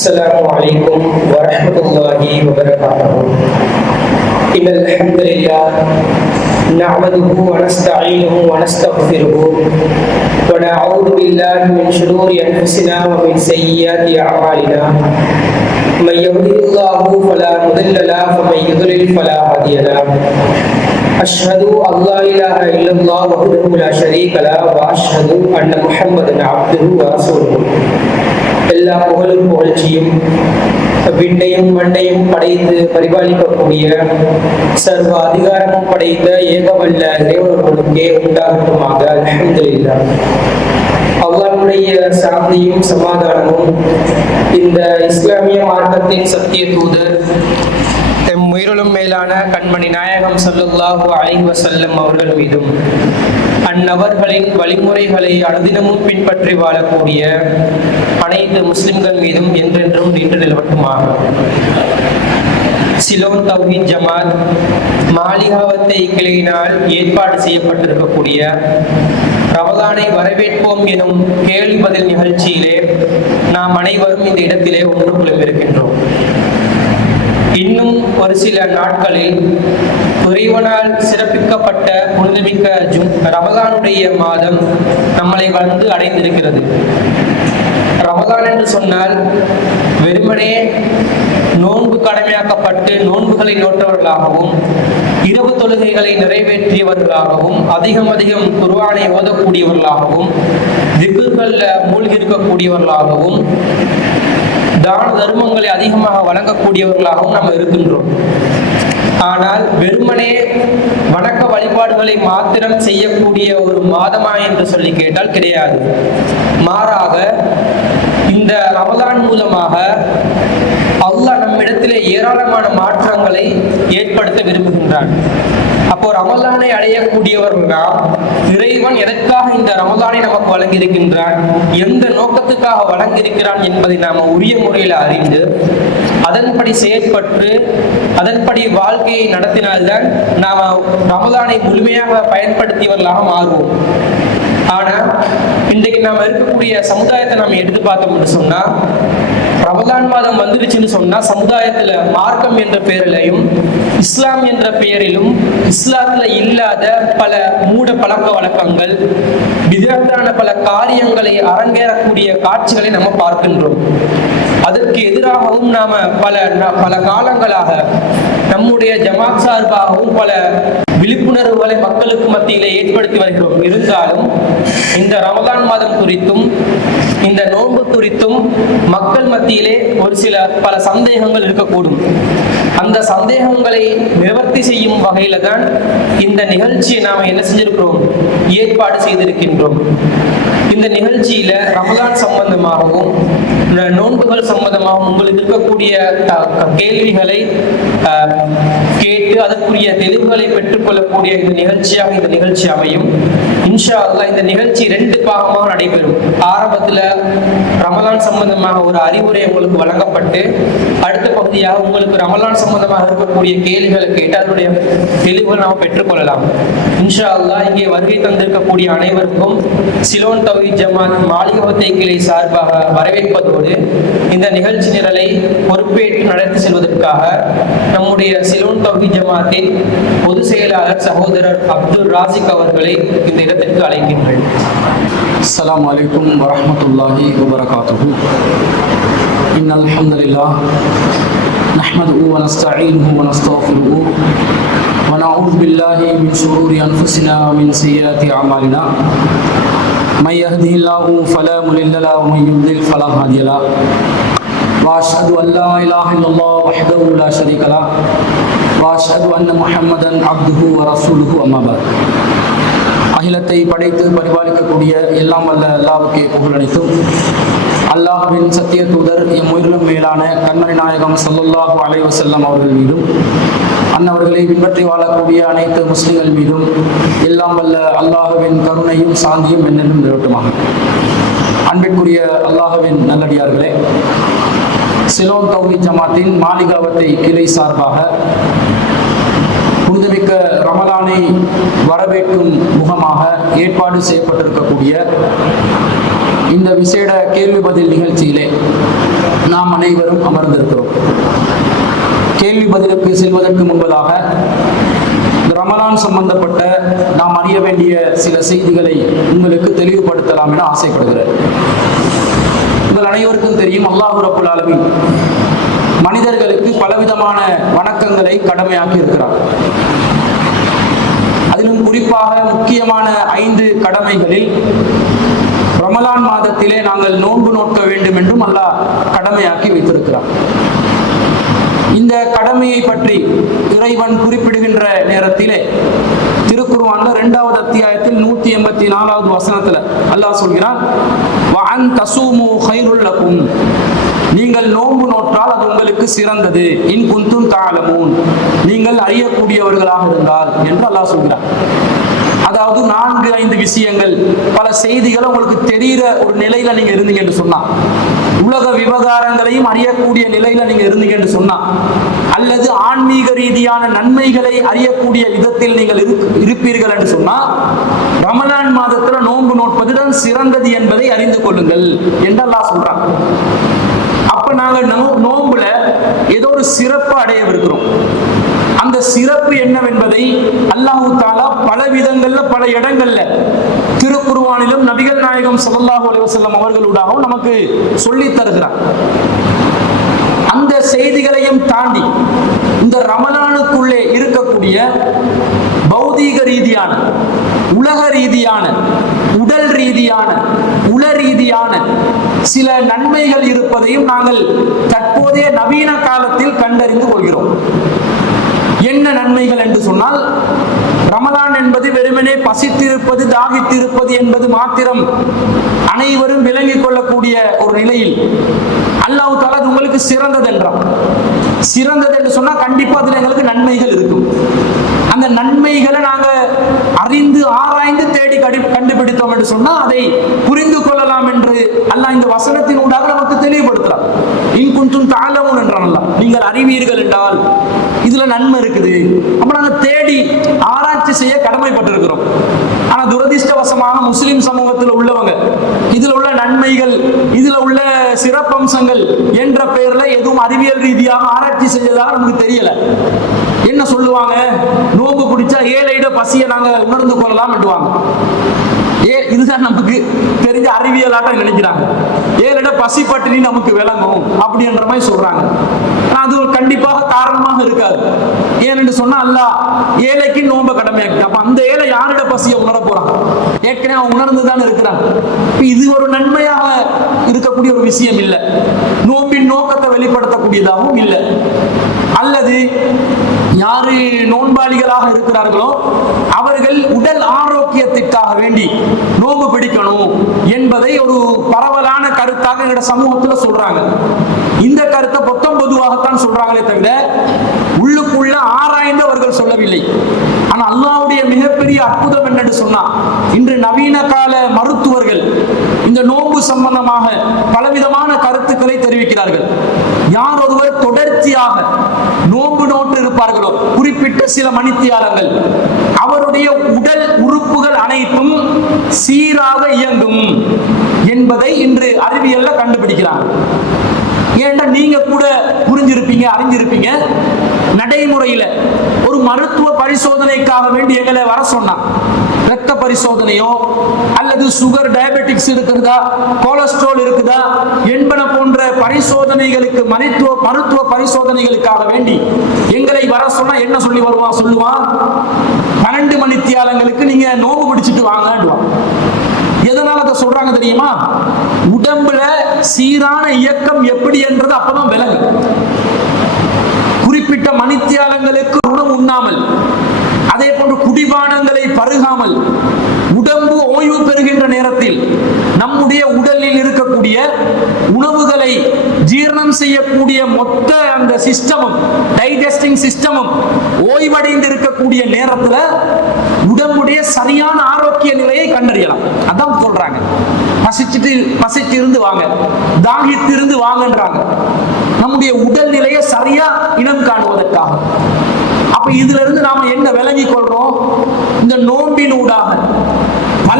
السلام عليكم ورحمة الله وبركاته. إن الحمد لله نعمده ونستعينه ونستغفره ونعوذ بالله من شرور أنفسنا ومن سيئات أعمالنا. من يهده الله فلا مضل له ومن يضلل فلا هادي له. أشهد أن لا إله إلا الله وحده لا شريك له وأشهد أن محمدا عبده ورسوله. எல்லா புகழும் புகழ்ச்சியும் விண்ணையும் மண்ணையும் படைத்து பரிபாலிக்கக்கூடிய சர்வ அதிகாரமும் படைத்த ஏகவல்ல இறைவனுக்கே உண்டாகட்டுமாக. அல்ஹம்துலில்லாஹ். அல்லாஹ்வுடைய சாந்தியும் சமாதானமும் இந்த இஸ்லாமிய மார்க்கத்தின் சத்திய தூதர் எம் உயிரிலும் மேலான கண்மணி நாயகம் ஸல்லல்லாஹு அலைஹி வஸல்லம் அவர்கள் மீதும் அந்நபர்களின் வழிமுறைகளை அனுதினமும் பின்பற்றி வாழக்கூடிய அனைத்து முஸ்லிம்கள் மீதும் என்றென்றும் நின்று நிலவட்டுமாக. சிலோன் தௌஹீத் ஜமாத் மாலிகாவத்தை கிளையினால் ஏற்பாடு செய்யப்பட்டிருக்கக்கூடிய ரமலானை வரவேற்போம் எனும் கேள்வி பதில் நிகழ்ச்சியிலே நாம் அனைவரும் இந்த இடத்திலே ஒன்று குழுமிருக்கின்றோம். இன்னும் ஒரு சில நாட்களில் இறைவனால் சிறப்பிக்கப்பட்ட புனிதமிக்க ரமலானுடைய மாதம் நம்மளை வந்து அடைந்திருக்கிறது. ரமலான் என்று சொன்னால் வெறுமனே நோன்பு கடமையாக்கப்பட்டு நோன்புகளை நோற்றவர்களாகவும் இரவு தொழுகைகளை நிறைவேற்றியவர்களாகவும் அதிகம் குர்ஆனை ஓதக்கூடியவர்களாகவும் திக்ருகள்ல மூழ்கி இருக்கக்கூடியவர்களாகவும் தான தர்மங்களை அதிகமாக வழங்கக்கூடியவர்களாகவும் நாம் இருக்கின்றோம். ஆனால் வெறுமனே வணக்க வழிபாடுகளை மாத்திரம் செய்யக்கூடிய ஒரு மாதமா என்று சொல்லி கேட்டால் கிடையாது. மாறாக இந்த ரமலான் மூலமாக அல்லாஹ் நம்மிடத்திலே ஏராளமான மாற்றங்களை ஏற்படுத்த விரும்புகின்றான். அப்போ ரமலானை அடையக்கூடியவர்களா இறைவன் எதற்காக இந்த ரமலானை நமக்கு வழங்கியிருக்கின்றான், எந்த நோக்கத்துக்காக வழங்கியிருக்கிறான் என்பதை நாம உரிய முறையில் அறிந்து அதன்படி செயற்பட்டு அதன்படி வாழ்க்கையை நடத்தினால்தான் நாம ரமலானை முழுமையாக பயன்படுத்தியவர்களாக மாறுவோம். ஆனா இன்றைக்கு நாம இருக்கக்கூடிய சமுதாயத்தை நாம எடுத்து பார்த்தோம்னு சொன்னா, ரமலான் மாதம் வந்துருச்சுன்னு சொன்னா சமுதாயத்துல மார்க்கம் என்ற பெயரிலையும் இஸ்லாம் என்ற பெயரிலும் இஸ்லாத்துல இல்லாத பல மூட பழக்க வழக்கங்கள் விதத்தான பல காரியங்களை அரங்கேறக்கூடிய காட்சிகளை நம்ம பார்க்கின்றோம். அதற்கு எதிராகவும் நாம பல காலங்களாக நம்முடைய ஜமாத் சார்பாகவும் பல விழிப்புணர்வுகளை மக்களுக்கு மத்தியிலே ஏற்படுத்தி வருகிறோம். இருந்தாலும் இந்த ரமலான் மாதம் குறித்தும் இந்த நோன்பு குறித்தும் மக்கள் மத்தியிலே ஒரு சில பல சந்தேகங்கள் இருக்கக்கூடும். அந்த சந்தேகங்களை நிவர்த்தி செய்யும் வகையில தான் இந்த நிகழ்ச்சியை நாம என்ன செஞ்சிருக்கிறோம், ஏற்பாடு செய்திருக்கின்றோம். இந்த நிகழ்ச்சியில ரமலான் சம்பந்தமாகவும் நோன்புகள் சம்பந்தமாகவும் உங்களுக்கு இருக்கக்கூடிய கேள்விகளை கேட்டு அதற்குரிய தெளிவுகளை பெற்றுக்கொள்ளக்கூடிய இந்த நிகழ்ச்சி அமையும். இன்ஷா அல்லாஹ் இந்த நிகழ்ச்சி 2 பாகமாக நடைபெறும். ஆரம்பத்துல ரமலான் சம்பந்தமாக ஒரு அறிவுரை உங்களுக்கு வழங்கப்பட்டு அடுத்த பகுதியாக உங்களுக்கு ரமலான் சம்பந்தமாக இருக்கக்கூடிய கேள்விகளை கேட்டு அதனுடைய தெளிவுகள் நாம் பெற்றுக்கொள்ளலாம். இன்ஷா அல்லாஹ் இங்கே வருகை தந்திருக்கக்கூடிய அனைவருக்கும் சிலோன் தௌஹீத் ஜமாத் மாலிகாவத்தை கிளை சார்பாக வரவேற்பதோடு இந்த நிகழ்ச்சி நிரலை பொறுப்பேற்று நடத்தி செல்வதற்காக நம்முடைய சிலோன் தௌஹீத் ஜமாத்தின் பொதுச் செயலாளர் சகோதரர் அப்துல் ராசிக் அவர்களை இந்த இடத்திற்கு அழைக்கின்றேன். அஸ்ஸலாமு அலைக்கும் வரஹ்மத்துல்லாஹி வபரகாத்துஹு. இன்னல் ஹம்துலில்லாஹ் நஹ்மதுஹு வ நஸ்தஈனுஹு வ நஸ்தக்ஃபிருஹு வ நஊது பில்லாஹி மின் ஷுரூரி அன்ஃபுஸினா வ மின் ஸய்யிஆத்தி அமாலினா. من يهده الله فلا مضل له ومن يضلل فلا هادي له واشهد ان لا اله الا الله وحده لا شريك له واشهد ان محمدا عبده ورسوله اما بعد. அகிலத்தை படைத்து பரிபாலிக்கக்கூடிய எல்லாம் வல்ல அல்லாஹ்வுக்கே புகழ் அனைத்தும். அல்லாஹ்வின் சத்திய தூதர் எம் உயிரிலும் மேலான கண்மணி நாயகம் ஸல்லல்லாஹு அலைஹி வஸல்லம் அவர்கள் மீதும் அன்னவர்களை பின்பற்றி வாழக்கூடிய அனைத்து முஸ்லிம்கள் மீதும் எல்லாம் வல்ல அல்லாஹ்வின் கருணையும் சாந்தியும் என்னென்னும் நிலவட்டுமாக. அன்பிற்குரிய அல்லாஹ்வின் நல்லடியார்களே, சிலோன் தௌஹீத் ஜமாத்தின் மாலிகாவத்தை கிளை சார்பாக புனிதமிக்க ரமலானை வரவேற்கும் முகமாக ஏற்பாடு செய்யப்பட்டிருக்கக்கூடிய இந்த விசேட கேள்வி பதில் நிகழ்ச்சியிலே நாம் அனைவரும் அமர்ந்திருக்கிறோம். கேள்வி பதிலுக்கு செல்வதற்கு முன்பதாக ரமலான் சம்பந்தப்பட்ட நாம் அறிய வேண்டிய சில செய்திகளை உங்களுக்கு தெளிவுபடுத்தலாம் என ஆசைப்படுகிறேன். உங்கள் அனைவருக்கும் தெரியும், அல்லாஹ் ரப்புல் ஆலமீன் மனிதர்களுக்கு பலவிதமான வணக்கங்களை கடமையாக்கி இருக்கிறார். அதிலும் குறிப்பாக முக்கியமான 5 கடமைகளில் ரமலான் மாதத்திலே நாங்கள் நோன்பு நோக்க வேண்டும் என்றும் அல்லாஹ் கடமையாக்கி வைத்திருக்கிறார். இந்த கடமையை பற்றி இறைவன் குறிப்பிடுகின்ற நேரத்திலே திருக்குர்ஆன்ல 2வது அத்தியாயத்தில் 184வது வசனத்துல அல்லாஹ் சொல்கிறான், வஅன் தஸூமு கைருல் லகும், நீங்கள் நோன்பு நோற்றால் அது உங்களுக்கு சிறந்தது, இன் குன்தும் தஅலமூன், நீங்கள் அறியக்கூடியவர்களாக இருந்தால் என்று அல்லாஹ் சொல்கிறார். அதாவது 4-5 விஷயங்கள், பல செய்திகளை உங்களுக்கு தெரிகிற ஒரு நிலையில நீங்க இருந்தீங்க என்று சொன்னா, உலக விவகாரங்களையும் அறியக்கூடிய நிலையில நீங்க இருந்தீங்க என்று சொன்னா, அல்லது ஆன்மீக ரீதியான நன்மைகளை அறியக்கூடிய விதத்தில் நீங்கள் இருப்பீர்கள் என்று சொன்னா, ரமலான் மாதத்துல நோன்பு நோட்பதுதான் சிறந்தது என்பதை அறிந்து கொள்ளுங்கள் என்று அல்லாஹ் சொல்றான். அப்ப நாங்கள் நோன்புல ஏதோ ஒரு சிறப்பு அடையவிருக்கிறோம். அந்த சிறப்பு என்னவென்பதை அல்லாஹ் தஆலா பல விதங்கள்ல, பல இடங்கள்ல திருக்குர்ஆனிலும் நபிகள் நாயகம் ஸல்லல்லாஹு அலைஹி வஸல்லம் அவர்களூடாகவும் நமக்கு சொல்லி தருகிறார். அந்த செய்திகளையும் தாண்டி இந்த ரமலானுக்குள்ளே இருக்கக்கூடிய பௌதீக ரீதியான, உலக ரீதியான, உடல் ரீதியான, உள ரீதியான சில நன்மைகள் இருப்பதையும் நாங்கள் தற்போதைய நவீன காலத்தில் கண்டறிந்து கொள்கிறோம். என்ன நன்மைகள் என்று சொன்னால், ரமலான் என்பது வெறுமனே பசித்திருப்பது, தாகித்திருப்பது என்பது மாத்திரம் அனைவரும் விளங்கிக் கொள்ளக்கூடிய ஒரு நிலையில் அல்லாஹ் தஆலா அது உங்களுக்கு சிறந்தது என்றான். சிறந்தது என்று சொன்னா கண்டிப்பா அதுல எங்களுக்கு நன்மைகள் இருக்கும். அந்த நன்மைகளை நாங்க அறிந்து ஆராய்ந்து தேடி கண்டுபிடித்தோம் என்று சொன்னா அதை புரிந்து கொள்ளலாம் என்று அல்லாஹ் இந்த வசனத்தின் ஊடாக நமக்கு தெளிவுபடுத்துறார். இன் குன்தும் தஅலமூன் என்றான் அல்லாஹ், நீங்கள் அறிவீர்கள் என்றால் இதுல நன்மை இருக்குது. அப்ப நாங்க தேடி ஆராய்ச்சி செய்ய கடமைப்பட்டிருக்கிறோம். ஆனா துரதிர்ஷ்டவசமாக முஸ்லிம் சமூகத்தில் உள்ளவங்க இதுல உள்ள நன்மைகள், இதுல உள்ள சிறப்பம்சங்கள் என்ற பெயர்ல எதுவும் அறிவியல் ரீதியாக ஆராய்ச்சி செய்யறதாக நமக்கு தெரியல. என்ன சொல்லுவாங்க, நோம்பு பிடிச்சா ஏழையிட பசியை நாங்க உணர்ந்து கொள்ளலாம் என்றுவாங்க. இதுதான் நமக்கு தெரிஞ்ச அறிவியலாட்டம் நினைக்கிறாங்க. ஏழையிட பசி பட்டினி நமக்கு விளங்கும் அப்படின்ற மாதிரி சொல்றாங்க. அது கண்டிப்பாக காரணமாக இருக்காது. ஏனென்று சொன்னா அல்லாஹ் ஏழைக்கு நோம்ப கடமையாக்கி, அப்ப அந்த ஏழை யாரிட பசியை உணர போறான்? ஏற்கனவே அவன் உணர்ந்துதான் இருக்கிறான். இது ஒரு நன்மையாக இருக்கக்கூடிய ஒரு விஷயம் இல்லை, நோம்பின் நோக்கத்தை வெளிப்படுத்தக்கூடியதாகவும் இல்லை. அல்லது யாரு நோன்பாளிகளாக இருக்கிறார்களோ அவர்கள் உடல் ஆரோக்கியத்திற்காக வேண்டி நோன்பு பிடிக்கணும் என்பதை ஒரு பரவலான கருத்தாக எங்க சமூகத்துல சொல்றாங்க. இந்த கருத்தை பொதுவாகத்தான் சொல்றாங்களே தவிர உள்ளுக்குள்ள ஆராய்ந்து அவர்கள் சொல்லவில்லை. ஆனா அல்லாஹ்வுடைய மிகப்பெரிய அற்புதம் என்னன்னு சொன்னா, இன்று நவீன கால மருத்துவர்கள் இந்த நோன்பு சம்பந்தமாக பலவிதமான கருத்துக்களை தெரிவிக்கிறார்கள். யார் ஒருவர் தொடர்ச்சியாக நோன்பு நோட்டு இருப்பார்களோ குறிப்பிட்ட சில மணித்தியாலங்கள், அவருடைய உடல் உறுப்புகள் அனைத்தும் சீராக இயங்கும் என்பதை இன்று அறிவியல்ல கண்டுபிடிக்கிறாங்க. ஏன்னா நீங்க கூட புரிஞ்சிருப்பீங்க, அறிஞ்சிருப்பீங்க, நடைமுறையில ஒரு மருத்துவ பரிசோதனைக்காக வேண்டி எங்களை வர சொன்னா, ரத்த பரிசோதனையோ அல்லது சுகர், டயபெட்டிக்ஸ் இருக்கிறதா, கொலஸ்ட்ரால் இருக்குதா என்பன போன்ற பரிசோதனைகளுக்கு, மருத்துவ பரிசோதனைகளுக்காக வேண்டி எங்களை வர சொன்னா என்ன சொல்லி சொல்லுவான், 12 மணித்தியாலங்களுக்கு நீங்க நோம்பு பிடிச்சிட்டு வாங்கன்னுவான். எதனால அதை சொல்றாங்க தெரியுமா? உடம்புல சீரான இயக்கம் எப்படி என்றது அப்பதான் விலங்கு. குறிப்பிட்ட மணித்தியாலங்களுக்கு உணவு உண்ணாமல், அதே போன்று குடிபானங்களை பருகாமல், உடம்பு ஓய்வு பெறுகின்ற நேரத்தில் நம்முடைய உடலில் இருக்கக்கூடிய உணவுகளை ஜீரணம் செய்யக்கூடிய மொத்த அந்த சிஸ்டமும், டைஜஸ்டிங் சிஸ்டமும் ஓய்வடைந்து இருக்கக்கூடிய நேரத்துல உடம்புடைய சரியான ஆரோக்கிய நிலையை கண்டறியலாம். அதான் சொல்றாங்க, பசிச்சு இருந்து வாங்க, தாகித்து இருந்து வாங்கன்றாங்க. நம்முடைய உடல் நிலையை சரியா இனம் காணுவதற்காக. அப்ப இதுல இருந்து நாம என்ன விளங்கிக் கொள்றோம்? இந்த நோன்பின் ஊடாக பல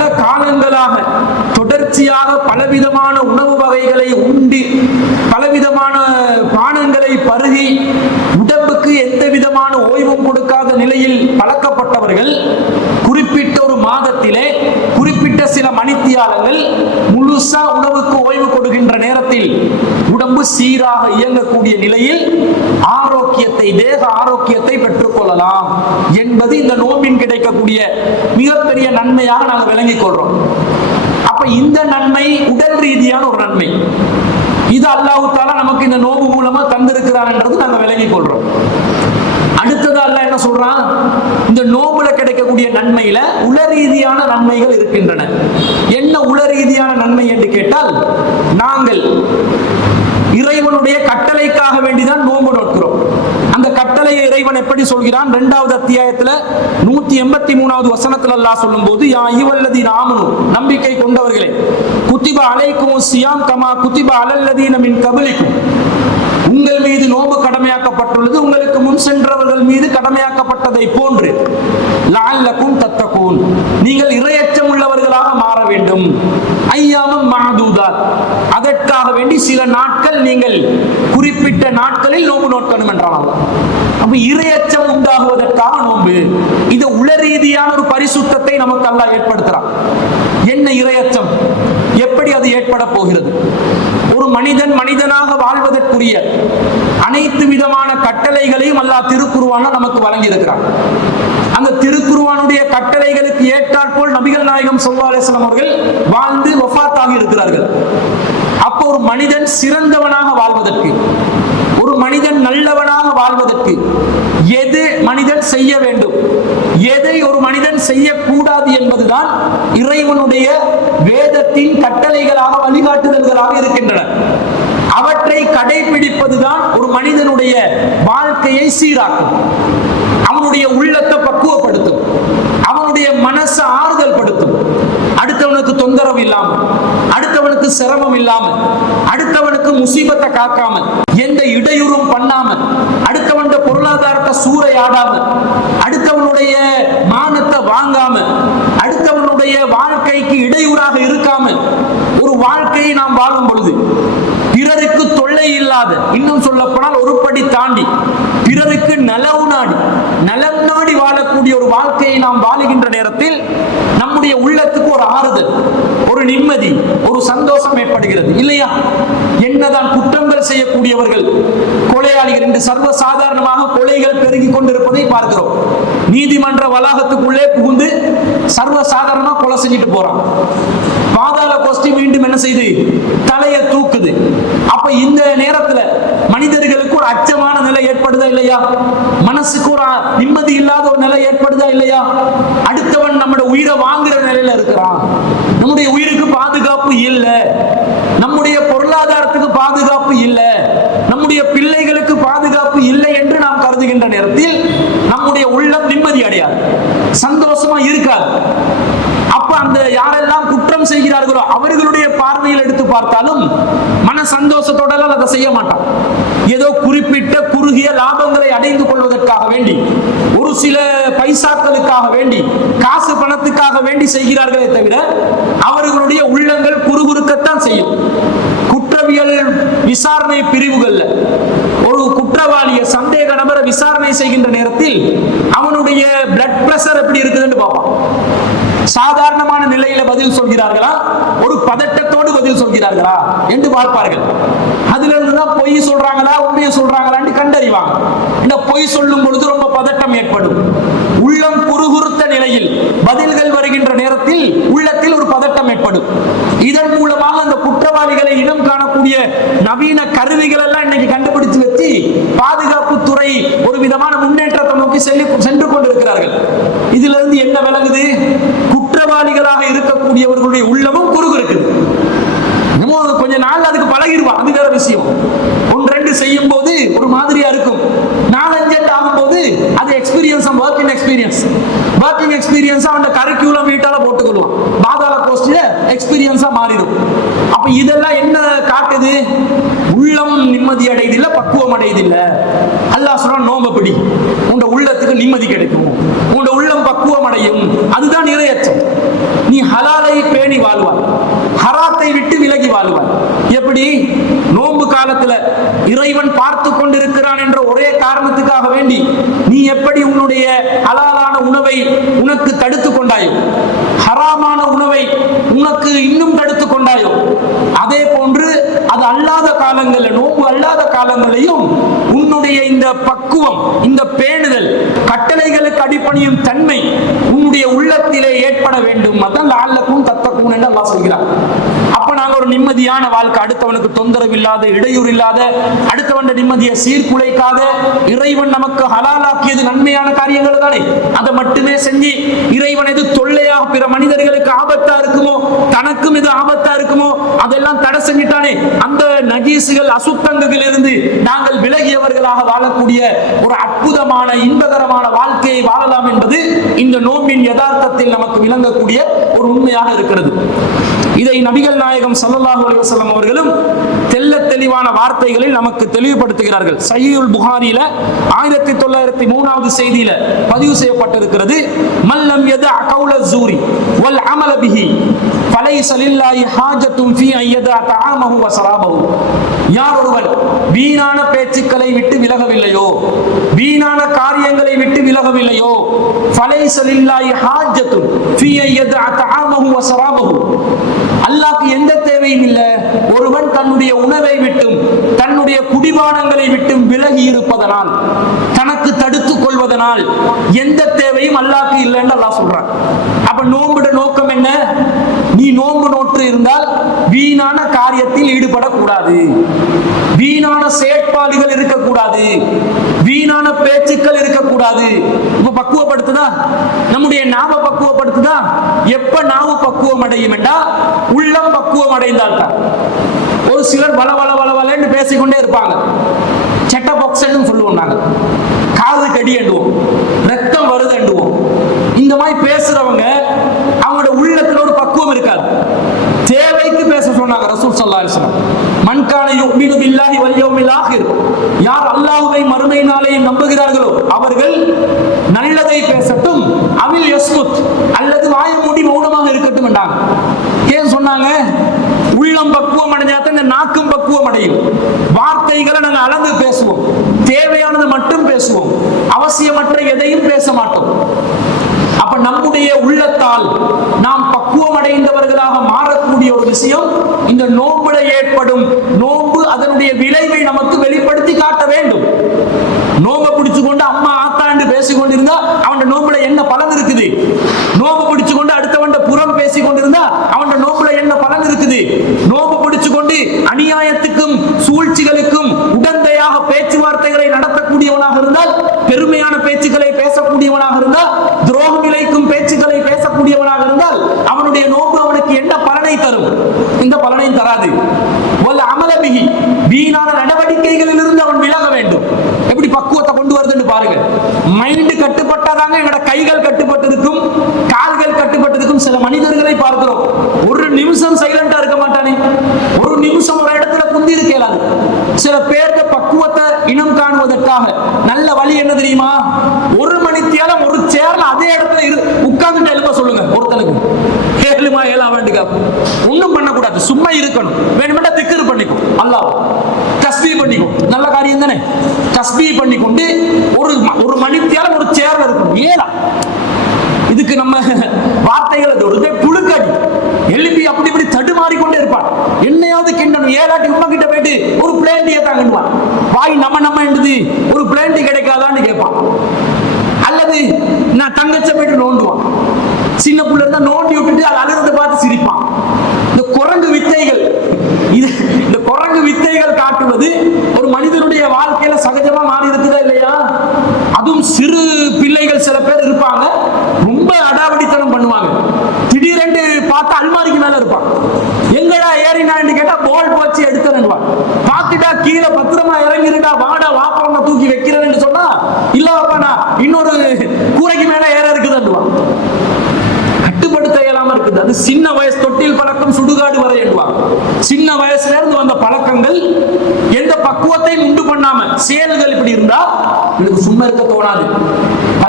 பல காலங்களாக தொடர்ச்சியாக பலவிதமான உணவு வகைகளை உண்டு பலவிதமான பானங்களை பருகி உடம்புக்கு எந்த விதமான ஓய்வும் கொடுக்காத நிலையில் பழக்கப்பட்டவர்கள் குறிப்பிட்ட ஒரு மாதத்திலே குறிப்பிட்ட சில மணித்தியாலங்கள் முழுசா உணவுக்கு ஓய்வு கொடுக்கின்ற நேரத்தில் உடம்பு சீராக இயங்கக்கூடிய நிலையில் ஆரோக்கியத்தை தேக ஆரோக்கியத்தை பெற்றுக்கொள்ளலாம் என்பது இந்த நோம்பின் கிடைக்கக்கூடிய மிகப்பெரிய நன்மையாக நாங்கள் விளங்கிக் கொள்றோம். அப்ப இந்த நன்மை உடல் ரீதியான ஒரு நன்மை. இது அல்லாஹ் தஆலா நமக்கு இந்த நோம்பு மூலமா தந்திருக்கிறார் என்றது நாங்கள் விளங்கிக் கொள்றோம். அடுத்தது அல்லாஹ் என்ன சொல்றான், இந்த நோம்புல கிடைக்கக்கூடிய நன்மையில உள ரீதியான நன்மைகள் இருக்கின்றன. என்ன உள ரீதியான நன்மை என்று கேட்டால், நாங்கள் இறைவனுடைய கட்டளைக்காக வேண்டிதான் நோன்பு நோக்கிறோம். அந்த கட்டளையை இறைவன் எப்படி சொல்கிறான்? 2வது அத்தியாயத்துல 183வது வசனத்துல அல்லாஹ் சொல்லும்போது, யா அய்யுஹல்லதீன ஆமனு, நம்பிக்கை கொண்டவர்களே, குத்திப அலைக்குமுஸ் ஸியாம் கமா குத்திப அலல்லதீன மின் கப்லிக்கும், உங்கள் மீது நோன்பு கடமையாக்கப்பட்டுள்ளது உங்களுக்கு முன் சென்றவர்கள் மீது கடமையாக்கப்பட்டதை போன்று, லஅல்லக்கும் தத்தகூன், நீங்கள் இறையச்சம் உள்ளவர்களாக மாற வேண்டும். ஐயாமம் மஅதூதாத், அதற்காக வேண்டி சில நாட்கள் நீங்கள் குறிப்பிட்ட நாட்களில் நோன்பு நோக்கணும் என்றால், அப்ப இறையச்சம் உண்டாகுவதற்காக நோன்பு. இது உள ரீதியான ஒரு பரிசுத்தத்தை நமக்கு அல்லாஹ் ஏற்படுத்துறான். என்ன இறையச்சம், எப்படி அது ஏற்பட போகிறது? ஒரு மனிதன் மனிதனாக வாழ்வதற்குரிய அனைத்து விதமான கட்டளைகளையும் அல்லாஹ் திருக்குர்ஆன்ல நமக்கு வழங்கி இருக்கிறார். அந்த திருக்குர்ஆனுடைய கட்டளைகளுக்கு ஏற்றாற்போல் நபிகள் நாயகம் ஸல்லல்லாஹு அலைஹி வஸல்லம் அவர்கள் வாழ்ந்து வஃபாத்தாகி இருக்கிறார்கள். அப்போ ஒரு மனிதன் சிறந்தவனாக வாழ்வதற்கு, ஒரு மனிதன் நல்லவனாக வாழ்வதற்கு எது மனிதன் செய்ய வேண்டும், எதை ஒரு மனிதன் செய்யக்கூடாது என்பதுதான் இறைவனுடைய வேதத்தின் கட்டளைகளாக வழிகாட்டுதல்களாக இருக்கின்றன. அவற்றை கடைபிடிப்பதுதான் ஒரு மனிதனுடைய வாழ்க்கையை சீராக்கும், அவனுடைய உள்ளத்தை பக்குவப்படுத்தும், அவனுடைய மனசை ஆறுதல் படுத்தும். அடுத்தவனுக்கு தொந்தரவு இல்லாம, அடுத்தவனுக்கு சிரமம் இல்லாம, அடுத்தவனுக்கு முசீபத்தை காக்காம, எந்த இடையூறும் பண்ணாம, அடுத்தவன் பொருளாதாரத்தை சூறையாடாம, அடுத்தவனுடைய மானத்தை வாங்காம, அடுத்தவனுடைய வாழ்க்கைக்கு இடையூறாக இருக்காம ஒரு வாழ்க்கையை நாம் வாழும் பொழுது, பிறருக்கு தொல்லை இல்லாத, இன்னும் சொல்ல போனால் ஒரு படி தாண்டி பிறருக்கு நலம் நாடி வாழக்கூடிய ஒரு வாழ்க்கையை நாம் வாழுகின்ற நேரத்தில் நம்முடைய உள்ளத்துக்கு ஒரு ஆறுதல், ஒரு நிம்மதி, ஒரு சந்தோஷம் ஏற்படுகிறது இல்லையா? என்னதான் குற்றங்கள் செய்யக்கூடியவர்கள், கொலையாளிகள் என்று சர்வசாதாரணமாக கொலைகள் பெருகி கொண்டிருப்பதை பார்க்கிறோம். நீதிமன்ற வளாகத்துக்குள்ளே புகுந்து சர்வசாதாரணமா கொலை செஞ்சுட்டு போறான். பாதாள கோஷ்டி மீண்டும் என்ன செய்து தலையை தூக்குது. அப்ப இந்த நேரத்துல மனிதர்களுக்கு ஒரு அச்சமான நிலை ஏற்படுதா இல்லையா? மனசுக்கு ஒரு நிம்மதி இல்லாத ஒரு நிலை ஏற்படுதா இல்லையா? அடுத்தவன் நம்முடைய உயிரை வாங்குற நிலையில இருக்கிறான், நம்முடைய உயிருக்கு பாதுகாப்பு இல்லை, நம்முடைய பொருளாதாரத்துக்கு பாதுகாப்பு இல்லை, நம்முடைய பிள்ளைகளுக்கு பாதுகாப்பு இல்லை என்று நாம் கருதுகின்ற நேரத்தில் நம்முடைய உள்ளம் நிம்மதி அடையாது, சந்தோஷமா இருக்காது. அப்ப அந்த யாரெல்லாம் குற்றம் செய்கிறார்களோ அவர்களுடைய பார்வையில் எடுத்து பார்த்தாலும் மன சந்தோஷத்தோட அதை செய்ய மாட்டான். ஏதோ குறிப்பிட்ட குறுகிய லாபங்களை அடைந்து கொள்வதற்காக வேண்டி, ஒரு சில பைசாக்களுக்காக வேண்டி, காசு பணத்துக்காக வேண்டி செய்கிறார்களே தவிர அவர்களுடைய உள்ளங்கள் குறுகுறுக்கத்தான் செய்யும். குற்றவியல் விசாரணை பிரிவுகள்ல ஒரு குற்றவாளியை, சந்தேக நபரை விசாரணை செய்கின்ற நேரத்தில் அவனுடைய பிளட் பிரஷர் எப்படி இருக்குதுன்னு பார்ப்பான். சாதாரணமான நிலையில பதில் சொல்கிறார்களா, ஒரு பதட்டத்தோடு பதில் சொல்கிறார்களா என்று பார்ப்பார்கள். அதுல இருந்துதான் பொய் சொல்றாங்களா உண்மையை சொல்றாங்களான்னு கண்டறிவாங்க. இந்த பொய் சொல்லும் பொழுது ரொம்ப பதட்டம் ஏற்படும். உள்ளம் குறுகுறுத்த நிலையில் பதில்கள் வருகின்ற நேரத்தில் உள்ளத்தில் ஒரு பதட்டம் ஏற்படும். இதன் மூலமாக அந்த குற்றவாளிகளை இனம் காணக்கூடிய நவீன கருவிகள் எல்லாம் இன்னைக்கு கண்டுபிடிச்சு வச்சு பாதுகாப்பு துறை ஒரு விதமான முன்னேற்றத்தை நோக்கி சென்று கொண்டிருக்கிறார்கள். இதுல இருந்து என்ன விளங்குது? குற்றவாளிகளாக இருக்கக்கூடியவர்களுடைய உள்ளமும் குறுகுறுக்குது. கொஞ்ச நாள் அதுக்கு பழகிடுவான், அது வேற விஷயம். 1-2 செய்யும் போது ஒரு மாதிரியா இருக்கும், 4-5 ஆகும்போது அது எக்ஸ்பீரியன்ஸ், ஒர்க்கிங் எக்ஸ்பீரியன்ஸ் அவன் கரிக்குலம் வீட்டால போட்டுக்கொள்வான். பாதாள கோஷ்டில எக்ஸ்பீரியன்ஸா மாறிடும். அப்ப இதெல்லாம் என்ன காட்டுது? உள்ளம் நிம்மதி அடையதில்லை, பக்குவம் அடையதில்லை. அல்லாஹ் சொல்றான், நோம்ப பிடி, உங்க உள்ளத்துக்கு உள்ளத்துக்கு நிம்மதி கிடைக்கும், உன்னோட உள்ளம் பக்குவம் அடையும். அதுதான் இறையச்சம். நீ ஹலாலை பேணி வாழ்வாய், ஹராத்தை விட்டு விலகி வாழ்வாய். எப்படி? நோன்பு காலத்துல இறைவன் பார்த்து கொண்டிருக்கிறான் என்ற ஒரே காரணத்துக்காக வேண்டி நீ எப்படி உன்னுடைய ஹலாலான உணவை உனக்கு தடுத்து கொண்டாயோ, ஹராமான உணவை உனக்கு இன்னும் தடுத்து கொண்டாயோ, அதே போன்று அது அல்லாத காலங்களில், நோன்பு அல்லாத காலங்களையும் உன்னுடைய இந்த பக்குவம், இந்த பேணுதல், கட்டளைகளுக்கு அடிபணியும் தன்மை உன்னுடைய உள்ளத்திலே ஏற்பட வேண்டும். அதான் லஅல்லக்கும் தத்தக்கூன் என்று அல்லாஹ் சொல்கிறார். அப்ப நாங்க ஒரு நிம்மதியான வாழ்க்கை, அடுத்தவனுக்கு தொந்தரவு இல்லாத, இடையூறு இல்லாத, அடுத்தவன் நிம்மதியை சீர்குலைக்காத, இறைவன் நமக்கு ஹலாலாக்கியது நன்மையான காரியங்கள் தானே, அதை மட்டுமே செஞ்சு இறைவன் எது தொல்லையாக பிற மனிதர்களுக்கு ஆபத்தா இருக்குமோ, தனக்கும் இது ஆபத்தா இருக்குமோ அதெல்லாம் தடை செஞ்சிட்டானே, அந்த நஜீசுகள் அசுத்தங்கள் இருந்து நாங்கள் விலகியவர்களாக வாழக்கூடிய ஒரு அற்புதமான இன்பகரமான வாழ்க்கையை வாழலாம் என்பது இந்த நோம்பின் யதார்த்தத்தில் நமக்கு விளங்கக்கூடிய ஒரு உண்மையாக இருக்கிறது. இதை நபிகள் நாயகம் ஸல்லல்லாஹு அலைஹி வஸல்லம் அவர்களும் தெள்ளத் தெளிவான வார்த்தைகளில் நமக்கு தெளிவுபடுத்துகிறார்கள். சஹீஹுல் புகாரியில 1903வது செய்தியில பதிவு செய்யப்பட்டிருக்கிறது. மல்லம் யதஅ கௌல ஸூரி வல் அமல பிஹி ஃபலைஸ லில்லாஹி ஹாஜத்துன் ஃபீ அன் யதஅ தஆமஹு வ ஸராபஹு. யார் ஒருவன் வீணான பேச்சுக்களை விட்டு விலகவில்லையோ, வீணான காரியங்களை விட்டு விலகவில்லையோ, ஃபலைஸ லில்லாஹி ஹாஜத்துன் ஃபீ அன் யதஅ தஆமஹு வ ஸராபஹு, அல்லாஹ்க்கு எந்த தேவையும் இல்லை ஒருவன் தன்னுடைய உணவை விட்டும் தன்னுடைய குடிபானங்களை விட்டும் விலகி இருப்பதனால், தனக்கு தடுத்துக் கொள்வதனால் எந்த தேவையும் அல்லாஹ்க்கு இல்லைன்னு அல்லாஹ் சொல்றான். அப்ப நோன்புட நோக்கம் என்ன? நீ நோன்பு நோற்று இருந்தால் வீணான காரியத்தில் ஈடுபடக்கூடாது, வீணான செயற்பாடுகள் இருக்கக்கூடாது, வீணான பேச்சுக்கள் இருக்கக்கூடாது. இப்ப பக்குவப்படுத்துதா? நம்முடைய நாம பக்குவப்படுத்துதா? எப்ப நாவு பக்குவம் அடையும் என்றா உள்ளம் பக்குவம் அடைந்தால் தான். ஒரு சிலர் வள வள வள வளன்னு பேசிக்கொண்டே இருப்பாங்க. செட்ட பாக்ஸ்ன்னு சொல்லுவோம் நாங்க, காது கடி எண்டுவோம், ரத்தம் வருது எண்டுவோம். இந்த மாதிரி பேசுறவங்க அவங்களோட உள்ளத்துல ஒரு பக்குவம் இருக்காது. தேவைக்கு பேச சொன்னாங்க ரசூல் ஸல்லல்லாஹு அலைஹி வஸல்லம். மன் கான யுமினு பில்லாஹி வல் யௌமில் ஆகிர், யார் அல்லாஹ்வை மறுமை நாளையும் நம்புகிறார்களோ அவர்கள் நல்லதை பேசட்டும், அவில் யஸ்குத், அல்லது வாயை மூடி மௌனமாக இருக்கட்டும் என்றாங்க. ஏன் சொன்னாங்க? உள்ளம் பக்குவம் அடைஞ்சாதான் இந்த நாக்கும் பக்குவம் அடையும். வார்த்தைகளை நாங்கள் அளந்து பேசுவோம், தேவையானது மட்டும் பேசுவோம், அவசியமற்ற எதையும் பேச மாட்டோம். அப்ப நம்முடைய உள்ளத்தால் நாம் பக்குவம் அடைந்தவர்களாக மாறக்கூடிய ஒரு விஷயம் இந்த நோன்புல ஏற்படும். நோன்பு அதனுடைய விளைவை நமக்கு வெளிப்படுத்தி காட்ட வேண்டும். நோம்பை பிடிச்சு கொண்டு அம்மா ஆத்தாண்டு பேசிக்கொண்டிருந்தா அவன் நோம்புல என்ன பலன் இருக்குது? நோம்பு பிடிச்சு கொண்டு அடுத்தவன் புறம் பேசிக் கொண்டிருந்தா அவன் நோம்புல என்ன பலன் இருக்குது? நோம்பு பிடிச்சு கொண்டு அநியாயத்துக்கும் சூழ்ச்சிகளுக்கும் உடந்தையாக பேச்சுவார்த்தைகளை நடத்தக்கூடியவனாக இருந்தால், பெருமையான பேச்சுக்களை பேசக்கூடியவனாக இருந்தால், துரோகம் இழைக்கும் பேச்சுக்களை பேசக்கூடியவனாக இருந்தால் அவனுடைய நோன்பு அவனுக்கு என்ன பலனை தரும்? இந்த பலனை தராது. அமலபிகி, வீணான நடவடிக்கைகளில் இருந்து அவன் விலக வேண்டும். எப்படி பக்குவத்தை கொண்டு வருதுன்னு பாருங்க. மைண்ட் கட்டுப்பட்டாதாங்க எங்களோட கைகள் கட்டுப்பட்டு இருக்கும், கால்கள் கட்டுப்பட்டு இருக்கும். சில மனிதர்களை பார்க்கிறோம், ஒரு நிமிஷம் சைலண்டா இருக்க மாட்டானே, ஒரு நிமிஷம் ஒரு இடத்துல குந்தி இருக்கலாது. சில பேருக்கு பக்குவத்தை இனம் காணுவதற்காக நல்ல வழி என்ன தெரியுமா? ஒரு மணித்தியாலம் ஒரு சேர்ல அதே இடத்துல உட்கார்ந்துட்டு எழுப்ப சொல்லுங்க. ஒருத்தனுக்கு ஏழுமா ஏழா வேண்டுங்க, ஒன்னும் பண்ணக்கூடாது, சும்மா இருக்கணும். வேணுமெண்டா திக்ர் பண்ணிக்கும், அல்லாஹ் தஸ்பீஹ் பண்ணிக்கும், நல்ல காரியம் தானே. தஸ்பீஹ் பண்ணிக்கொண்டு ஒரு மணித்தியாலம் ஒரு சேர்ல இருக்கணும். ஏழா இதுக்கு நம்ம வார்த்தைகள் ஒரு புழுக்கடி எழுப்பி அப்படி இப்படி தடுமாறிக்கொண்டே இருப்பான். என்னையாவது கிண்டணும். ஏழாட்டி உமா கிட்ட போயிட்டு ஒரு பிளேண்டியை தாங்கிடுவான். வாய் நம்ம என்றது ஒரு பிளேண்டி கிடைக்காதான்னு கேட்பான். அல்லது நான் தங்கச்ச போயிட்டு நோண்டுவான். சின்ன புள்ள இருந்தா நோண்டி விட்டுட்டு அது அழுகிறத பார்த்து சிரிப்பான். இந்த குரங்கு வித்தைகள், இந்த குரங்கு வித்தைகள் காட்டுவது ஒரு மனிதனுடைய வாழ்க்கையில சகஜமா மாறி இருக்குதா இல்லையா? அதுவும் சிறு பிள்ளைகள் சில பேர் இருப்பாங்க, ரொம்ப அடாவடித்தனம் பண்ணுவாங்க. திடீரென்று பார்த்தா அல்மாரிக்கு மேல இருப்பான். எங்கடா ஏறினான்னு கேட்டா பால் போச்சு எடுத்துருவான். பார்த்துட்டா கீழே பத்திரமா இறங்கிருக்கா, வாடா வாப்பா தூக்கி வைக்கிறேன்னு சொன்னா இல்லப்பா நான் இன்னொரு கூரைக்கு மேல ஏற இருக்குதுன்னுவான். கட்டுப்படுத்த இயலாம இருக்குது. அது சின்ன வயசு, தொட்டில் பழக்கம் சுடுகாடு வரை என்பாங்க. சின்ன வயசுல இருந்து வந்த பழக்கங்கள் எந்த பக்குவத்தையும் உண்டு பண்ணாம செயல்கள் இப்படி இருந்தா எனக்கு சும்மா இருக்க தோணாது.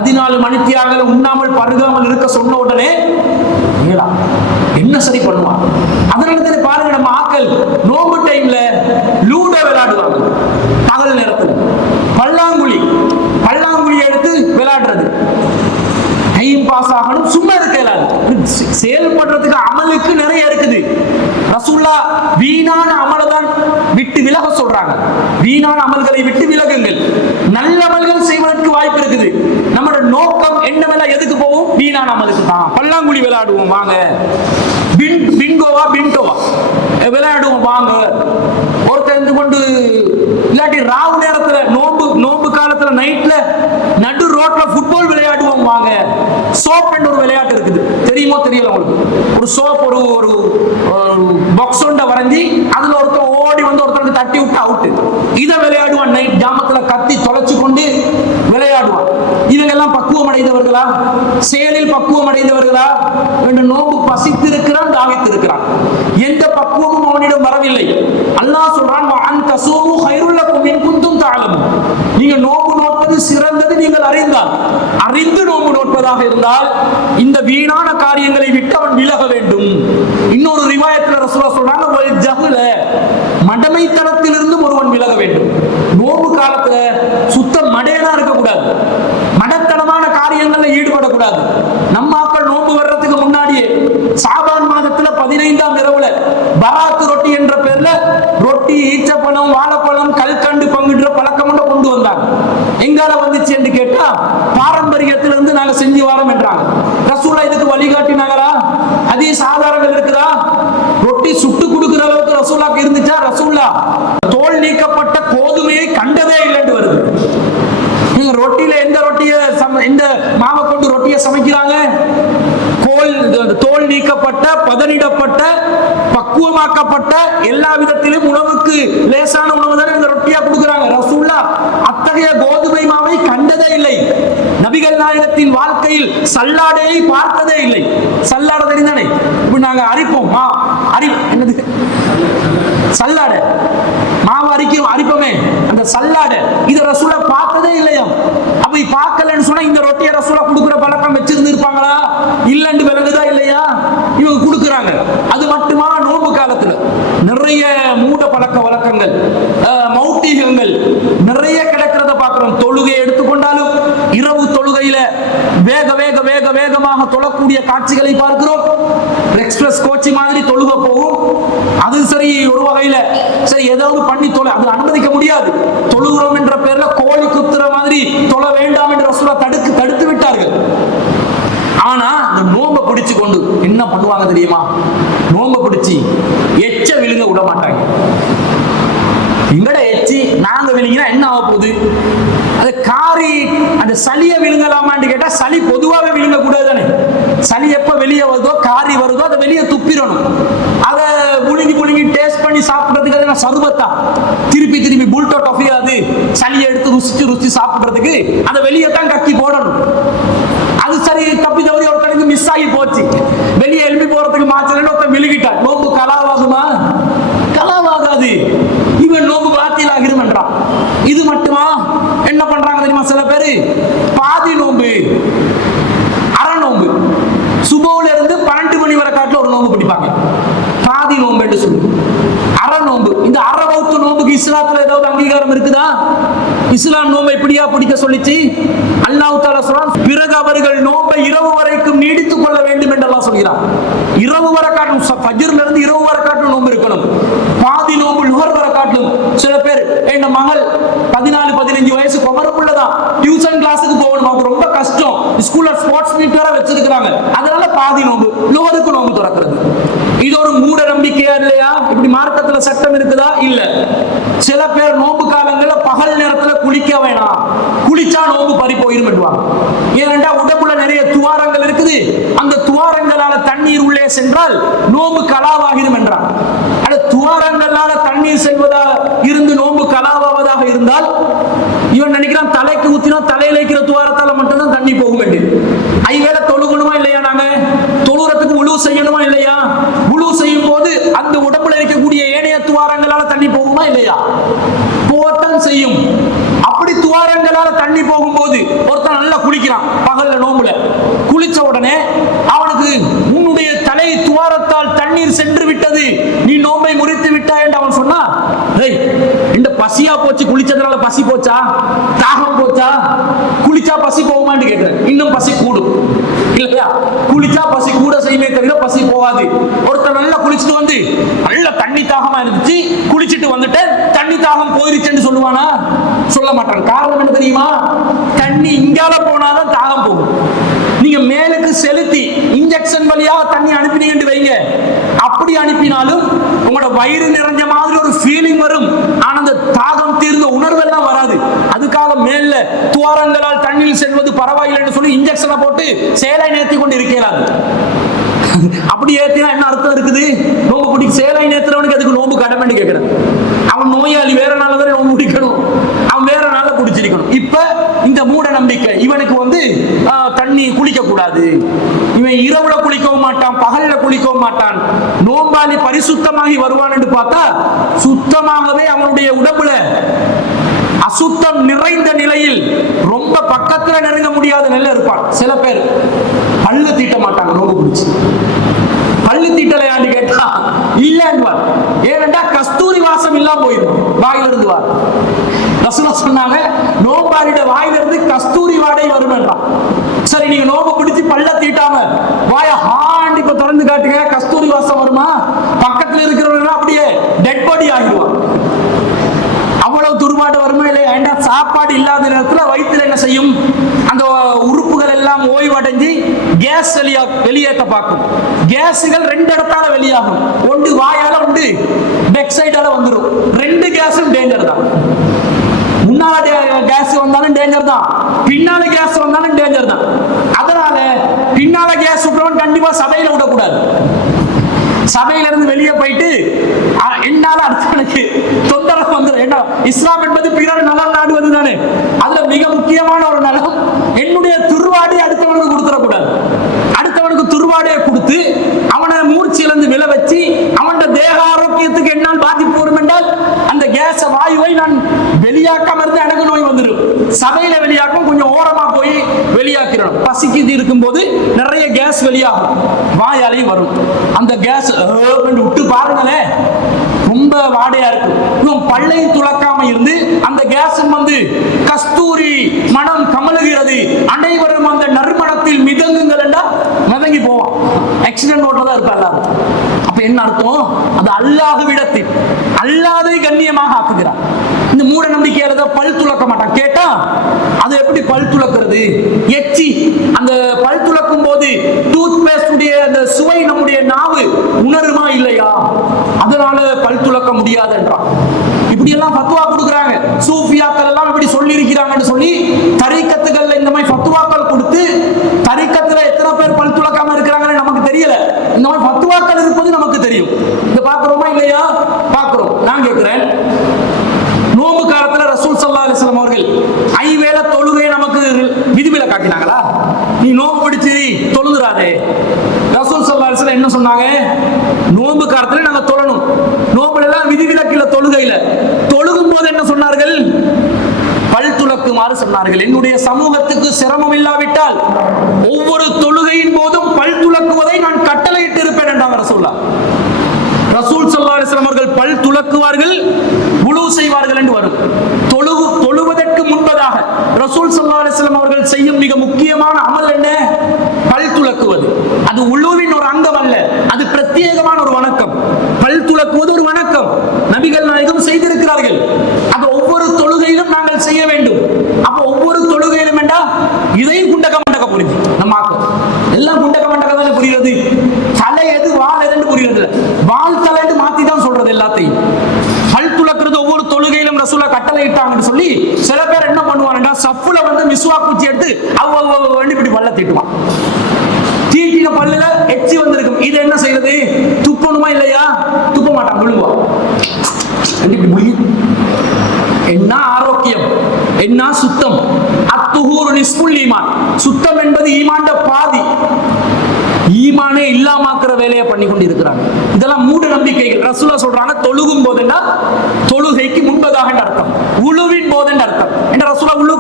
14 மணித்தியாங்களை உண்ணாமல் பருகாமல் இருக்க சொன்ன உடனே என்ன சரி பண்ணுவான். அதனால தானே பாருங்க, நம்ம ஆக்கள் நோம்பு டைம்ல லூடோ விளையாடுவாங்க. பகல் நேரத்தில் பல்லாங்குழி எடுத்து விளையாடுறது. டைம் பாஸ் ஆகணும், சும்மா இருக்க இயலாது. செயல்படுறதுக்கு அமலுக்கு நிறைய இருக்குது. ரசூலுல்லாஹ் வீணான அமலை தான் விட்டு விலக சொல்றாங்க. வீணான அமல்களை விட்டு விலகுங்கள், நல்ல அமல்கள் செய்வதற்கு வாய்ப்பு இருக்குது. நம்மளோட நோக்கம் என்னவெல்லாம் எதுக்கு போவோம்? வீணான அமலுக்கு தான். பல்லாங்குழி விளையாடுவோம் வாங்க, பிங்கோவா பின்டோவா விளையாடுவோம் வாங்க. ஒருத்தர் கொண்டு இல்லாட்டி ராவு நேரத்துல நோம்பு காலத்துல நைட்ல நடு ரோட்ல ஃபுட்பால் விளையாடுவோம் வாங்க. சோப் என்ற ஒரு விளையாட்டு இருக்குது, தெரியுமோ தெரியல உங்களுக்கு? ஒரு சோப் ஒரு பாக்ஸ் ஒன்றை வரைஞ்சி அதுல ஒருத்தர் ஓடி வந்து ஒருத்தருக்கு தட்டி விட்டு அவுட்டு. இதை விளையாடுவான். நைட் ஜாமத்துல கத்தி தொலைச்சு கொண்டு விளையாடுவான். இவங்க எல்லாம் பக்குவம் அடைந்தவர்களா? செயலில் பக்குவம் அடைந்தவர்களா? நோம்பு பசித்து இருக்கிறான், தாகித்து இருக்கிறான், எந்த பக்குவமும் அவனிடம் வரவில்லை. அல்லாஹ் சொல்றான், நீங்க நோம்பு நோட்பது சிறந்தது நீங்கள் அறிந்து நோம்பு நோட்பதாக இருந்தால் இந்த வீணான காரியங்களை விட்டு அவன் விலக வேண்டும். இன்னொரு ரிவாயத்துல ரசூலுல்லாஹ் சொல்றாங்க, மடமைத்தனத்திலிருந்து ஒருவன் விலக வேண்டும். நோம்பு காலத்துல சுத்த மடையனா இருக்கக்கூடாது, மடத்தனமான காரியங்கள்ல ஈடுபடக்கூடாது. நம்ம ஆக்கள் நோம்பு வர்றதுக்கு முன்னாடியே சாபான் மாதத்துல 15ஆம் இரவுல பராத்து ரொட்டி என்ற பேர்ல ரொட்டி, ஈச்சப்பழம், வாழைப்பழம், கல்கண்டு பங்குன்ற பழக்கம் கொண்டு வந்தாங்க. எங்கால வந்துச்சு என்று கேட்டா பாரம்பரியத்திலிருந்து நாங்க செஞ்சு வாரோம் என்றாங்க. ரசூலுல்லாஹ் இதுக்கு வழிகாட்டினாங்களா? ஹதீஸ் ஆதாரங்கள் இருக்குதா? ரொட்டி சுட்டு கொடுக்கிற அளவுக்கு ரசூலுல்லாஹ்க்கு இருந்துச்சா? ரசூலுல்லாஹ் தோல் நீக்கப்பட்ட கோதுமையை கண்டதே இல்லைன்னு வருது. நீங்க ரொட்டியில எந்த மாவை கொண்டு ரொட்டியை சமைக்கிறாங்க? தோல் நீக்கப்பட்ட, பதனிடப்பட்ட, பக்குவமாக்கப்பட்ட, எல்லா விதத்திலும் உணவுக்கு லேசான உணவு தானே இந்த ரொட்டியா கொடுக்குறாங்க. ரசூலுல்லாஹ் அத்தகைய கோதுமை மாவை கண்டதே இல்லை. நபிகள் நாயகத்தின் வாழ்க்கையில் சல்லாடையை பார்த்ததே இல்லை. சல்லாடை தெரிந்தானே? இப்ப நாங்க அரிப்போம், என்னது சல்லாடை, மாவு அரிப்போமே, அந்த சல்லாடை இத ரசூலுல்லாஹ் பார்த்ததே இல்லையா? அப்படி பார்க்கலன்னு சொன்னா இந்த ரொட்டியை ரசூலுல்லாஹ் கொடுக்குற பழக்கம் வச்சிருந்து இருப்பாங்களா? இல்லன்னு விளங்குதா இல்லையா? இவங்க கொடுக்குறாங்க. அது மட்டுமா, நோன்பு காலத்துல நிறைய மூட பழக்க வழக்கங்கள், மௌட்டிகங்கள் நிறைய கிடக்கிறத பார்க்கிறோம். தொழுகை எடுத்துக்கொண்டாலும் இரவு தொழுகையில வேகமாக தொழக்கூடிய காட்சிகளை பார்க்கிறோம். எக்ஸ்பிரஸ் கோச்சி மாதிரி தொழுக போகும். அது சரி, ஒரு வகையில சரி ஏதாவது பண்ணி அது அனுமதிக்க முடியாது. தொழுகிறோம் என்ற பேர்ல கோழி குத்துற மாதிரி தொழ வேண்டாம் என்று ரசூலுல்லாஹ் தடுத்து விட்டார்கள். ஆனா இந்த நோம்பை பிடிச்சு கொண்டு என்ன பண்ணுவாங்க தெரியுமா? நோம்பை பிடிச்சி எச்ச விழுங்க விட மாட்டாங்க. எங்கட எச்சி நாங்க விழுங்கினா என்ன ஆக போகுது? அது காரி அந்த சளியை விழுங்கலாமான்னு கேட்டா சளி பொதுவாகவே விழுங்க கூடாது தானே. சளி எப்ப வெளியே வருதோ, காரி வருதோ, அதை வெளியே துப்பிடணும். அதை புழுங்கி டேஸ்ட் பண்ணி சாப்பிடுறதுக்கு அது சர்பத்தா திருப்பி புல்டோ டொஃபியாது சளியை எடுத்து ருசிச்சு சாப்பிடுறதுக்கு அதை வெளியே தான் கக்கி போடணும். அது சரி தப்பி தவறி ஒருத்தனுக்கு மிஸ் ஆகி போச்சு, வெளியே எழுப்பி போறதுக்கு மாச்சலன்னு ஒருத்தன் விழுகிட்டான். நோம்பு கலாவாகுமா? கலாவாகாது. இவன் நோம்பு பாத்தியில் ஆகிருமன்றான். இது மட்டுமா? என்ன பண்றாங்க தெரியுமா? சில பேரு பாதி நோம்பு, அரை நோம்பு, சுபோல இருந்து 12 மணி வரை காட்டுல ஒரு நோம்பு பிடிப்பாங்க. பாதி நோம்பு என்று சொல்லு, அரை நோம்பு. இந்த அரை வௌத்து நோம்புக்கு இஸ்லாத்துல ஏதாவது அங்கீகாரம் இருக்குதா? இஸ்லாம் நோம்பை இப்படியா பிடிக்க சொல்லிச்சு? அல்லாஹ் தஆலா சொல்றான், பிறகு அவர்கள் நோம்பை இரவு வரைக்கும் நீடித்துக் கொள்ள வேண்டும் என்று அல்லாஹ் சொல்கிறான். இரவு வரை காட்டும், ஃபஜ்ர்ல இருந்து இரவு வரை காட்டும் நோம்பு இருக்கணும். பாதி நோம்பு லுஹர் வரை காட்டும். சில பேர், என் மகள் 14-15 வயசு குமரப்புள்ளதான், டியூஷன் கிளாஸுக்கு போகணும், அவங்க ரொம்ப கஷ்டம், ஸ்கூல்ல ஸ்போர்ட்ஸ் மீட் வேற வச்சிருக்காங்க, அதனால பாதி நோம்பு, லுஹருக்கு நோம்பு திறக்கிறது. இது ஒரு மூட நம்பிக்கையா இல்லையா? இப்படி மார்க்கத்துல சட்டம் இருக்குதா? இல்ல. சில பேர் நோம்பு காலங்கள்ல பகல் நேரத்துல குளிக்க வேணாம், குளிச்சா நோம்பு பறி போயிரும் என்றுவாங்க. ஏனென்றா உடம்புல நிறைய துவாரங்கள் இருக்குது, அந்த துவாரங்களால தண்ணீர் உள்ளே சென்றால் நோம்பு கலாவாகிரும் என்றான். அந்த துவாரங்களால தண்ணீர் செல்வதா இருந்து நோம்பு கலாவாவதாக இருந்தால் இவன் நினைக்கிறான் தலைக்கு ஊத்தினா தலையில இருக்கிற துவாரத்தால மட்டும்தான் தண்ணி போக வேண்டியது. ஐவேளை தொழுகணுமா இல்லையா? நாங்க தொழுறதுக்கு உழு செய்யணுமா இல்லையா? உழு செய்யும் போது அந்த உடம்புல இருக்கக்கூடிய ஏனைய துவாரங்களால தண்ணி போகுமா இல்லையா? போகத்தான் செய்யும். அப்படி துவாரங்களால தண்ணி போகும்போது ஒருத்தன் நல்லா குளிக்கிறான் பகல்ல நோம்புல, குளிச்ச உடனே அவனுக்கு உன்னுடைய தலை துவாரத்தால் தண்ணீர் சென்று விட்டது, நீ நோம்பை முறித்து விட்டாய் என்று அவன் சொன்னா, இந்த பசியா போச்சு, குளிச்சதுனால பசி போச்சா, தாகம் போச்சா, குளிச்சா பசி போகுமான்னு கேட்கிறேன். இன்னும் பசி கூடும் இல்லையா? குளிச்சா பசி கூட செய்யுமே தவிர பசி போகாது. ஒருத்தர் நல்லா குளிச்சுட்டு வந்து நல்ல தண்ணி தாகமா இருந்துச்சு, குளிச்சுட்டு வந்துட்டு தண்ணி தாகம் போயிருச்சுன்னு சொல்லுவானா? சொல்ல மாட்டான். காரணம் என்ன தெரியுமா? தண்ணி இங்கால போனாதான் தாகம் போகும். நீங்க மேலுக்கு செலுத்தி இன்ஜெக்ஷன் வழியா தண்ணி அனுப்பினீங்கன்னு வைங்க, அப்படி அனுப்பினாலும் உங்களோட வயிறு நிறைஞ்ச மாதிரி ஒரு ஃபீலிங் வரும், ஆனா அந்த தாகம் தீர்ந்த உணர்வு எல்லாம் வராது. அதுக்காக மேல துவாரங்களால் தண்ணீர் செல்வது பரவாயில்லைன்னு சொல்லி இன்ஜெக்ஷனை போட்டு சேலை நேர்த்தி கொண்டு இருக்கிறார். அப்படி ஏத்தினா என்ன அர்த்தம் இருக்குது? நோம்பு பிடிக்க சேலை நேர்த்துறவனுக்கு அதுக்கு நோம்பு கடமைன்னு கேட்கிறேன். அவன் நோயாளி, வேற நாள் தானே நோம்பு பிடிக்கணும், அவன் வேற நாள்ல குடிச்சிருக்கணும். இப்ப இந்த மூட நம்பிக்கை இவனுக்கு தண்ணி குளிக்க கூடாது, இவன் இரவுல குளிக்கவும் மாட்டான், பகல்ல குளிக்கவும் மாட்டான், நோம்பாளி பரிசுத்தமாகி வருவான் என்று பார்த்தா சுத்தமாகவே அவனுடைய உடம்புல அசுத்தம் நிறைந்த நிலையில் ரொம்ப பக்கத்துல நெருங்க முடியாத நிலையில இருப்பான். சில பேர் பல்லு தீட்ட மாட்டாங்க நோம்பு பிடிச்சு. பல்லு தீட்டலையான்னு கேட்டா இல்லைன்னுவார். ஏனென்றா கஸ்தூரி வாசம் இல்லாம போயிடும் வாயிலிருந்து வார். ரசூலுல்லாஹ் சொன்னாங்க, நோம்பாளிட வாயிலிருந்து கஸ்தூரி வாடை வரும் என்றான். சரி, நீங்க நோம்பு பிடிச்சு பல்ல தீட்டாம வாய ஹாண்டி இப்ப திறந்து காட்டுங்க, கஸ்தூரி வாசம் வருமா? பக்கத்துல இருக்கிறவங்க அப்படியே டெட் பாடி ஆகிடுவான். அவ்வளவு துர்பாடு வருமா இல்லையா? ஏண்டா சாப்பாடு இல்லாத நேரத்தில் வயிற்றுல என்ன செய்யும்? அந்த உறுப்புகள் எல்லாம் ஓய்வடைஞ்சு கேஸ் வெளியேற்ற பார்க்கும். கேஸுகள் ரெண்டு இடத்தால வெளியாகும், ஒன்று வாயால, ஒன்று பேக் சைடால வந்துடும். ரெண்டு கேஸும் டேஞ்சர் தான். முன்னால கேஸ் வந்தாலும் டேஞ்சர் தான், பின்னால கேஸ் வந்தாலும் டேஞ்சர் தான். அதனால பின்னால கேஸ் விட்டுறவன் கண்டிப்பா சபையில விடக்கூடாது. சபையில இருந்து வெளியே போயிட்டு என்னால அடுத்தவனுக்கு தொந்தரவு வந்துடும். என்ன, இஸ்லாம் என்பது பிறர் நலன் நாடுவது தானே. அதுல மிக முக்கியமான ஒரு நலம், என்னுடைய துர்வாடை அடுத்தவனுக்கு கொடுத்துடக்கூடாது. அடுத்தவனுக்கு துர்வாடையை கொடுத்து அவனை மூர்ச்சியிலிருந்து விழ வச்சு அவன் தேக ஆரோக்கியத்துக்கு என்னால் பாதிப்பு வரும் என்றால் அந்த கேஸ் வாயுவை நான் வெளியாக்காம இருந்து எனக்கு நோய் வந்துடும். சபையில வெளியாக்கும், கொஞ்சம் ஓரமா போய் வெளியாக்கிறோம். பசிக்கு இருக்கும் போது நிறைய கேஸ் வெளியாகும், வாயாலையும் வரும். அந்த கேஸ் விட்டு பாருங்களேன், ரொம்ப வாடையா இருக்கும். இவன் பல்லையும் துளக்காம இருந்து அந்த கேஸ் கஸ்தூரி மனம் கமலுகிறது, அனைவரும் அந்த நறுமணத்தில் மிதங்குங்கள் என்றா மிதங்கி போவான். ஆக்சிடென்ட் ரோட்ல தான் இருப்பாங்க. அப்ப என்ன அர்த்தம்? அது அல்லாஹ்விடத்தில் அல்லாஹ்வை கண்ணியமாக ஆக்குகிறார். இந்த மூட நம்பிக்கையால பல் துளக்க மாட்டான். கேட்டா அது எப்படி பல் துளக்கிறது? எச்சி, அந்த பல் துளக்கும் போது டூத் பேஸ்ட் உடைய அந்த சுவை நம்முடைய நாவு உணருமா இல்லையா? அதனால பல் துளக்க முடியாது என்றான். இப்படி எல்லாம் ஃபத்வா கொடுக்குறாங்க. சூஃபியாக்கள் எல்லாம் இப்படி சொல்லி இருக்கிறாங்கன்னு சொல்லி தரீக்கத்துகள்ல இந்த மாதிரி ஃபத்வாக்கள் கொடுத்து, தரீக்கத்துல எத்தனை பேர் பல் துளக்காம இருக்கிறாங்கன்னு நமக்கு தெரியல. இந்த மாதிரி ஃபத்வாக்கள் இருப்பது நமக்கு தெரியும். இத பாக்குறோமா இல்லையா? பாக்குறோம். நான் கேட்கிறேன், நோம்பு காலத்துல ரசூல் ஸல்லல்லாஹு அலைஹி வஸல்லம் அவர்கள் ஐவேளை தொழுகை நமக்கு விதிவில காட்டினாங்களா? நீ நோம்பு பிடிச்சி தொழுதுறாதே. ரசூல் ஸல்லல்லாஹு அலைஹி வஸல்லம் என்ன சொன்னாங்க? நோம்பு காலத்துல நாங்க தொழணும். நோம்புல எல்லாம் விதிவிலக்கில தொழுகையில தொழுகும் போது என்ன சொன்னார்கள்? பல் துலக்குமாறு சொன்னார்கள். என்னுடைய சமூகத்துக்கு சிரமம் இல்லாவிட்டால் ஒவ்வொரு தொழுகையின் போதும் பல் துலக்குவதை நான் கட்டளையிட்டு இருப்பேன் என்றாங்க ரசூலுல்லாஹ். ரசூல் ஸல்லல்லாஹு அலைஹி வஸல்லம் அவர்கள் பல் துலக்குவார்கள், வுளூ செய்வார்கள் என்று வரும். தொழுவதற்கு முன்பதாக ரசூல் ஸல்லல்லாஹு அலைஹி வஸல்லம் அவர்கள் செய்யும் மிக முக்கியமான அமல் என்ன? பல் துலக்குவது. அது உளுவின் ஒரு அங்கம் அல்ல, அது பிரத்யேகமான ஒரு வணக்கம். பல் துலக்குவது ஒரு வணக்கம், நபிகள் நாயகம் செய்திருக்கிறார்கள். அது ஒவ்வொரு தொழுகையிலும் நாங்கள் செய்ய வேண்டும். அப்ப ஒவ்வொரு தொழுகையிலும் என்றா இதையும் குண்டக்க மண்டக்க புரியுது. நம்ம எல்லாம் குண்டக்க மண்டக்க தானே புரியுது. தலை எது வால் எதுன்னு புரியுது. வால் தலைன்னு மாத்தி தான் சொல்றது எல்லாத்தையும். பல் துலக்கிறது ஒவ்வொரு தொழுகையிலும் ரசூலா கட்டளை இட்டாங்கன்னு சொல்லி சில பேர் என்ன பண்ணுவாங்கன்னா, சஃப்ல மிஸ்வாக் குச்சி எடுத்து இப்படி பல்ல தீட்டுவான். தீட்டின பல்லுல எச்சி வந்திருக்கும். இது என்ன செய்யறது? துப்பணுமா இல்லையா? துப்ப மாட்டான், விழுங்குவான். என்ன ஆரோக்கியம், என்ன சுத்தம். அத்துஹூரு நிஸ்ஃபுல் ஈமான். சுத்தம் என்பது ஈமான்ட பாதி. ஈமானே இல்லாமக்கிற வேலையை பண்ணி கொண்டு இருக்கிறாங்க. இதெல்லாம் மூட நம்பிக்கைகள். ரசூலுல்லாஹ் சொல்றாங்க, தொழுகும் போதுன்னா தொழுகைக்கு முன்பதாக அர்த்தம், உளுவின் போது அர்த்தம். என்ற ரசூலுல்லாஹ்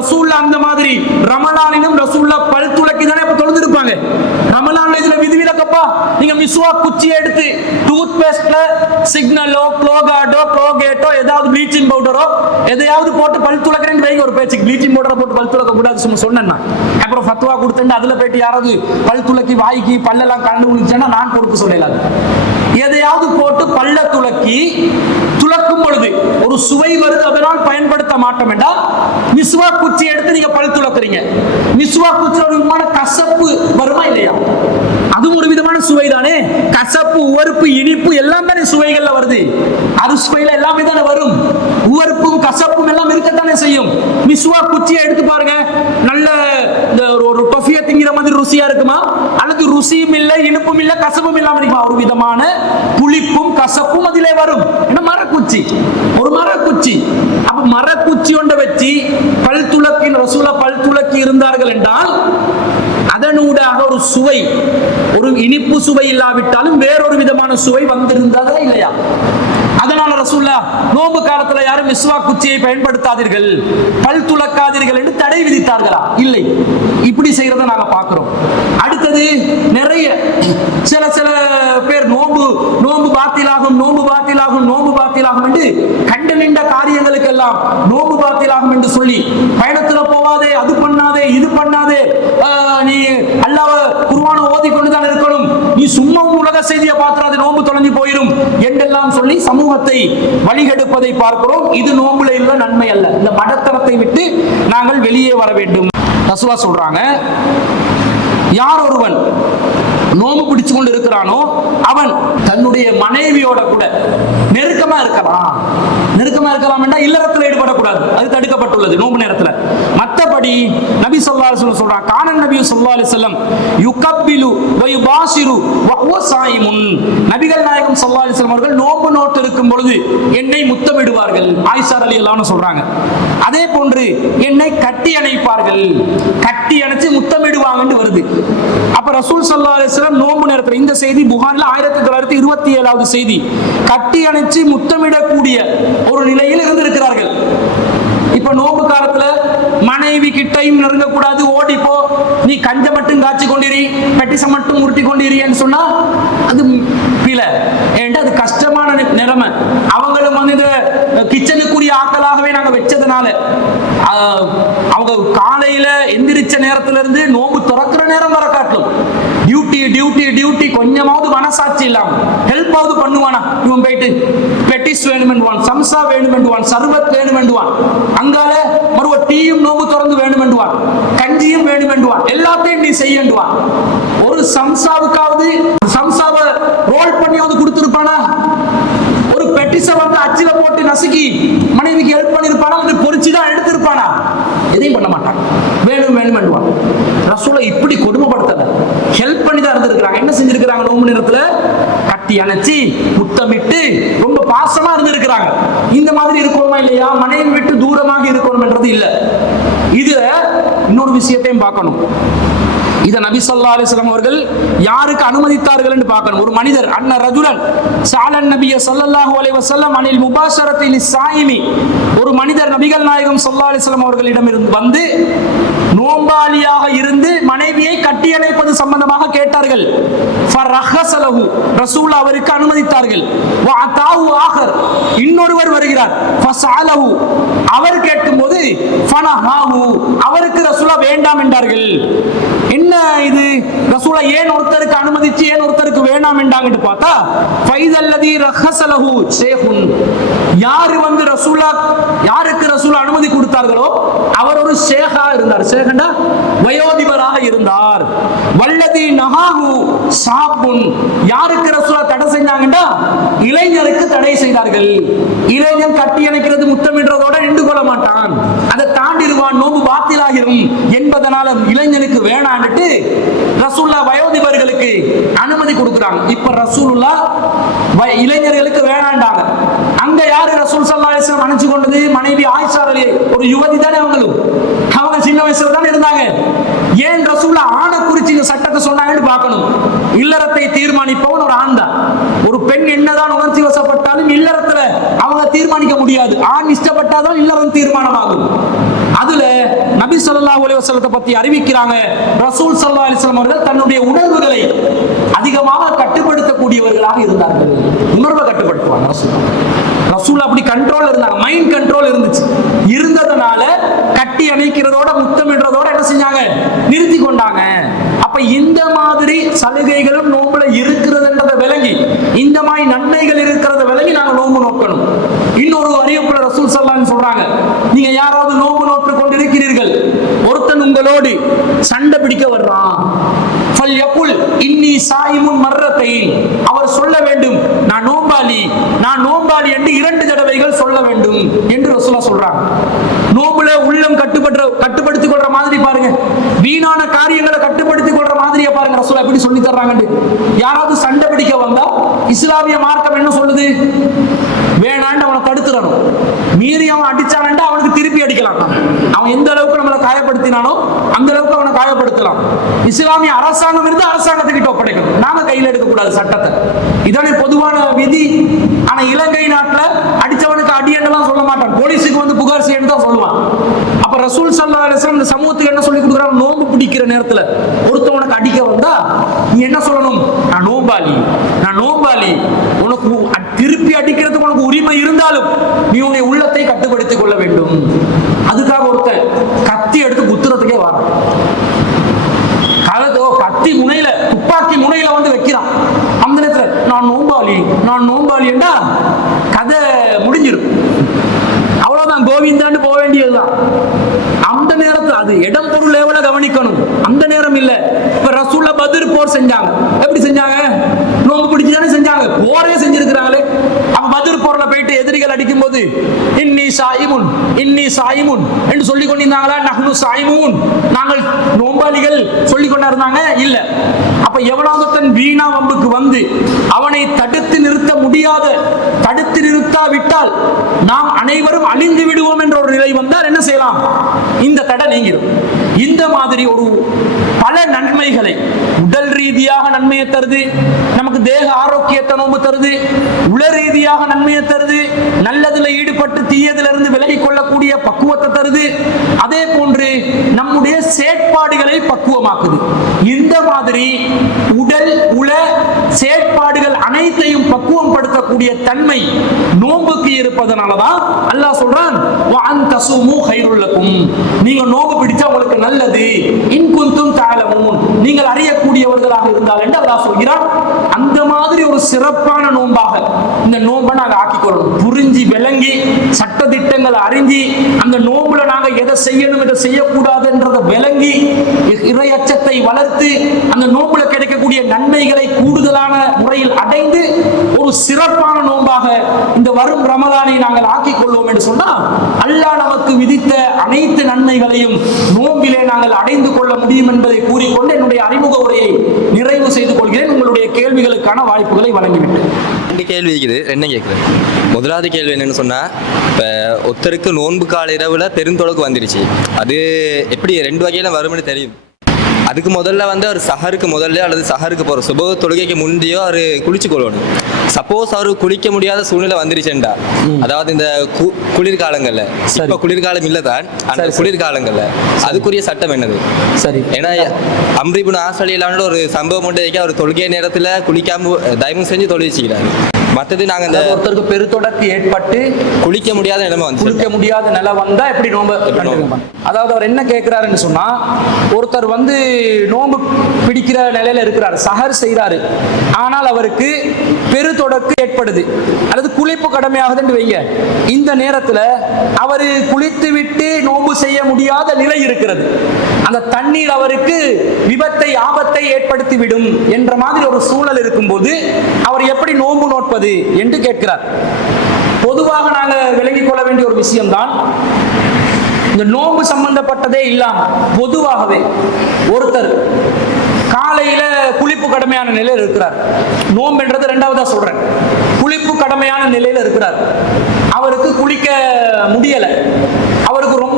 ரசூல்லா அந்த மாதிரி ரமலானிலும் ரசூல்லா பல் துலக்கி தானே இப்ப தொழுது இருப்பாங்க. ரமலான்ல இதுல விதிவிலக்கப்பா, நீங்க மிஸ்வாக் குச்சியை எடுத்து டூத் பேஸ்ட்ல சிக்னலோ க்ளோகார்டோ க்ளோகேட்டோ ஏதாவது ப்ளீச்சிங் பவுடரோ எதையாவது போட்டு பல் துலக்கிறேன்னு வைங்க. ஒரு பேச்சுக்கு ப்ளீச்சிங் பவுடரை போட்டு பல் துலக்க கூடாது சொன்னேன்னா, அப்புறம் ஃபத்வா கொடுத்துட்டு அதுல போயிட்டு யாராவது பல் துலக்கி வாய்க்கு பல்லெல்லாம் கண்டு விழுந்துச்சுன்னா நான் பொறுப்பு சொல்லலாது. எதையாவது போட்டு பல்ல துலக்கி துலக்கும் பொழுது ஒரு சுவை வருது, அதனால் பயன்படுத்த மாட்டோம் என்றால் மிஸ்வாக் குச்சி எடுத்து நீங்க பல் துலக்குறீங்க. மிஸ்வாக் குச்சி ஒரு விதமான கசப்பு வருமா இல்லையா? அதுவும் ஒரு விதமான சுவை தானே. கசப்பு, உவர்ப்பு, இனிப்பு எல்லாம் தானே சுவைகள்ல வருது. அறுசுவையில எல்லாமே தானே வரும். உவர்ப்பும் கசப்பும் எல்லாம் இருக்கத்தானே செய்யும். மிஸ்வாக் குச்சியை எடுத்து பாருங்க, நல்ல ஒரு டொஃபியா திங்கிற மாதிரி ருசியா இருக்குமா? அல்லது ருசியும் இல்லை, இனிப்பும் இல்லை, கசப்பும் இல்லாம இருக்குமா? ஒரு விதமான புளிப்பும் கசப்பும் அதிலே வரும். என்ன மரக்குச்சி, ஒரு மரக்குச்சி. அப்ப மரக்குச்சி ஒன்றை வச்சு பல் துலக்கி ரசூலா பல் துலக்கி இருந்தார்கள் என்றால் அதனூடாக ஒரு சுவை, ஒரு இனிப்பு சுவை இல்லாவிட்டாலும் வேறொரு விதமான சுவை வந்திருந்ததா இல்லையா? அதனால ரசூல்லா நோன்பு காலத்துல யாரும் மிஸ்வாக் குச்சியை பயன்படுத்தாதீர்கள், பல் துலக்காதீர்கள் என்று தடை விதித்தார்களா? இல்லை. இப்படி செய்யறத நாங்க பார்க்கிறோம். அடுத்தது நிறைய சில பேர் நோன்பு பாத்திலாகும், நோன்பு பாத்திலாகும், நோன்பு பாத்திலாகும் என்று கண்டு நின்ற காரியங்களுக்கு எல்லாம் நோன்பு பாத்திலாகும் என்று சொல்லி பயணத்துல போவாதே, அது பண்ணாதே, இது பண்ணாதே, நீ அல்லாஹ் குர்ஆனை ஓதி கொண்டுதான் இருக்கணும், நீ சும்மா உலக செய்தியை பார்த்துறாதே, நோன்பு தொலைஞ்சு போயிடும் என்றெல்லாம் சொல்லி சமூகத்தை வழிகெடுப்பதை பார்க்கிறோம். இது நோன்புல உள்ள நன்மை அல்ல. இந்த மடத்தனத்தை விட்டு நாங்கள் வெளியே வர வேண்டும். ரசூலா சொல்றாங்க, யார் ஒருவன் நோம்பு பிடிச்சு கொண்டு இருக்கிறானோ அவன் தன்னுடைய மனைவியோட கூட நெருக்கமா இருக்கலாம். நெருக்கமா இருக்கலாம் என்றால் இல்லறத்தில் ஈடுபடக்கூடாது, அது தடுக்கப்பட்டுள்ளது நோம்பு நேரத்தில். மற்றபடி நபி ஸல்லல்லாஹு அலைஹி வஸல்லம் சொல்றாங்க, கானன் நபி ஸல்லல்லாஹு அலைஹி வஸல்லம் யுகப்பிலு வ யுபாஷிரு வ ஹுவ ஸாயிமுன். நபிகள் நாயகம் ஸல்லல்லாஹு அலைஹி வஸல்லம் அவர்கள் நோம்பு நோட்டு இருக்கும் பொழுது என்னை முத்தமிடுவார்கள். ஆயிஷா ரலியல்லாஹு அன்ஹா சொல்றாங்க. அதே போன்று என்னை கட்டி அணைப்பார்கள், கட்டி அணைச்சு முத்தமிடுவாங்கன்னு வருது. அப்ப ரசூல் ஸல்லல்லாஹு அலைஹி வஸல்லம் நோன்பு நேரத்தில், இந்த செய்தி புகாரில் 1927வது செய்தி, கட்டி அணைச்சு முத்தமிடக்கூடிய ஒரு நிலையில் இருந்திருக்கிறார்கள். இப்ப நோம்பு காலத்துல மனைவி கிட்டையும் நெருங்கக்கூடாது, ஓடிப்போ, நீ கஞ்ச மட்டும் காய்ச்சி கொண்டிரி, பெட்டிச மட்டும் உருட்டி கொண்டிரின்னு சொன்னா அது பிழை. ஏன்டா அது கஷ்டமான நிலைமை. அவங்களும் வந்து இந்த கிச்சனுக்குரிய ஆட்களாகவே நாங்க வச்சதுனால அவங்க காலையில எந்திரிச்ச நேரத்துல இருந்து நோம்பு திறக்கிற நேரம் வர காட்டும் டியூட்டி டியூட்டி டியூட்டி, கொஞ்சமாவது மனசாட்சி இல்லாம ஹெல்ப் ஆவது பண்ணுவானா? இவன் போயிட்டு பெட்டிஸ் வேணுமென்றுவான், சம்சா வேணுமென்றுவான், சர்பத் வேணுமென்றுவான், அங்கால மறுவ டீயும் நோம்பு திறந்து வேணுமென்றுவான், கஞ்சியும் வேணுமென்றுவான், எல்லாத்தையும் நீ செய்யண்டுவான். ஒரு சம்சாவுக்காவது சம்சாவை ரோல் பண்ணியாவது கொடுத்திருப்பானா? ஒரு பெட்டிஸ வந்து அச்சில போட்டு நசுக்கி மனைவிக்கு ஹெல்ப் பண்ணிருப்பானா? அது பொரிச்சுதான் எடுத்திருப்பானா? எதையும் பண்ண மாட்டான், வேணும் வேணுமென்றுவான். ரசூலை இப்படி கொடுமைப்படுத்தல, ஹெல்ப் பண்ணி தான் இருந்திருக்கிறாங்க. என்ன செஞ்சிருக்கிறாங்க? நோம்பு நேரத்துல கட்டி அணைச்சி முத்தமிட்டு ரொம்ப பாசமா இருந்திருக்கிறாங்க. இந்த மாதிரி இருக்கணுமா இல்லையா? மனைவி விட்டு தூரமாக இருக்கணும் என்றது இல்ல. இது இன்னொரு விஷயத்தையும் பார்க்கணும். இத நபி ஸல்லல்லாஹு அலைஹி வஸல்லம் அவர்கள் யாருக்கு அனுமதித்தார்கள் என்று பார்க்கணும். ஒரு மனிதர் அன்ன ரஜுலன் ஸஅலன் நபிய ஸல்லல்லாஹு அலைஹி வஸல்லம் அனில் முபாஷரத்தி லிஸ்ஸாயிமி, ஒரு மனிதர் நபிகள் நாயகம் ஸல்லல்லாஹு அலைஹி வஸல்லம் அவர்களிடம் வந்து நோம்பாளியாக இருந்து மனைவியை கட்டியணைப்பது சம்பந்தமாக கேட்டார்கள். ஃபரஹஸலஹு, ரசூல் அவருக்கு அனுமதித்தார்கள். வஅதாஹு ஆகர், இன்னொருவர் வருகிறார். ஃபஸஅலஹு, அவர் கேட்கும்போது ஃபனஹாஹு, அவருக்கு ரசூலா வேண்டாம் என்றார்கள். என்ன இது ரசூலா ஏன் ஒருத்தருக்கு அனுமதிச்சு ஏன் ஒருத்தருக்கு வேண்டாம் என்றாங்கன்னு பார்த்தா, ஃபைதல்லதி ரஹஸலஹு ஷேஹுன், யார் வந்து ரசூலா யாருக்கு ரசூலா அனுமதி கொடுத்தார்களோ அவர் ஒரு ஷேகா இருந்தார். ஷேகண்டா வயோதிபராக இருந்தார். வல்லதி நஹாஹு ஷாபுன், யாருக்கு ரசூலா தடை செஞ்சாங்கண்டா இளைஞருக்கு தடை செய்தார்கள். இளைஞன் கட்டி அணைக்கிறது முத்தமிடுறதோட நின்று கொள்ள மாட்டான், அதை தாண்டிடுவான், நோம்பு பாத்திலாகிரும் என்பதனால இளைஞனுக்கு வேணான்னுட்டு ரசூலுல்லா வயோதிபர்களுக்கு அனுமதி கொடுக்குறாங்க. இப்ப ரசூலுல்லா இளைஞர்களுக்கு வேணாண்டாங்க. அங்க யாரு ரசூல் ஸல்லல்லாஹு அலைஹி வஸல்லம் அணைச்சு கொண்டது? மனைவி ஆயிஷா ரலியல்லாஹு, ஒரு யுவதி தானே அவங்களும், அவங்க சின்ன வயசுல தானே இருந்தாங்க. ஏன் ரசூலுல்லா ஆணை குறிச்சு இந்த சட்டத்தை சொன்னாங்கன்னு பார்க்கணும். இல்லறத்தை தீர்மானிப்பவன் ஒரு ஆண் தான். ஒரு பெண் என்னதான் உணர்ச்சி வசப்பட்டாலும் இல்லறத்துல அவங்க தீர்மானிக்க முடியாது. ஆண் இஷ்டப்பட்டாதான் இல்லறம் தீர்மானமாகும். அதுல நபி ஸல்லல்லாஹு அலைஹி வஸல்லத்தை பத்தி அறிவிக்கிறாங்க. ரசூல் ஸல்லல்லாஹு அலைஹி வஸல்லம் அவர்கள் தன்னுடைய உணர்வுகளை அதிகமாக கட்டுப்படுத்தக்கூடியவர்களாக இருந்தார்கள். உணர்வை கட்டுப்படுத்துவாங்க ரசூல் அப்படி கண்ட்ரோல் இருந்தாங்க. மைண்ட் கண்ட்ரோல் இருந்ததுனால கட்டி அணைக்கிறதோட முத்தமிடுறதோட என்ன செஞ்சாங்க, நிறுத்தி கொண்டாங்க. அப்ப இந்த மாதிரி சலுகைகளும் நோம்புல இருக்கிறதுன்றதை விளங்கி, இந்த மாதிரி நன்மைகள் இருக்கிறத விளங்கி நாங்க நோம்பு நோக்கணும். இன்னொரு அறிவிப்புல ரசூல் ஸல்லல்லாஹு அலைஹி வஸல்லம் சொல்றாங்க, நீங்க யாராவது நோம்பு நோற்று கொண்டிருக்கிறீர்கள், ஒருத்தன் உங்களோடு சண்டை பிடிக்க வர்றான், ஃபல்யகுல் இன்னி சாயிமுன் மர்ரத்தைன், அவர் சொல்ல வேண்டும் நான் நோம்பாளி என்று 2 தடவைகள் சொல்ல வேண்டும் என்று ரசூலுல்லாஹ் சொல்றாங்க. நோம்புல உள்ளம் கட்டுப்படுத்திக் கொள்ற மாதிரி பாருங்க, வீணான காரியங்களை கட்டுப்படுத்திக் கொள்ற மாதிரியே பாருங்க ரசூலுல்லாஹ் எப்படி சொல்லி தர்றாங்க. யாராவது சண்டை பிடிக்க வந்தா இஸ்லாமிய மார்க்கம் என்ன சொல்லுது, வேணான்னு அவனை தடுத்துறணும். மீறி அவன் அடிச்சானண்டா அவனுக்கு திருப்பி அடிக்கலாம். அவன் எந்த அளவுக்கு நம்மளை காயப்படுத்தினானோ அந்த அளவுக்கு அவனை காயப்படுத்தலாம். இஸ்லாமிய அரசாங்கம் இருந்து அரசாங்கத்துக்கிட்ட ஒப்படைக்கணும், நாங்க கையில் எடுக்கக்கூடாது சட்டத்தை. இதானே பொதுவான விதி. ஆனா இலங்கை நாட்டுல அடிச்சவனுக்கு அடியெல்லாம் சொல்ல மாட்டான், போலீஸுக்கு வந்து புகார் செய்யணும் தான் சொல்லுவான். அப்ப ரசூல் ஸல்லல்லாஹு அலைஹி வஸல்லம் இந்த சமூகத்துக்கு என்ன சொல்லி கொடுக்குறாங்க, நோம்பு பிடிக்கிற நேரத்துல ஒருத்தவனுக்கு அடிக்க வந்தா நீ என்ன சொல்லணும், நான் நோம்பாளி, உனக்கு திருப்பி அடிக்கிறதுக்கு உனக்கு உரிமை இருந்தாலும் நீ உன்னை உள்ளத்தை கட்டுப்படுத்திக் கொள்ள வேண்டும். அதுக்காக ஒருத்தன் கத்தி எடுத்து குத்துறதுக்கே வரான், கத்தி முனையில துப்பாக்கி முனையில வந்து வைக்கிறான். அந்த நேரத்துல நான் நோம்பாளி என்றா கதை முடிஞ்சிடும், அவ்வளவுதான், கோவிந்தான்னு போக வேண்டியதுதான். அந்த நேரத்துல அது இடம் பொருள் லெவல கவனிக்கணும், அந்த நேரம் இல்ல. இப்ப ரசூலுல்லாஹ் பத்ர் போர் செஞ்சாங்க, எப்படி செஞ்சாங்க, நோம்பு பிடிச்சுதானே செஞ்சாங்க, போரே செஞ்சிருக்கிறாங்களே. அப்ப பத்ர் போர்ல போயிட்டு எதிரிகள் அடிக்கும் போது இன்னி சாயிமுன் என்று சொல்லிக் கொண்டிருந்தாங்களா, நஹ்னு சாயிமுன், நாங்கள் நோம்பாளிகள் சொல்லிக் கொண்டிருந்தாங்க இல்ல. அப்ப எவனாவது வீணா வம்புக்கு வந்து அவனை தடுத்து நிறுத்தாவிட்டால் நாம் அனைவரும் அழிந்து விடுவோம் என்ற ஒரு நிலை வந்தால் என்ன செய்யலாம், இந்த தடை நீங்கிடும். இந்த மாதிரி ஒரு பல நன்மைகளை, உடல் ரீதியாக நன்மையை தருது, நமக்கு தேக ஆரோக்கியத்தை நோம்பு தருது, உள ரீதியாக நன்மையை தருது, நல்லதுல ஈடுபட்டு தீயதுல இருந்து விலகிக் கொள்ளக்கூடிய பக்குவத்தை தருது, அதே போன்று நம்முடைய செயற்பாடுகளை பக்குவமாக்குது. இந்த மாதிரி உடல் உள செயற்பாடுகள் அனைத்தையும் பக்குவம் படுத்தக்கூடிய தன்மை நோம்புக்கு இருப்பதனாலதான் அல்லாஹ் சொல்றான், நீங்க நோம்பு பிடிச்சா உங்களுக்கு நல்லது, இன் குன்தும் தஅலமூன், நீங்கள் அறியக்கூடியவர்களாக இருந்தால் என்று அல்லாஹ் சொல்கிறான். அந்த மாதிரி ஒரு சிறப்பான நோம்பாக இந்த நோம்பை நாங்க ஆக்கிக்கொள்ளணும். புரிஞ்சு விளங்கி சட்ட திட்டங்களை அறிஞ்சி அந்த நோம்புல நாங்க எதை செய்யணும் எதை செய்யக்கூடாது என்றதை விளங்கி இறையச்சத்தை வளர்த்து அந்த நோம்புல கிடைக்கக்கூடிய நன்மைகளை கூடுதலான முறையில் அடைந்து ஒரு சிறப்பான நோம்பாக இந்த வரும் ரமலானை நாங்கள் ஆக்கிக் கொள்வோம் என்று சொன்னால் அல்லாஹ் நமக்கு விதித்த அனைத்து நன்மைகளையும் நோம்பிலே நாங்கள் அடைந்து கொள்ள முடியும் என்பதை கூறிக்கொண்டு என்னுடைய அறிமுக உரையை நிறைவு செய்து கொள்கிறேன். உங்களுடைய கேள்விகளுக்கான வாய்ப்புகளை வழங்கிவிட்டேன். 2 கேள்வி இருக்குது, என்ன கேட்குறேன். முதலாவது கேள்வி என்னன்னு சொன்னா, இப்போ ஒருத்தருக்கு நோன்பு கால இரவுல பெருந்தொடக்கு வந்துருச்சு, அது எப்படி 2 வகையில வரும்னு தெரியும். அதுக்கு முதல்ல வந்து அவர் சஹருக்கு முதல்ல அல்லது சஹருக்கு போகிற சுப தொழுகைக்கு முந்தையோ அவர் குளிச்சு கொள்ளணும். சப்போஸ் அவர் குளிக்க முடியாத சூழ்நிலை வந்துருச்சுண்டா, அதாவது இந்த குளிர்காலங்கள்ல, இப்ப குளிர்காலம் இல்லதான், அந்த குளிர்காலங்கள்ல அதுக்குரிய சட்டம் என்னது? சரி, ஏன்னா அம்ர் இப்னு ஆஸ் ரலியல்லாஹு ஒரு சம்பவம் மட்டும் அவர் தொழுகை நேரத்துல குளிக்காம தயவு செஞ்சு தொழுவிச்சுக்கிறாரு. மற்றது நாங்க இந்த ஒருத்தருக்கு பெருத்தொடர்ச்சி ஏற்பட்டு குளிக்க முடியாத நிலை வந்தா எப்படி நோம்பு, அதாவது அவர் என்ன கேட்கிறாருன்னு சொன்னா, ஒருத்தர் வந்து நோம்பு பிடிக்கிற நிலையில இருக்கிறார், சஹர் செய்யறாரு, ஆனால் அவருக்கு பெருத்தொடர்ச்சி ஏற்படுது அல்லது குளிப்பு கடமையாகுதுன்னு வைங்க. இந்த நேரத்துல அவரு குளித்து விட்டு நோம்பு செய்ய முடியாத நிலை இருக்கிறது, அந்த தண்ணீர் அவருக்கு விபத்தை ஆபத்தை ஏற்படுத்தி விடும் என்ற மாதிரி ஒரு சூழல் இருக்கும்போது அவர் எப்படி நோம்பு நோட்பது என்று கேட்கிறார். பொதுவாக நாங்கள் விளங்கிக் கொள்ள வேண்டிய ஒரு விஷயம்தான், இந்த நோம்பு சம்பந்தப்பட்டதே இல்லாம பொதுவாகவே ஒருத்தர் காலையில குளிப்பு கடமையான நிலையில் இருக்கிறார், நோம்பு என்றது 2வதா சொல்றேன், குளிப்பு கடமையான நிலையில இருக்கிறார், அவருக்கு குளிக்க முடியல, அவருக்கு ரொம்ப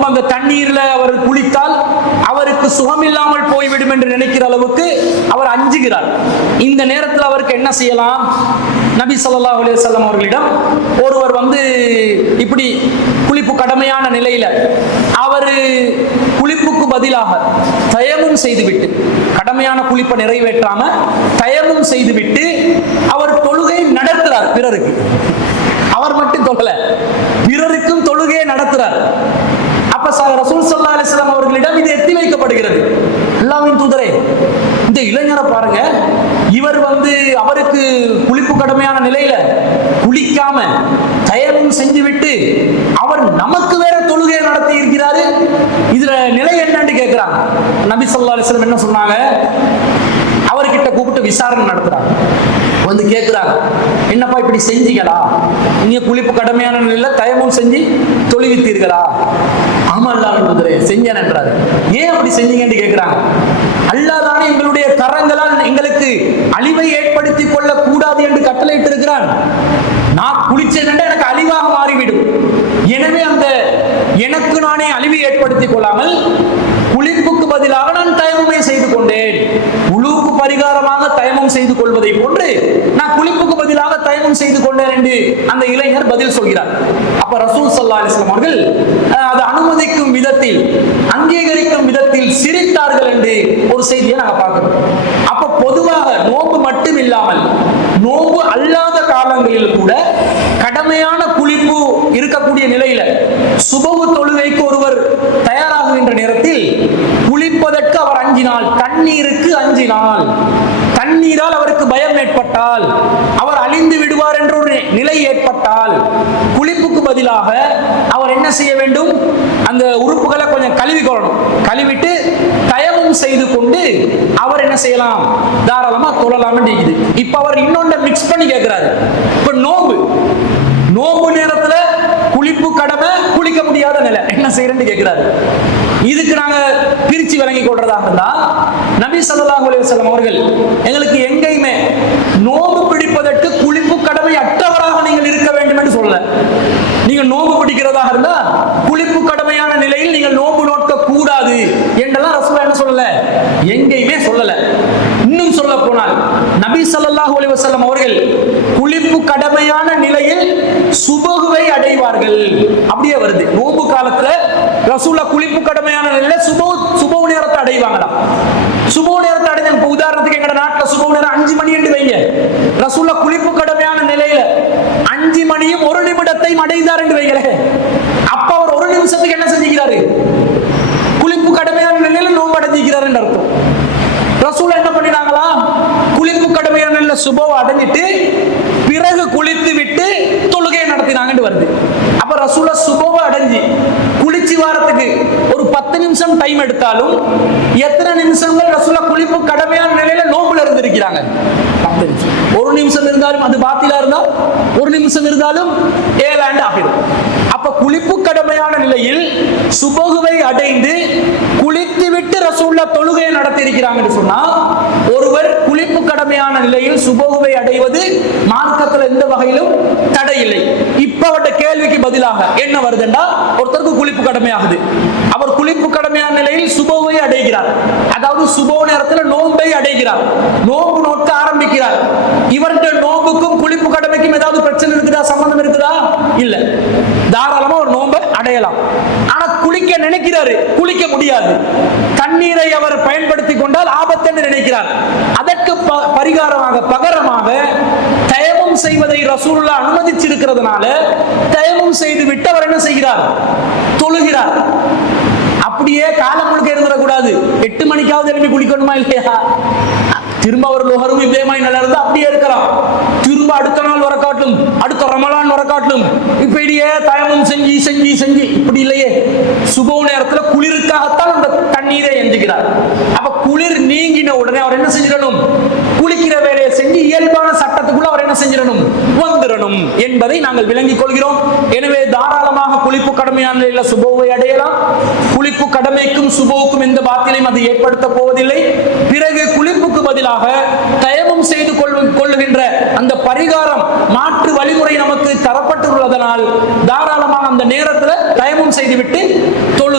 நோம்பு அந்த தண்ணீர்ல அவர் குளித்தால் அவருக்கு சுகமில்லாமல் போய்விடும் என்று நினைக்கிற அளவுக்கு அவர் அஞ்சுகிறார். இந்த நேரத்தில் அவருக்கு என்ன செய்யலாம்? நபி ஸல்லல்லாஹு அலைஹி வஸல்லம் அவர்களிடம் ஒருவர் இப்படி குளிப்பு கடமையான நிலையில அவர் குளிப்புக்கு பதிலாக தயமும் செய்துவிட்டு, கடமையான குளிப்பை நிறைவேற்றாம தயமும் செய்துவிட்டு அவர் தொழுகை நடத்துறார். பிறருக்கு, அவர் மட்டும் தொழல, பிறருக்கும் தொழுகையை நடத்துறார். அப்ப ரசூல் ஸல்லல்லாஹு அலைஹி வஸல்லம் அவர்களிடம் இது எத்தி வைக்கப்படுகிறது. அல்லாஹ்வின் தூதரே, இந்த இளைஞரை பாருங்க, இவர் அவருக்கு குளிப்பு கடமையான நிலையில குளிக்காம தயமும் செஞ்சுவிட்டு அவர் நமக்கு வேற தொழுகையை நடத்தி இருக்கிறாரு, இதுல நிலை என்னன்னு கேட்கிறாங்க. நபி ஸல்லல்லாஹு அலைஹி வஸல்லம் என்ன சொன்னாங்க? அவர்கிட்ட கூப்பிட்டு விசாரணை நடத்துறாங்க. கேட்கிறாங்க, என்னப்பா இப்படி செஞ்சீங்களா? நீங்க குளிப்பு கடமையான நிலையில தயமும் செஞ்சு தொழுவித்தீர்களா? ஆமா அல்லாஹ்வின் தூதரே, செஞ்சேன் என்றாரு. ஏன் அப்படி செஞ்சீங்கன்னு கேட்கிறாங்க. அல்லாஹ் தானே எங்களுடைய கரங்களால் எங்களுக்கு அழிவை ஏற்படுத்திக் கொள்ள கூடாது என்று கட்டளையிட்டு இருக்கிறான். நான் குளிச்சேன் எனக்கு அழிவாக மாறிவிடும். எனவே அந்த எனக்கு நானே அழிவை ஏற்படுத்திக் கொள்ளாமல் குளிப்புக்கு பதிலாக நான் தயமுமே செய்து கொண்டேன். உளுவுக்கு பரிகாரமாக தயமம் செய்து கொள்வதை போன்று நான் குளிப்புக்கு பதிலாக தயமம் செய்து கொண்டேன் என்று அந்த இளைஞர் பதில் சொல்கிறார். அப்ப ரசூல் ஸல்லல்லாஹு அலைஹி வஸல்லம் அவர்கள் அதை அனுமதிக்கும் விதத்தில், அங்கீகரிக்கும் விதத்தில் சிரித்தார்கள் என்று ஒரு செய்தியை நாங்கள் பார்க்கிறோம். அப்ப பொதுவாக நோன்பு மட்டும் இல்லாமல் நோன்பு அல்லாத காலங்களில் கூட கடமையான குளிப்பு இருக்கக்கூடிய நிலையில சுபஹு தொழுகைக்கு ஒருவர் தயாராகுகின்ற நேரத்தில் குளிப்பதற்கு அவர் அஞ்சினால், தண்ணீருக்கு அஞ்சினால், தண்ணீரால் அவருக்கு பயம் ஏற்பட்டால், அவர் அழிந்து விடுவார் என்ற ஒரு நிலை ஏற்பட்டால் குளிப்புக்கு பதிலாக அவர் என்ன செய்ய வேண்டும்? அந்த உறுப்புகளை கொஞ்சம் கழுவிக்கொள்ளணும். கழுவிட்டு தயமும் செய்து கொண்டு அவர் என்ன செய்யலாம்? தாராளமா தொழலாம் இருக்குது. இப்ப அவர் இன்னொன்று மிக்ஸ் பண்ணி கேட்கிறாரு. இப்ப நோம்பு நேரத்துல குளிப்பு கடமை, குளிக்க முடியாத நிலை, என்ன செய்யறேன்னு கேட்கிறாரு. இதுக்கு நாங்க பிரிச்சு விளங்கி கொள்றதாக இருந்தா, நபி ஸல்லல்லாஹு அலைஹி வஸல்லம் அவர்கள் எங்களுக்கு எங்கேயுமே நோம்பு பிடிப்பதற்கு குளிப்பு கடமை அற்றவராக நீங்கள் இருக்க வேண்டும் என்று சொல்லல. நீங்க நோம்பு பிடிக்கிறதாக இருந்தா குளிப்பு கடமையான நிலையில் நீங்கள் நோம்பு நோக்க கூடாது என்றெல்லாம் ரசூல் என்ன சொல்லல, எங்கேயுமே சொல்லல. இன்னும் சொல்ல போனால் நபி ஸல்லல்லாஹு அலைஹி வஸல்லம் அவர்கள் குளிப்பு கடமையான நிலையில் சுபஹுவை அடைவார்கள். அப்படியே வருது. நோம்பு காலத்துல ரசூலுல்லாஹ் குளிப்பு கடமையான நிலையில சுபஹு நேரத்தை அடைவாங்களாம். சுபஹு நேரத்தை அடைஞ்ச, இப்ப உதாரணத்துக்கு எங்க நாட்டுல சுபஹு நேரம் 5 மணி என்று வைங்க. ரசூலுல்லாஹ் குளிப்பு கடமையான நிலையில 5 மணியும் 1 நிமிடத்தையும் அடைந்தார் என்று வைங்களே. அப்ப அவர் 1 நிமிஷத்துக்கு என்ன செஞ்சுக்கிறாரு? குளிப்பு கடமையான நிலையில நோம்பு அடைஞ்சிக்கிறார் என்று அர்த்தம். ரசூல் என்ன பண்ணினாங்களா? குளிப்பு கடமையான நிலையில சுபஹு அடைஞ்சிட்டு பிறகு குளித்து விட்டு தொழுகையை நடத்தினாங்கன்னு வருது. அப்ப ரசூலுல்லாஹ் சுபஹு அடைஞ்சி குளிச்சு வாரத்துக்கு ஒரு 10 நிமிஷம் டைம் எடுத்தாலும் எத்தனை நிமிஷங்கள் ரசூலுல்லாஹ் குளிப்பு கடமையான நிலையில நோம்புல இருந்திருக்கிறாங்க? 10 நிமிஷம். 1 நிமிஷம் இருந்தாலும் அது பாத்திலா இருந்தா 1 நிமிஷம் இருந்தாலும் 7 ஆண்டு ஆகிடும். அப்ப குளிப்பு கடமையான நிலையில் சுபஹுவை அடைந்து குளித்து விட்டு ரசூலுல்லாஹ் தொழுகையை நடத்தி இருக்கிறாங்கன்னு சொன்னா, ஒருவர் குளிப்பு கடமையான நிலையில் சுபஹுவை அடைவது மார்க்கத்துல எந்த வகையிலும் தடை இல்லை. இப்ப அவட்ட கேள்விக்கு பதிலாக என்ன வருதுன்னா, ஒருத்தருக்கு குளிப்பு கடமையாகுது, அவர் குளிப்பு கடமையான நிலையில் சுபஹுவை அடைகிறார், அதாவது சுபஹு நேரத்தில் நோன்பை அடைகிறார், நோன்பு நோக்க ஆரம்பிக்கிறார். இவருடைய நோன்புக்கும் குளிப்பு கடமைக்கும் ஏதாவது பிரச்சனை இருக்குதா? சம்பந்தம் இருக்குதா? இல்ல. தாராளமா ஒரு நோன்பை அடையலாம். ஆனா குளிக்க நினைக்கிறாரு, குளிக்க முடியாது. தண்ணீரை அவர் பயன்படுத்தி கொண்டால் ஆபத்து என்று நினைக்கிறார். அதற்கு பரிகாரமாக, பகரமாக தயமம் செய்வதை ரசூலுல்லாஹ் அனுமதிச்சிருக்கிறதுனால தயமம் செய்து விட்டு அவர் என்ன செய்கிறார்? தொழுகிறார். அப்படியே காலம் முழுக்க இருந்துடக்கூடாது. 8 மணிக்காவது எழுப்பி குளிக்கணுமா இல்லையா? திரும்ப அவர் லோஹரும் இதேமாய் நல்லா இருந்தா அப்படியே இருக்கலாம். திரும்ப அடுத்த நாள் வர காட்டும், அடுத்த ரமலான் வர காட்டும், இப்படியே தயமம் செஞ்சு செஞ்சு செஞ்சு இப்படி இல்லையே. சுபஹு நேரத்துல குளிருக்காகத்தான் அந்த தண்ணீரை எஞ்சுகிறார். அப்ப குளிர் நீங்கின உடனே அவர் என்ன செஞ்சிடணும்? குளிக்கிற வேலையை செஞ்சு இயல்பான சட்டத்துக்குள்ள அவர் என்ன செஞ்சிடணும்? வந்துடணும் என்பதை நாங்கள் விளங்கிக் கொள்கிறோம். எனவே தாராளமாக குளிப்பு கடமையான நிலையில சுபஹுவை அடையலாம். குளிப்பு கடமைக்கும் சுபஹுக்கும் எந்த பாத்திலையும் அது ஏற்படுத்த போவதில்லை. பிறகு குளிப்புக்கு பதிலாக தயமம் செய்து கொள்ளுகின்ற அந்த பரிகாரம், மாற்று வழிமுறை நமக்கு தரப்பட்டுள்ளதனால் தாராளமாக அந்த நேரத்தில் தயமம் செய்துவிட்டு தொழுக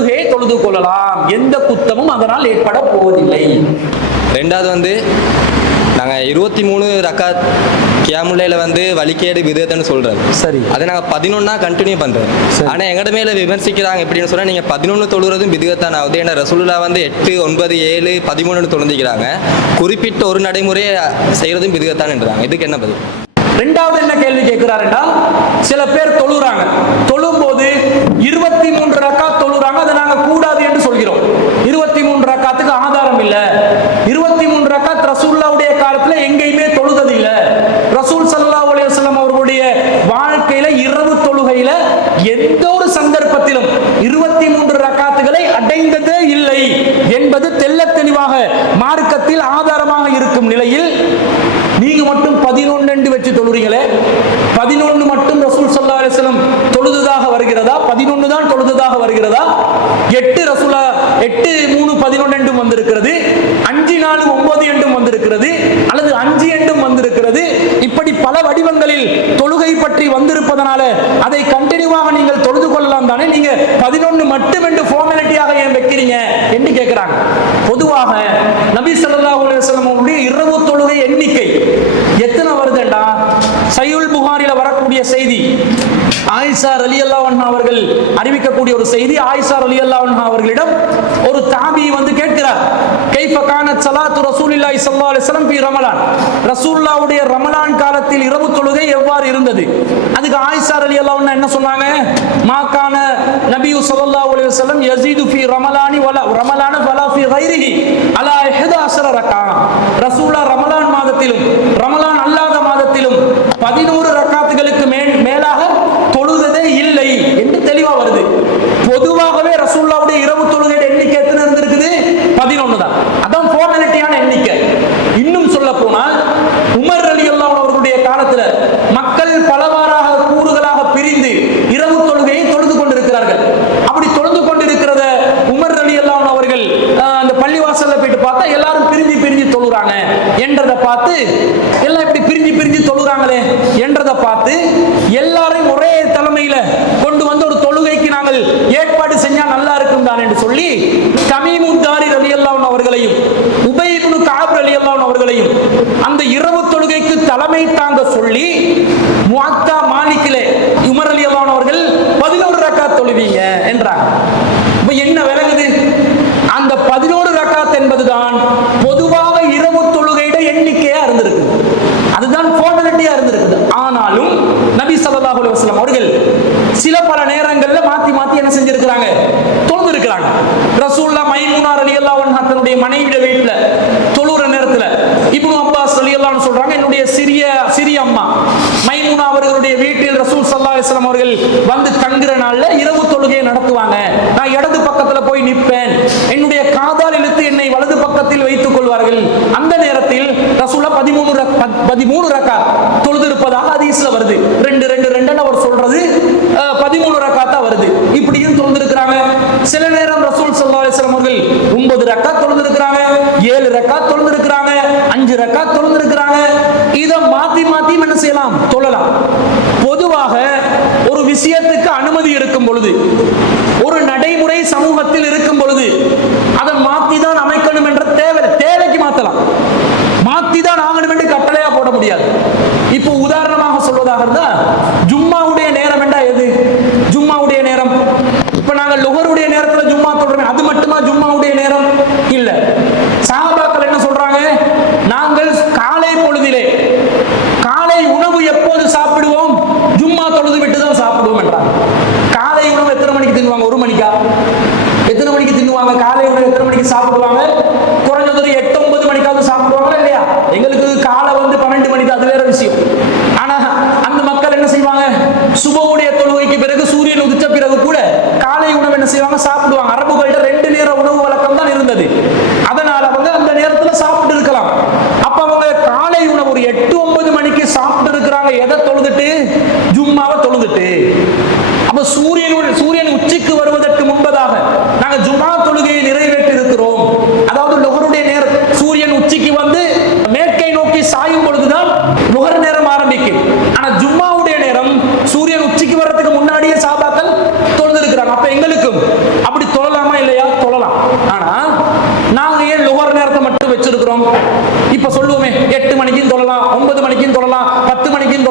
தொழுகையை தொழுது கொள்ளலாம், எந்த குத்தமும் அதனால் ஏற்பட போவதில்லை. ரெண்டாவது வந்து நாங்கள் 23 ரக்காத் கியாமுல்லையில் வந்து வழிகேடு விதத்துன்னு சொல்கிறோம். சரி, அதை நாங்கள் 11 கண்டினியூ பண்ணுறோம். ஆனால் எங்கள்ட மேலே விமர்சிக்கிறாங்க எப்படின்னு சொன்னால், நீங்கள் 11 தொழுகிறதும் விதத்தான் ஆகுது. ஏன்னா ரசூலுல்லாஹ் வந்து 8, 9, 7, 13 தொழுந்திக்கிறாங்க. குறிப்பிட்ட ஒரு நடைமுறையை செய்கிறதும் விதத்தான்ன்றாங்க. இதுக்கு என்ன பதில்? ரெண்டாவது என்ன கேள்வி கேட்கிறாருன்னா, சில பேர் தொழுறாங்க, தொழும் போது 23 ரக்காத் தொழுறாங்க, அதை நாங்க கூடாது என்று சொல்கிறோம். 23 ரக்காத்துக்கு ஆதாரம் இல்ல. 23 ரக்காத் ரசூலுல்லாஹ்வுடைய காலத்துல எங்கேயுமே தொழுதது இல்ல. ரசூல் ஸல்லல்லாஹு அலைஹி வஸல்லம் அவர்களுடைய வாழ்க்கையில இரவு தொழுகையில எந்த ஒரு சந்தர்ப்பத்திலும் 23 ரக்காத்துகளை அடைந்ததே இல்லை என்பது தெள்ளத் தெளிவாக மார்க்கத்தில் ஆதாரமாக இருக்கும் நிலையில் நீங்க மட்டும் 11 என்று வச்சு தொழுறீங்களே, 11 மட்டும் ரசூல் ஸல்லல்லாஹு அலைஹி வஸல்லம் தொழுததாக வருகிறதா? 11 தான் தொழுததாக வருகிறதா? 8 ரசூலா 8, 3, 11 என்றும் வந்திருக்கிறது, 5, 4, 9 என்றும் வந்திருக்கிறது, அல்லது 5 என்றும் வந்திருக்கிறது. இப்படி பல வடிவங்களில் தொழுகை பற்றி வந்திருப்பதனால அதை கண்டினியூவாக நீங்கள் தொழுது கொள்ளலாம் தானே, நீங்க 11 மட்டும் என்று ஃபார்மாலிட்டியாக ஏன் வைக்கிறீங்க என்று கேட்கிறாங்க. பொதுவாக நபி ஸல்லல்லாஹு அலைஹி வஸல்லம் அவருடைய இரவு தொழுகை எண்ணிக்கை எத்தனை வருதுண்டா? சஹீஹுல் புகாரில வரக்கூடிய செய்தி, ஆயிஷா ரலியல்லாஹு அன்ஹா அவர்கள் அறிவிக்கக்கூடிய ஒரு செய்தி. ஆயிஷா ரலியல்லாஹு அன்ஹா அவர்களிடம் ஒரு தாபி வந்து கேட்கிறார், கைஃப கானத் ஸலாத்து ரசூலில்லாஹி ஸல்லல்லாஹு அலைஹி வஸல்லம் ஃபீ ரமலான், ரசூலுல்லாஹ்வுடைய ரமலான் காலத்தில் இரவு தொழுகை எவ்வாறு இருந்தது? அதுக்கு ஆயிஷா ரலியல்லாஹு அன்ஹா என்ன சொன்னாங்க? மா கான நபியு ஸல்லல்லாஹு அலைஹி வஸல்லம் யஸீது ஃபீ ரமலானி வலா ஃபீ கைரிஹி அலா 11 ரக்கா. ரசூலுல்லாஹ் ரமலான் மாதத்திலும் ரமலான் அல்லாத மாதத்திலும் 11 ரக்காத்துகளுக்கு மேலாக தொழுததே இல்லை என்று தெளிவா வருது. பொதுவாகவே ரசூலுல்லாஹ்வுடைய இரவு தொழுகை எண்ணிக்கை எத்தனை இருந்திருக்குது? 11 தான். அதான் ஃபார்மாலிட்டியான எண்ணிக்கை. இன்னும் சொல்ல போனால் உமர் ரலியல்லாஹு அவர்களுடைய காலத்துல மக்கள் பலவாறாக கூறுகளாக பிரிந்து இரவு தொழுகையை தொழுது கொண்டிருக்கிறார்கள். அப்படி தொழுது கொண்டிருக்கிறத உமர் ரலியல்லாஹு அவர்கள் அந்த பள்ளிவாசல்ல போயிட்டு பார்த்தா எல்லாரும் பிரிஞ்சு பிரிஞ்சு தொழுறாங்க என்றதை பார்த்து, எல்லாம் இப்படி பிரிஞ்சு பிரிஞ்சு தொழுறாங்களே என்றதை பார்த்து எல்லாரையும் ஒரே தலைமையில கொண்டு வந்து ஒரு தொழுகைக்கு நாங்கள் ஏற்பாடு செஞ்சா நல்லா இருக்கும் தான் என்று சொல்லி தமீமுத் தாரி ரலியல்லாஹு அவர்களையும் உபை இப்னு கஅப் ரலியல்லாஹு அவர்களையும் அந்த இரவு தொழுகைக்கு தலைமை தாங்க சொல்லி முஅத்தா மாலிக்கிலே உமர் ரலியல்லாஹு அவர்கள் 11 ரக்காத் தொழுவீங்க என்றாங்க. இப்ப என்ன விளங்குது? அந்த 11 ரக்காத் என்பதுதான் பொதுவாக இரவு தொழுகையோட எண்ணிக்கையா இருந்திருக்கு. அதுதான் ஃபார்மாலிட்டியா இருந்திருக்குது. ஆனாலும் நபி ஸல்லல்லாஹு அலைஹி வஸல்லம் அவர்கள் சில பல நேரங்கள்ல மாத்தி மாத்தி என்ன செஞ்சிருக்கிறாங்க? தொழுது இருக்கிறாங்க. ரசூலுல்லாஹ் மைமூனா ரலியல்லாஹு அன்ஹா தன்னுடைய மனைவியோட வீட்டுல தொழுற நேரத்துல இப்னு அப்பாஸ் ரலியல்லாஹு அன்ஹு சொல்றாங்க, என்னுடைய சிறிய அம்மா மைமூனா அவர்களுடைய வீட்டில் ரசூல் ஸல்லல்லாஹு அலைஹி வஸல்லம் அவர்கள் வந்து தங்குற நாள்ல இரவு தொழுகையை நடத்துவாங்க. நான் இடது பக்கத்துல போய் நிற்பேன், என்னுடைய காதால் இழுத்து என்னை வலது பக்கத்தில் வைத்துக் கொள்வார்கள். அந்த நேரத்தில் ரசூலுல்லாஹ் 13 ரக்காத் தொழுது இருப்பதாக ஹதீஸ்ல வருது. 2 2 2 அவர் சொல்றது 13 ரக்காத்தா வருது. இப்படியும் தொழுது இருக்கிறாங்க. சில நேரம் ரசூல் ஸல்லல்லாஹு அலைஹி வஸல்லம் அவர்கள் 9 ரக்காத் தொழுது இருக்கிறாங்க, 7 ரக்காத் தொழுது இருக்கிறாங்க, 5 ரக்காத் தொழுது இருக்கிறாங்க. இதை மாத்தி மாத்தி என்ன செய்யலாம்? தொழலாம். பொதுவாக ஒரு விஷயத்துக்கு அனுமதி இருக்கும் பொழுது, ஒரு நடைமுறை சமூகத்தில் இருக்கும் பொழுது அதை மாத்தி தான் அமைக்கணும் என்ற தேவைக்கு மாத்தலாம். மாத்தி தான் ஆகணும் என்று கட்டளையா போட முடியாது. இப்போ உதாரணமாக சொல்வதாக இருந்தா, ஜும்மாவுடைய நேரம் என்றா எது? ஜும்மாவுடைய நேரம் இப்ப நாங்கள் லுஹருடைய நேரத்துல ஜும்மா தொழுறோம், அது மட்டுமா ஜும்மாவுடைய நேரம்? இல்ல. சஹாபாக்கள் என்ன சொல்றாங்க? நாங்கள் காலை பொழுதிலே காலை உணவு எப்போது சாப்பிடுவோம்? ஜும்மா தொழுது விட்டு தான் சாப்பிடுவோம் என்றாங்க. காலை உணவு எத்தனை மணிக்கு தின்னுவாங்க? 1 மணிக்கா? எத்தனை மணிக்கு தின்னுவாங்க? காலை உணவு எத்தனை மணிக்கு சாப்பிடுவாங்க? குறைஞ்சது ஒரு 8, 9 மணிக்காவது சாப்பிடுவாங்களா இல்லையா? எங்களுக்கு காலை வந்து 12 மணிக்கு, அது வேற விஷயம். ஆனா அந்த மக்கள் என்ன செய்வாங்க? சுபவுடைய தொழுகைக்கு பிறகு சூரியன் உதிச்ச பிறகு கூட காலை உணவு என்ன செய்வாங்க? சாப்பிடுவாங்க. அரபுகள்ட்ட 2 நேர உணவு வழக்கம் தான் இருந்தது. அதனால அவங்க அந்த நேரத்துல சாப்பிட்டு இருக்கலாம். அப்ப அவங்க காலை உணவு ஒரு 8, 9 மணிக்கு சாப்பிட்டு இருக்கிறாங்க. எதை தொழுதுட்டு? ஜும்மாவை தொழுதுட்டு. அப்ப சூரியன் உச்சிக்கு வருவதற்கு முன்பதாக நாங்க ஜும்மா தொழுகையை நிறைவேற்றி இருக்கிறோம். அதாவது லுஹருடைய நேரம் சூரியன் உச்சிக்கு வந்து மேற்கை நோக்கி சாயும் பொழுதுதான் லுஹர் நேரம் ஆரம்பிக்கும். ஆனா ஜும்மாவுடைய நேரம் சூரியன் உச்சிக்கு வர்றதுக்கு முன்னாடியே சஹாபாக்கள் தொழுது இருக்கிறாங்க. அப்ப எங்களுக்கும் அப்படி தொழலாம்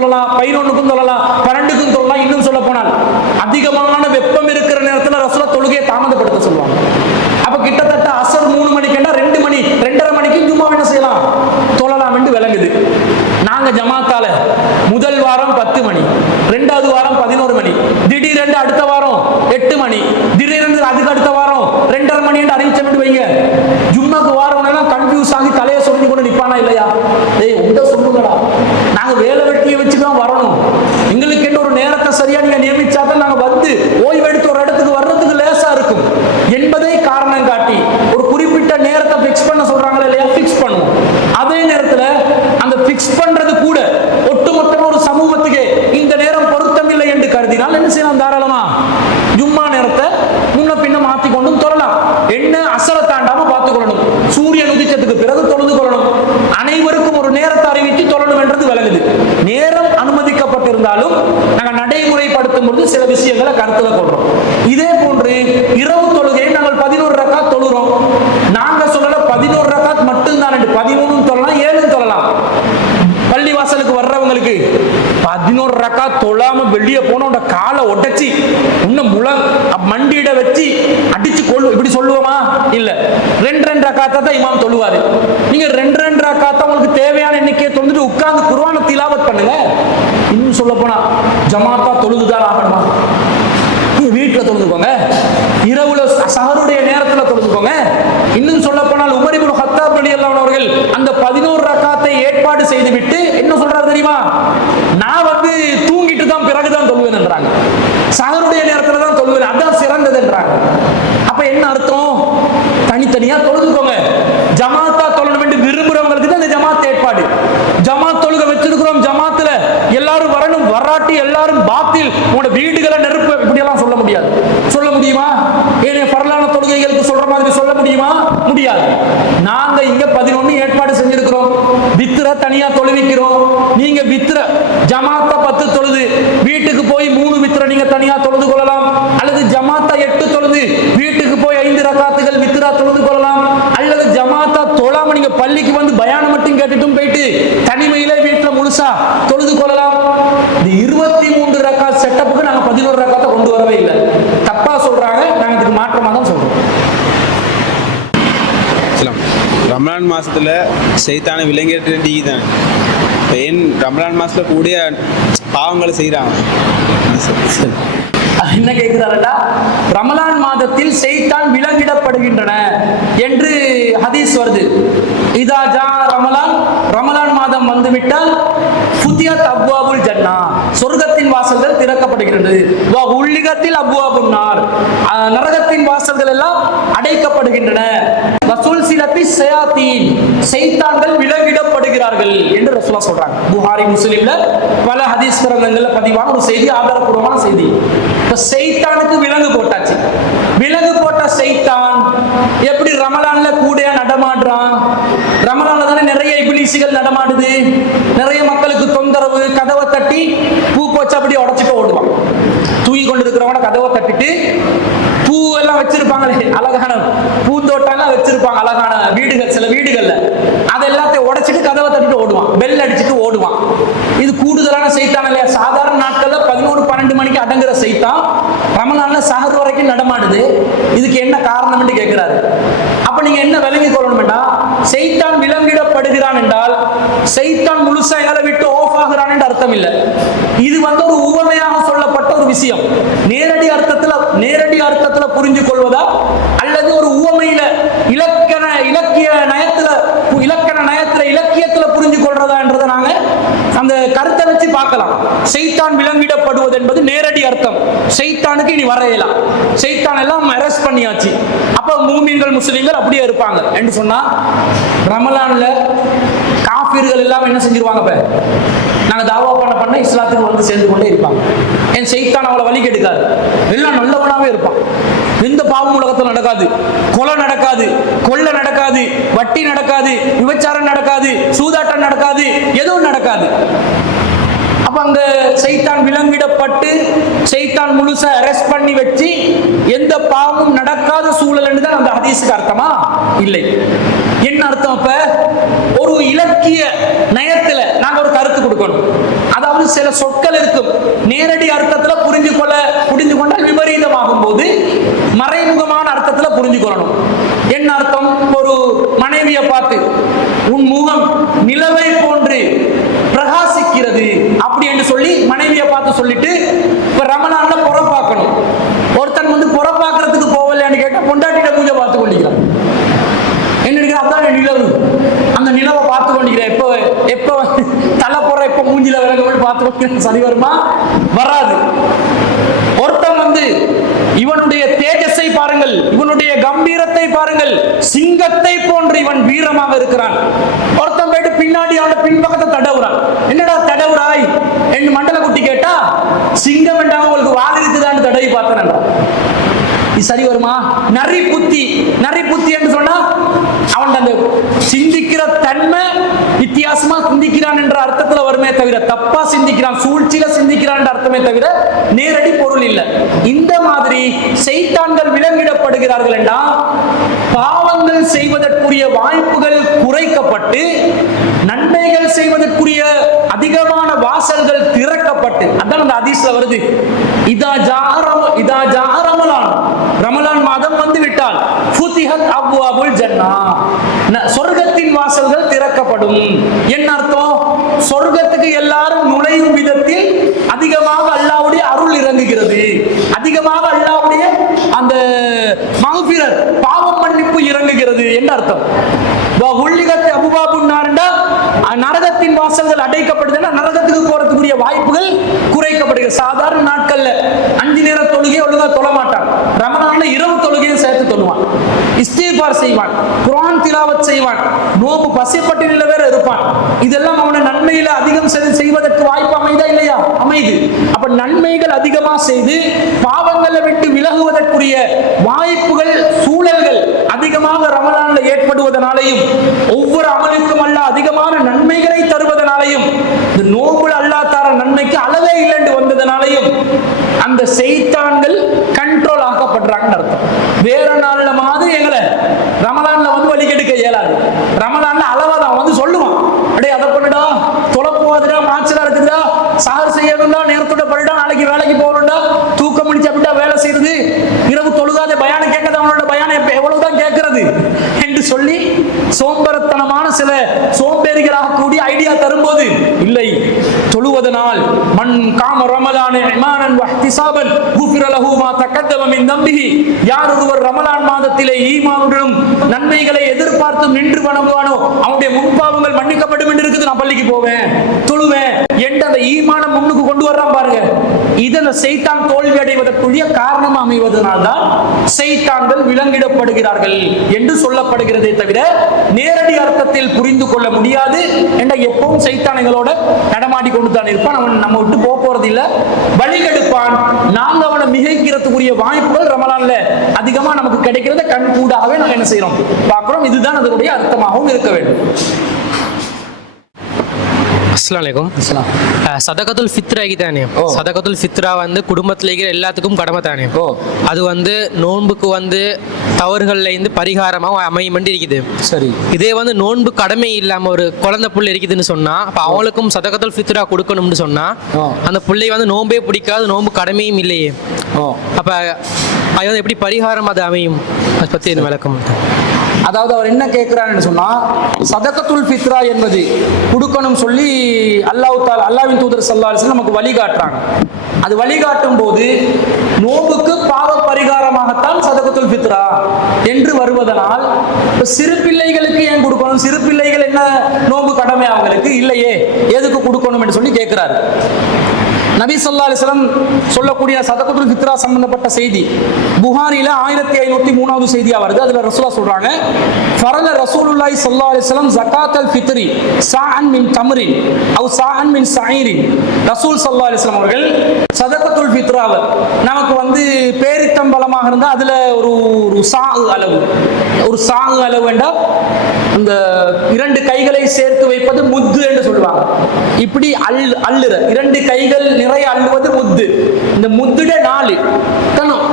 சொல்லலாம், 11க்கும் சொல்லலாம், 12க்கும் சொல்லலாம். இன்னும் சொல்ல போனால் அதிகமான வெப்பம் இருக்கிற நேரத்தில் ரசூலுல்லாஹ் தொழுகையை தாமதப்படுத்த சொல்லுவாங்க. அப்ப கிட்டத்தட்ட அசர் 3 மணிக்குன்னா 2 மணி 2:30 மணிக்கு ஜும்மா என்ன செய்யலாம், தொழலாம் என்று விளங்குது. நாங்க ஜமாத்தால முதல் வாரம் 10 மணி, 2வது வாரம் 11 மணி, திடீரென்று அடுத்த வாரம் 8 மணி, திடீரென்று அதுக்கு அடுத்த வாரம் 2:30 மணி என்று அறிவிச்சு வைங்க. ஜும்மாக்கு வாரம் எல்லாம் கன்ஃபியூஸ் ஆகி தலையை சொல்லி கொண்டு நிப்பானா இல்லையா? ஏய் உண்ட சொல்லுங்கடா, நாங்க வேலை வெட்டியை வச்சுதான் வரணும், எங்களுக்கு என்ன ஒரு நேரத்தை சரியா நீங்க நியமிச்சாதான் நாங்க வந்து ஓய்வெடுத்து ஒரு இடத்துக்கு வர்றதுக்கு லேசா இருக்கும் என்பதை காரணம் காட்டி ஒரு குறிப்பிட்ட நேரத்தை பிக்ஸ் பண்ண சொல்றாங்களா இல்லையா, பிக்ஸ் பண்ணுவோம். அதே நேரத்தில் அந்த பிக்ஸ் பண்றது கூட ஒட்டுமொத்த ஒரு சமூகத்துக்கு இந்த நேரம் பொருத்தமில்லை என்று கருதினால் என்ன செய்யலாம், தாராளமா ஜும்மா நேரத்தை முன்ன பின்ன மாத்தி கொண்டும் தொழலாம். என்ன அசர தாண்டாம பார்த்துக் கொள்ளணும், சூரியன் உதிச்சதுக்கு பிறகு தொழுது கொள்ளணும், அனைவருக்கும் ஒரு நேரத்தை அறிவித்து தொழணும் என்றது விளங்குது. நேரம் அனுமதிக்கப்பட்டிருந்தாலும் நாங்கள் நடைமுறைப்படுத்தும் பொழுது சில விஷயங்களை கருத்துல கொள்றோம். இதே போன்று இரவு தொழுகையை நாங்கள் 11 ரக்காத் தொழுறோம். நாங்க சொல்லல 11 ரக்காத் மட்டும்தான், 13 தொழலாம், 7 தொழலாம். பள்ளிவாசலுக்கு வர்றவங்களுக்கு 11 ரக்காத் தொழாம வெளியே போன காலை உடைச்சி இன்னும் மண்டியிட வச்சு அடிச்சு கொள்ளு இப்படி சொல்லுவோமா? இல்ல, 2 ரக்காத்தை தான் இமாம் தொழுவாரு. நீங்க 2 ரக்காத்தை உங்களுக்கு தேவையான எண்ணிக்கையை தொழுந்துட்டு உட்கார்ந்து குர்ஆனை திலாவத் பண்ணுங்க. இன்னும் சொல்ல போனா ஜமாத்தா தொழுதுதான் ஆகணுமா? வீட்டில் தொழுதுக்கோங்க, இரவுல சஹருடைய நேரத்தில் தொழுதுக்கோங்க. இன்னும் சொல்ல போனால் உமர் இப்னு கத்தாப் ரலியல்லாஹு அன்ஹு அவர்கள் அந்த 11 ரக்காத்தை ஏற்பாடு செய்துவிட்டு என்ன சொல்றாரு தெரியுமா? நான் வந்து தூங்கிட்டு தான் பிறகுதான் தொழுவேன் என்றாங்க. சஹருடைய நேரத்தில் தான் தொழுவேன், அதான் சிறந்தது என்றாங்க. அப்ப என்ன அர்த்தம்? தனித்தனியா தொழுதுக்கோங்க. ஜமாத்தா தொழணும் என்று விரும்புறவங்களுக்கு தான் இந்த ஜமாத் ஏற்பாடு. ஜமாத் தொழுக வச்சிருக்கிறோம், ஜமாத்துல எல்லாரும் வரணும், வராட்டி எல்லாரும் பாத்தில் உங்களோட வீடுகளை நெருப்பு இப்படி எல்லாம் சொல்ல முடியாது. சொல்ல முடியுமா? ஏனே பரலான தொழுகைகளுக்கு சொல்ற மாதிரி சொல்ல முடியுமா? முடியாது. நாங்க இங்க 11 ஏற்பாடு செஞ்சிருக்கிறோம். வித்திர தனியா தொழுவிக்கிறோம். நீங்க வித்திர ஜமாத்தா 10 தொழுது வீட்டுக்கு போய் 3 வித்திர நீங்க தனியா தொழுது கொள்ளலாம். அல்லது ஜமாத்தா 8 தொழுது வீட்டுக்கு போய் 5 ரக்காத்துகள் வித்திரா தொழுது கொள்ளலாம். அல்லது ஜமாத்தா தொழாம நீங்க பள்ளிக்கு வந்து பயானம் மட்டும் கேட்டுட்டும் போயிட்டு தனிமையிலே வீட்டுல முழுசா தொழுது கொள்ளலாம். இந்த 23 ரக்காத் செட்டப்புக்கு நாங்க 11 ரக்காத்தை கொண்டு வரவே இல்லை. தப்பா சொல்றாங்க, நாங்க இதுக்கு மாற்றமா தான் சொல்றோம். ரமலான் மாசத்துல சைத்தான விலங்கிட்டு தான் ஏன் ரமலான் மாசத்துல கூடிய பாவங்களை செய்யறாங்க. என்ன கேட்கிறாரா? ரமலான் மாதத்தில் சைத்தான் விலங்கிடப்படுகின்றன என்று ஹதீஸ் வருது. இதா ஜா ரமலான், ரமலான் மாதம் வந்துவிட்டால் ஃபுதியத் அப்வாபுல் ஜன்னா, சொர்க்கத்தின் வாசல்கள் திறக்கப்படுகிறது. வ உல்லிகத்தில் அப்வாபுன் நார், நரகத்தின் வாசல்கள் எல்லாம் அடைக்கப்படுகின்றன. வசூல் சிலத்தி ஷயாத்தீன், சைத்தான்கள் விலங்கிடப்படுகிறார்கள் என்று ரசூலுல்லாஹ் சொல்றாங்க. புகாரி முஸ்லிம்ல பல ஹதீஸ் கிரந்தங்கள்ல பதிவான ஒரு செய்தி, ஆதாரப்பூர்வமான செய்தி. சைத்தானுக்கு விலங்கு போட்டாச்சு. விலங்கு போட்ட சைத்தான் எப்படி ரமலான்ல கூடையா நடமாடுறான்? ரமலான்ல தானே நிறைய இப்லீசுகள் நடமாடுது, நிறைய மக்களுக்கு தொந்தரவு, கதவை தட்டி பூ போச்சு அப்படி உடைச்சிட்டு ஓடுவான். தூங்கி கொண்டு இருக்கிறவங்க கதவை தட்டிட்டு பூ எல்லாம் வச்சிருப்பாங்களே, அழகான பூந்தோட்டம் வச்சிருப்பாங்க, அழகான வீடுகள், சில வீடுகள்ல அதை எல்லாத்தையும் உடைச்சிட்டு கதவை தட்டிட்டு ஓடுவான், பெல் அடிச்சுட்டு ஓடுவான். இது கூடுதலான சைத்தான் இல்லையா? சாதாரண நாட்கள்ல 11-12 மணிக்கு அடங்குற சைத்தான் ரமலான்ல சஹர் வரைக்கும் நடமாடுது. இதுக்கு என்ன காரணம் கேட்கிறாரு. அப்ப நீங்க என்ன விளங்கி கொள்ளணும்டா, சைத்தான் விலங்கிடப்படுகிறான் என்றால் சைத்தான் முழுசா எங்களை விட்டு ஆஃப் ஆகிறான் என்று அர்த்தம் இல்லை. இது வந்து ஒரு உவமையாக சொல்லப்பட்ட ஒரு விஷயம். நேரடி அர்த்தத்துல புரிஞ்சு கொள்வதா அல்லது ஒரு உவமையில இலக்கியத்துல புரிஞ்சு கொள்றதா என்றதை நாங்க அந்த கருத்தை வச்சு பார்க்கலாம். சைத்தான் விலங்கிடப்படுவது என்பது நேரடி அர்த்தம். சைத்தானுக்கு இனி வரையலாம், சைத்தான் எல்லாம் அரெஸ்ட் பண்ணியாச்சு. அப்ப மூமின்கள் முஸ்லிம்கள் அப்படியே இருப்பாங்க என்று சொன்னா, ரமலான்ல காஃபிர்கள் எல்லாம் என்ன செஞ்சிருவாங்க? நாங்க தாவா பண்ண இஸ்லாத்துக்கு வந்து சேர்ந்து கொண்டே இருப்பாங்க. என் சைத்தான் அவளை வழி கெடுக்காது, எல்லாம் நல்லவனாவே இருப்பான். எந்த பாவம் உலகத்தில் நடக்காது, கொலை நடக்காது, கொள்ளை நடக்காது, வட்டி நடக்காது, விபச்சாரம் நடக்காது, சூதாட்டம் நடக்காது, எதுவும் நடக்காது. அப்ப அங்க சைத்தான் விலங்கிடப்பட்டு சைத்தான் முழுசா அரெஸ்ட் பண்ணி வச்சு எந்த பாவமும் நடக்காத சூழல் என்றுதான் அந்த ஹதீஸுக்கு அர்த்தமா? இல்லை. என்ன அர்த்தம்? அப்ப ஒரு இலக்கிய நயத்துல நாங்க ஒரு கருத்து கொடுக்கணும். அதாவது அதாவது சில சொற்கள் இருக்கும் நேரடி அர்த்தத்துல புரிந்து கொண்டால் விபரீதமாகும் போது மறைமுகமான அர்த்தத்துல புரிஞ்சு கொள்ளணும். என்ன அர்த்தம்? ஒரு மனைவியை பார்த்து உன் முகம் நிலவை போன்று பிரகாசிக்கிறது அப்படி என்று சொல்லி மனைவியை பார்த்து சொல்லிட்டு இப்ப ரமலான்ல புறப்பாக்கணும். ஒருத்தன் வந்து புறப்பாக்குறதுக்கு போகலையான்னு கேட்டா பொண்டாட்டிட பூஜை பார்த்து கொண்டிருக்கிறான். என்ன அதான் நிலவு, அந்த நிலவை பார்த்து கொண்டிருக்கிறேன், எப்ப தலை போற எப்ப மூஞ்சில விலக பார்த்து கொண்டிருக்கிறேன், சரி வருமா? வராது. ஒருத்தன் வந்து இவனுடைய தேஜஸை பாருங்கள், இவனுடைய கம்பீரத்தை பாருங்கள், சிங்கத்தை போன்று இவன் வீரமாக இருக்கிறான். ஒருத்தன் போயிட்டு பின்னாடி அவன பின்பக்கத்தை தடவுறான். என்னடா தடவுறாய் என்று மண்டல குட்டி கேட்டா, சிங்கம் என்றால் உங்களுக்கு வால் இருக்குதான்னு தடவி பார்த்தேன். இது சரி வருமா? நரி புத்தி என்று சொன்னா அவன் அந்த சிந்திக்கிற தன்மை வித்தியாசமா சிந்திக்கிறான் என்ற அர்த்தத்துல வருமே தவிர, தப்பா சிந்திக்கிறான், சூழ்ச்சியில சிந்திக்கிறான் என்ற அர்த்தமே தவிர நேரடி பொருள் இல்லை. இந்த மாதிரி சைத்தான்கள் விலங்கிடப்படுகிறார்கள் என்றால் பாவங்கள் செய்வதற்குரிய வாய்ப்புகள் குறைக்கப்பட்டு நன்மைகள் செய்வதற்குரிய அதிகமான வாசல்கள் திறக்கப்பட்டு, அதான் அந்த ஹதீஸ்ல வருது, இதா ஜா ரமலான் மாதம் வந்து விட்டால் ஃபுதிஹத் அப்வாபுல் ஜன்னா, சொர்க்கத்தின் வாசல்கள் திறக்கப்படும். என்ன அர்த்தம்? சொர்க்கத்துக்கு எல்லாரும் நுழையும் விதத்தில் அதிகமாக அல்லாஹ்வுடைய அருள் இறங்குகிறது, அதிகமாக அல்லாஹ்வுடைய அந்த மக்ஃபிரத் பாவம் மன்னிப்பு இறங்குகிறது என்ன அர்த்தம்? நரகத்தின் வாசல்கள் அடைக்கப்படுதுன்னா நரகத்துக்கு போறதுக்குரிய வாய்ப்புகள் குறைக்கப்படுகிறது. சாதாரண நாட்கள்ல 5 நேர தொழுகை ஒழுங்கா தொழ மாட்டான், ரமலான்ல இரவு தொழுகையும் சேர்த்து தொழுவான், இஸ்திக்பார் செய்வான், குர்ஆன் திலாவத் செய்வான், நோம்பு பசிப்பட்டினில வேற இருப்பான். இதெல்லாம் அவனை நன்மையில அதிகம் செய்வதற்கு வாய்ப்பு அமைதா இல்லையா? அமைது. அப்ப நன்மைகள் அதிகமா செய்து பாவங்களை விட்டு விலகுவதற்குரிய வாய்ப்புகள் சூழல்கள் அதிகமாக ரமலான்ல ஏற்படுவதனாலையும் ஒவ்வொரு அமலுக்கும் அல்லாஹ் அதிகமான நன்மைகளை தருவதனாலையும் இந்த நோம்புல அல்லாஹ் தர நன்மைக்கு அளவே இல்லை என்று வந்ததனாலையும் அந்த சைத்தான்கள் கண்ட்ரோல் ஆக்கப்படுறாங்கன்னு அர்த்தம். வேற நாள்ல மாதிரி எங்களை ரமலான்ல வந்து வழிகெடுக்க இயலாது. ரமலான்ல அளவாதான் வந்து சொல்லுவான், அடே அதை பண்ணுடா, தொலைப்போவாதுடா, மாச்சலா இருக்குதுடா, சஹர் செய்யணும்டா, நேரத்தோட படிடா, நாளைக்கு வேலைக்கு போகணும்டா, தூக்கம் முடிச்சு அப்படின்னா வேலை செய்யறது, இரவு தொழுகாத பயான கேட்காத அவனோட பயான எவ்வளவுதான் கேட்கறது என்று சொல்லி சோம்பரத்தனமான சில சோம்பேறிகளாக கூடிய ஐடியா தரும்போது, இல்லை தொழுவதனால் மன் காம ரமலான இமானன் வஹ்திசாபன் குஃபிர லஹு மா தகத்தம மின் தம்பிஹி, யார் ஒருவர் ரமலான் மாதத்திலே ஈமானுடனும் நன்மைகளை எதிர்பார்த்து நின்று வணங்குவானோ அவனுடைய முன்பாவங்கள் மன்னிக்கப்படும் என்று இருக்குது, நான் பள்ளிக்கு போவேன் தொழுவேன் என்று அந்த ஈமான முன்னுக்கு கொண்டு வர்றான் பாருங்க. இதன் சைத்தான் தோல்வி அடைவதற்குரிய காரணம் அமைவதனால்தான் சைத்தான்கள் விலங்கிடப்படுகிறார்கள் என்று சொல்லப்படுகிறதே தவிர நேரடி அர்த்தத்தில் புரிந்து கொள்ள முடியாது என்ற எப்பவும் சைத்தான்களோட நடமாடி கொண்டு தான் இருப்பான். அவன் நம்ம விட்டு போறது இல்லை, வழிகெடுப்பான். நாங்க அவனை மிகைக்கிறதுக்குரிய வாய்ப்புகள் ரமலான்ல அதிகமா நமக்கு கிடைக்கிறத கண் கூடாகவே நாங்க என்ன செய்யறோம் பார்க்கிறோம். இதுதான் அதனுடைய அர்த்தமாகவும் இருக்க வேண்டும். அஸ்ஸலாமு அலைக்கும். சதகத்துல் ஃபித்ராகி தானே, சதகத்துல் ஃபித்ரா வந்து குடும்பத்தில் இருக்கிற எல்லாத்துக்கும் கடமை தானே. அது வந்து நோன்புக்கு வந்து தவறுகள்ல இருந்து பரிகாரமாக அமையும் இருக்குது. சரி, இதே வந்து நோன்பு கடமை இல்லாம ஒரு குழந்தை புள்ளை இருக்குதுன்னு சொன்னா அப்ப அவங்களுக்கும் சதகத்துல் ஃபித்ரா கொடுக்கணும்னு சொன்னா அந்த பிள்ளை வந்து நோன்பே பிடிக்காது, நோன்பு கடமையும் இல்லையே, அப்ப அது வந்து எப்படி பரிகாரம் அது அமையும்? அதை பத்தி என்ன விளக்கம்? அதாவது அவர் என்ன கேட்கிறான்னு சொன்னா, சதகத்துல் ஃபித்ரா என்பது கொடுக்கணும் சொல்லி அல்லாஹ்வின் தூதர் ஸல்லல்லாஹு அலைஹி வஸல்லம் நமக்கு வழிகாட்டுறாங்க. அது வழிகாட்டும் போது நோம்புக்கு பாவ பரிகாரமாகத்தான் சதகத்துல் ஃபித்ரா என்று வருவதனால் சிறு பிள்ளைகளுக்கு ஏன் கொடுக்கணும்? சிறு பிள்ளைகள் என்ன நோம்பு கடமை அவங்களுக்கு இல்லையே, எதுக்கு கொடுக்கணும் என்று சொல்லி கேட்கிறாரு. நபி ஸல்லல்லாஹு அலைஹி வஸல்லம் சொல்லக்கூடிய சதகத்துல் ஃபித்ரா சம்பந்தப்பட்ட செய்தி புகாரில 1503வது செய்தியா வருது. அதுல ரசூலுல்லாஹ் சொல்றாங்க, ஃபரல ரசூலுல்லாஹி ஸல்லல்லாஹு அலைஹி வஸல்லம் ஜகாத்தல் ஃபித்ரி சாஅன் மின் தம்ரின் அவ் சாஅன் மின் ஸஈரின். ரசூல் ஸல்லல்லாஹு அலைஹி வஸல்லம் அவர்கள் சதகத்துல் ஃபித்ராவை நமக்கு வந்து பேரித்தம்பலமாக இருந்தா அதுல ஒரு சாஉ அளவு, ஒரு சாஉ அளவு என்றால் இந்த 2 கைகளை சேர்த்து வைப்பது முத்து என்று சொல்லுவாங்க. இப்படி அள்ளுற 2 கைகள் நிறைய அள்ளுவது முத்து. இந்த முத்துட 4 கணம்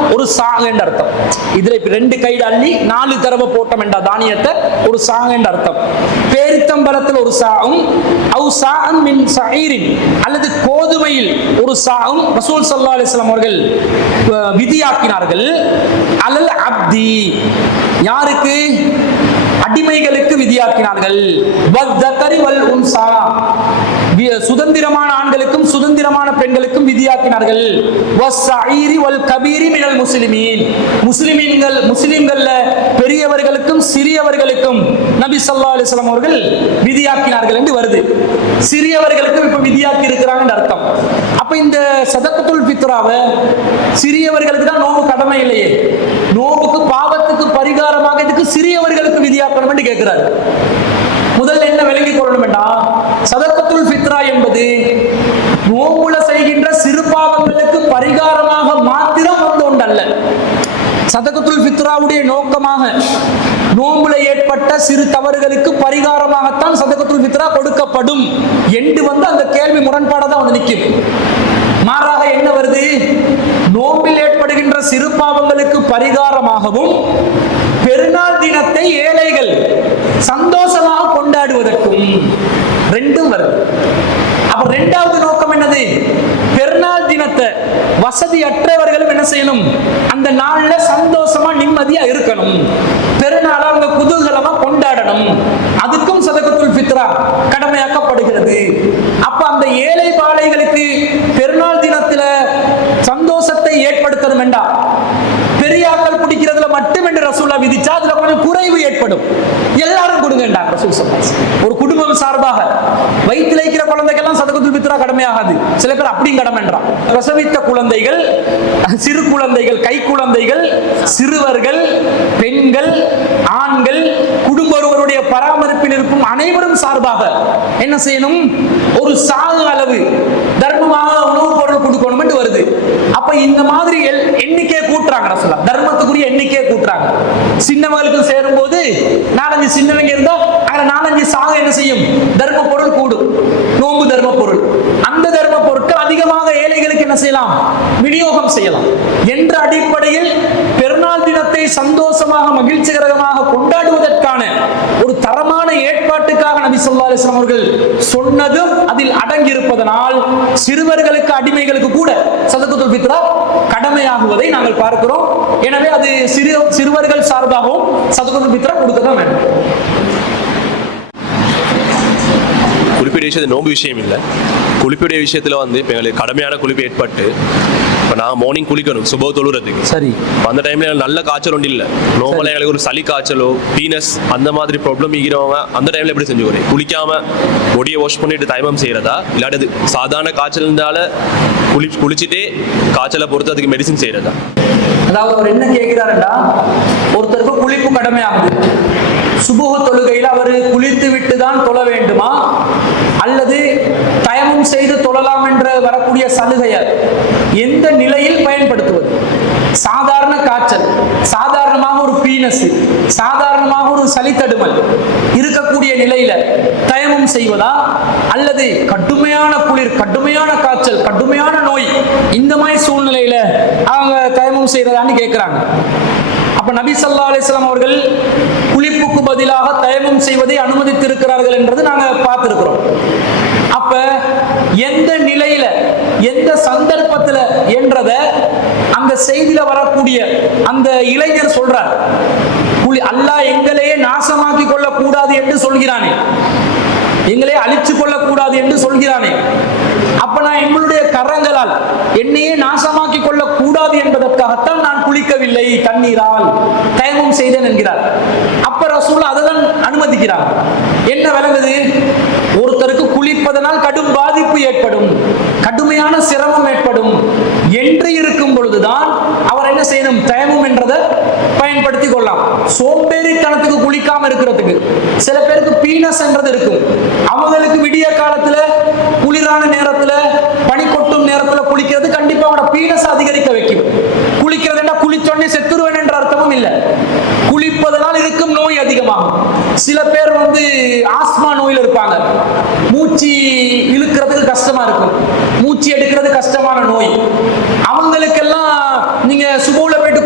ஒரு சாங் என்ற அர்த்தம். இதுல இப்ப 2 கைடு அள்ளி 4 தடவை போட்டோம் என்ற தானியத்தை ஒரு சாங் என்ற அர்த்தம். பேரித்தம்பலத்தில் ஒரு சாவும் அவு சாஅன் மின் ஸஈரின் அல்லது கோதுமையில் ஒரு சாவும் ரசூல் ஸல்லல்லாஹு அலைஹி வஸல்லம் அவர்கள் விதியாக்கினார்கள். அலல் அப்தி, யாருக்கு? அடிமைகளுக்கு விதியாக்கினார்கள். வத்தகரி வல் உன்சா, சுதந்திரமான ஆண்களுக்கும் சுதந்திரமான பெண்களுக்கும் விதியாக்கினார்கள். வஸ்ஸஈரி வல் கபீரி மினல் முஸ்லிமீன், முஸ்லிம்கள்ல பெரியவர்களுக்கும் சிறியவர்களுக்கும் நபி ஸல்லல்லாஹு அலைஹி வஸல்லம் அவர்கள் விதியாக்கினார்கள் என்று வருது. சிறியவர்களுக்கும் இப்ப விதியாக்கி இருக்கிறாங்கன்னு அர்த்தம். அப்ப இந்த சதகத்துல் ஃபித்ராவை சிறியவர்களுக்கு தான் நோன்பு கடமை இல்லையே, நோன்புக்கு பாவத்துக்கு பரிகாரமாக இதுக்கு சிறியவர்களுக்கு விதியாக்கணும் என்று கேட்கிறார். முதல்ல என்ன விளங்கிக் கொள்ளணும் என்றால், சதகத்துல் ஃபித்ரா என்பது நோம்புல செய்கின்ற சிறு பாவங்களுக்கு பரிகாரமாக மாத்திரம் வந்து ஒன்றல்ல. சதகத்துல் ஃபித்ராவுடைய நோக்கமாக நோம்புல ஏற்பட்ட சிறு தவறுகளுக்கு பரிகாரமாகத்தான் சதகத்துல் ஃபித்ரா கொடுக்கப்படும் என்று வந்து அந்த கேள்வி முரண்பாடாதான் வந்து நிற்கும். மாறாக என்ன வருது? நோம்பில் ஏற்படுகின்ற சிறு பாவங்களுக்கு பரிகாரமாகவும் பெருநாள் தினத்தை ஏழைகள் சந்தோஷமாக கொண்டாடுவதற்கும் ரெண்டும் வருது. அப்ப 2வது நோக்கம் என்னது? பெருநாள் தினத்தை வசதியற்றவர்களும் என்ன செய்யணும்? அந்த நாள்ல சந்தோஷமா நிம்மதியா இருக்கணும், பெருநாளை அவங்க குதூகலமா கொண்டாடணும். அதுக்கும் சதகத்துல் ஃபித்ரா கடமையாக்கப்படுகிறது. அப்ப அந்த ஏழை பாலைகளுக்கு பெருநாள் தினத்துல சந்தோஷத்தை ஏற்படுத்தணும் என்றா பெரியாக்கள் பிடிக்கிறதுல மட்டும் என்று ரசூலா விதிச்சா அதுல கொஞ்சம் குறைவு ஏற்படும். எல்லாரும் கொடுங்கண்டா ரசூல் ஸல்லல்லாஹு. ஒரு குடும்பம் சார்பாக வயிற்றில் இருக்கிற குழந்தைகள்லாம் சதகத்துல் ஃபித்ரா கடமையாகாது. சில பேர் அப்படியும் கடமைன்றான். பிரசவித்த குழந்தைகள், சிறு குழந்தைகள், கை குழந்தைகள், சிறுவர்கள், பெண்கள், ஆண்கள், குடும்ப ஒருவருடைய பராமரிப்பில் இருக்கும் அனைவரும் சார்பாக என்ன செய்யணும்? ஒரு சாகு அளவு தர்மமாக உணவுப் பொருள் கொடுக்கணும் என்று வருது. அப்ப இந்த மாதிரி எண்ணிக்கையை கூட்டுறாங்க ரசூலா, தர்மத்துக்குரிய எண்ணிக்கையை கூட்டுறாங்க. சின்னவங்களுக்கு சேரும் போது 4-5 சின்னவங்க இருந்தா அங்க 4-5 சாக என்ன செய்யும்? தர்ம பொருள் கூடும், நோம்பு தர்ம பொருள். அந்த தர்ம பொருட்கள் அதிகமாக ஏழைகளுக்கு என்ன செய்யலாம்? விநியோகம் செய்யலாம் என்ற அடிப்படையில் பெருநாள் தினத்தை சந்தோஷமாக மகிழ்ச்சிகரமாக கொண்டாடுவதற்கான ஒரு தரமான ஏற்பாட்டுக்காக நபி ஸல்லல்லாஹு அலைஹி வஸல்லம் அவர்கள் சொன்னதும் அதில் அடங்கி இருப்பதனால் சிறுவர்களுக்கு அடிமைகளுக்கு கூட சதகத்துல் ஃபித்ரா கடமையாகுவதை நாங்கள் பார்க்கிறோம். எனவே அது சிறுவர்கள் சார்பாகவும் சதகத்துல் ஃபித்ரா கொடுக்க தான் வேண்டும். குளிப்பிட விஷயத்து நோம்பு விஷயம் இல்லை, குளிப்பிடைய விஷயத்தில் வந்து இப்போ எங்களுக்கு கடுமையான குளிப்பு ஏற்பட்டு இப்போ நான் மார்னிங் குளிக்கணும் சுப தொழுறதுக்கு. சரி, அந்த டைமில் எனக்கு நல்ல காய்ச்சல் ஒன்றும் இல்லை. நோம்பல எங்களுக்கு ஒரு சளி காய்ச்சலோ பீனஸ் அந்த மாதிரி ப்ராப்ளம் இருக்கிறவங்க அந்த டைமில் எப்படி செஞ்சுக்கிறேன்? குளிக்காமல் முடியை வாஷ் பண்ணிட்டு தைமம் செய்கிறதா, இல்லாட்டி சாதாரண காய்ச்சல் இருந்தால குளிச்சுட்டே காய்ச்சலை பொறுத்து அதுக்கு மெடிசின் செய்கிறதா? அதாவது அவர் என்ன கேட்கிறாருன்னா, ஒருத்தருக்கு குளிப்பு கடமையாகுது. சுபுஹ் தொழுகையில் அவர் குளித்து விட்டு தான் தொழ வேண்டுமா, அல்லது தயமம் செய்து தொழலாம் என்று வரக்கூடிய சலுகையை எந்த நிலையில் பயன்படுத்துவது? சாதாரண காய்ச்சல், சாதாரணமாக ஒரு பீனஸ், சாதாரணமாக ஒரு சளி தடுமல் இருக்கக்கூடிய நிலையில தயமம் செய்வதா, அல்லது கடுமையான குளிர், கடுமையான காய்ச்சல், கடுமையான நோய், இந்த மாதிரி சூழ்நிலையில அவங்க தயமம் செய்யறதான்னு கேட்கிறாங்க. அப்ப நபி ஸல்லல்லாஹு அலைஹி வஸல்லம் அவர்கள் குளிப்புக்கு பதிலாக தயமம் செய்வதை அனுமதித்திருக்கிறார்கள் என்றது நாங்க பார்த்திருக்கிறோம். அப்ப எந்த நிலையில எந்த சந்தர்ப்பத்துல என்றத அந்த செய்தியில வரக்கூடிய அந்த இளைஞர் சொல்றார். அல்லாஹ் எங்களையே நாசமாக்கி கொள்ள கூடாது என்று சொல்கிறானே, எங்களே அழிச்சு கொள்ள கூடாது என்று சொல்கிறானே, அப்ப நான் எங்களுடைய கரங்களால் என்னையே நாசமாக்கி கொள்ள கூடாது என்பதற்காகத்தான் நான் குளிக்கவில்லை, தண்ணீரால் தயமம் செய்தேன் என்கிறார். அப்ப ரசூல் அதை தான் அனுமதிக்கிறார். என்ன விளங்குது? ஒருத்தருக்கு குளிப்பதனால் கடும் பாதிப்பு ஏற்படும், கடுமையான சிரமம் ஏற்படும் என்று இருக்கும் பொழுதுதான் அவர் என்ன செய்யணும்? தயமம் என்றதை பயன்படுத்தி கொள்ளலாம். சோம்பேறித்தனத்துக்கு குளிக்காம இருக்கிறதுக்கு சில பேருக்கு பீனஸ் என்றது இருக்கும். அவங்களுக்கு விடிய காலத்துல குளிரான நேரத்துல பனி கொட்டும் நேரத்துல குளிக்கிறது கண்டிப்பா அவனோட பீனஸ் அதிகரிக்க வைக்கும். குளிக்கிறது என்ன குளிச்சோடனே செத்துருவேன் என்ற அர்த்தமும் இல்லை. குளிப்பதனால் இருக்கும் நோய் அதிகமாகும். சில பேர் வந்து ஆஸ்மா நோயில் இருப்பாங்க, மூச்சு இழுக்கிறதுக்கு கஷ்டமா இருக்கும், மூச்சு எடுக்கிறது கஷ்டமான நோய். அவங்களுக்கெல்லாம் நீங்க சுபோல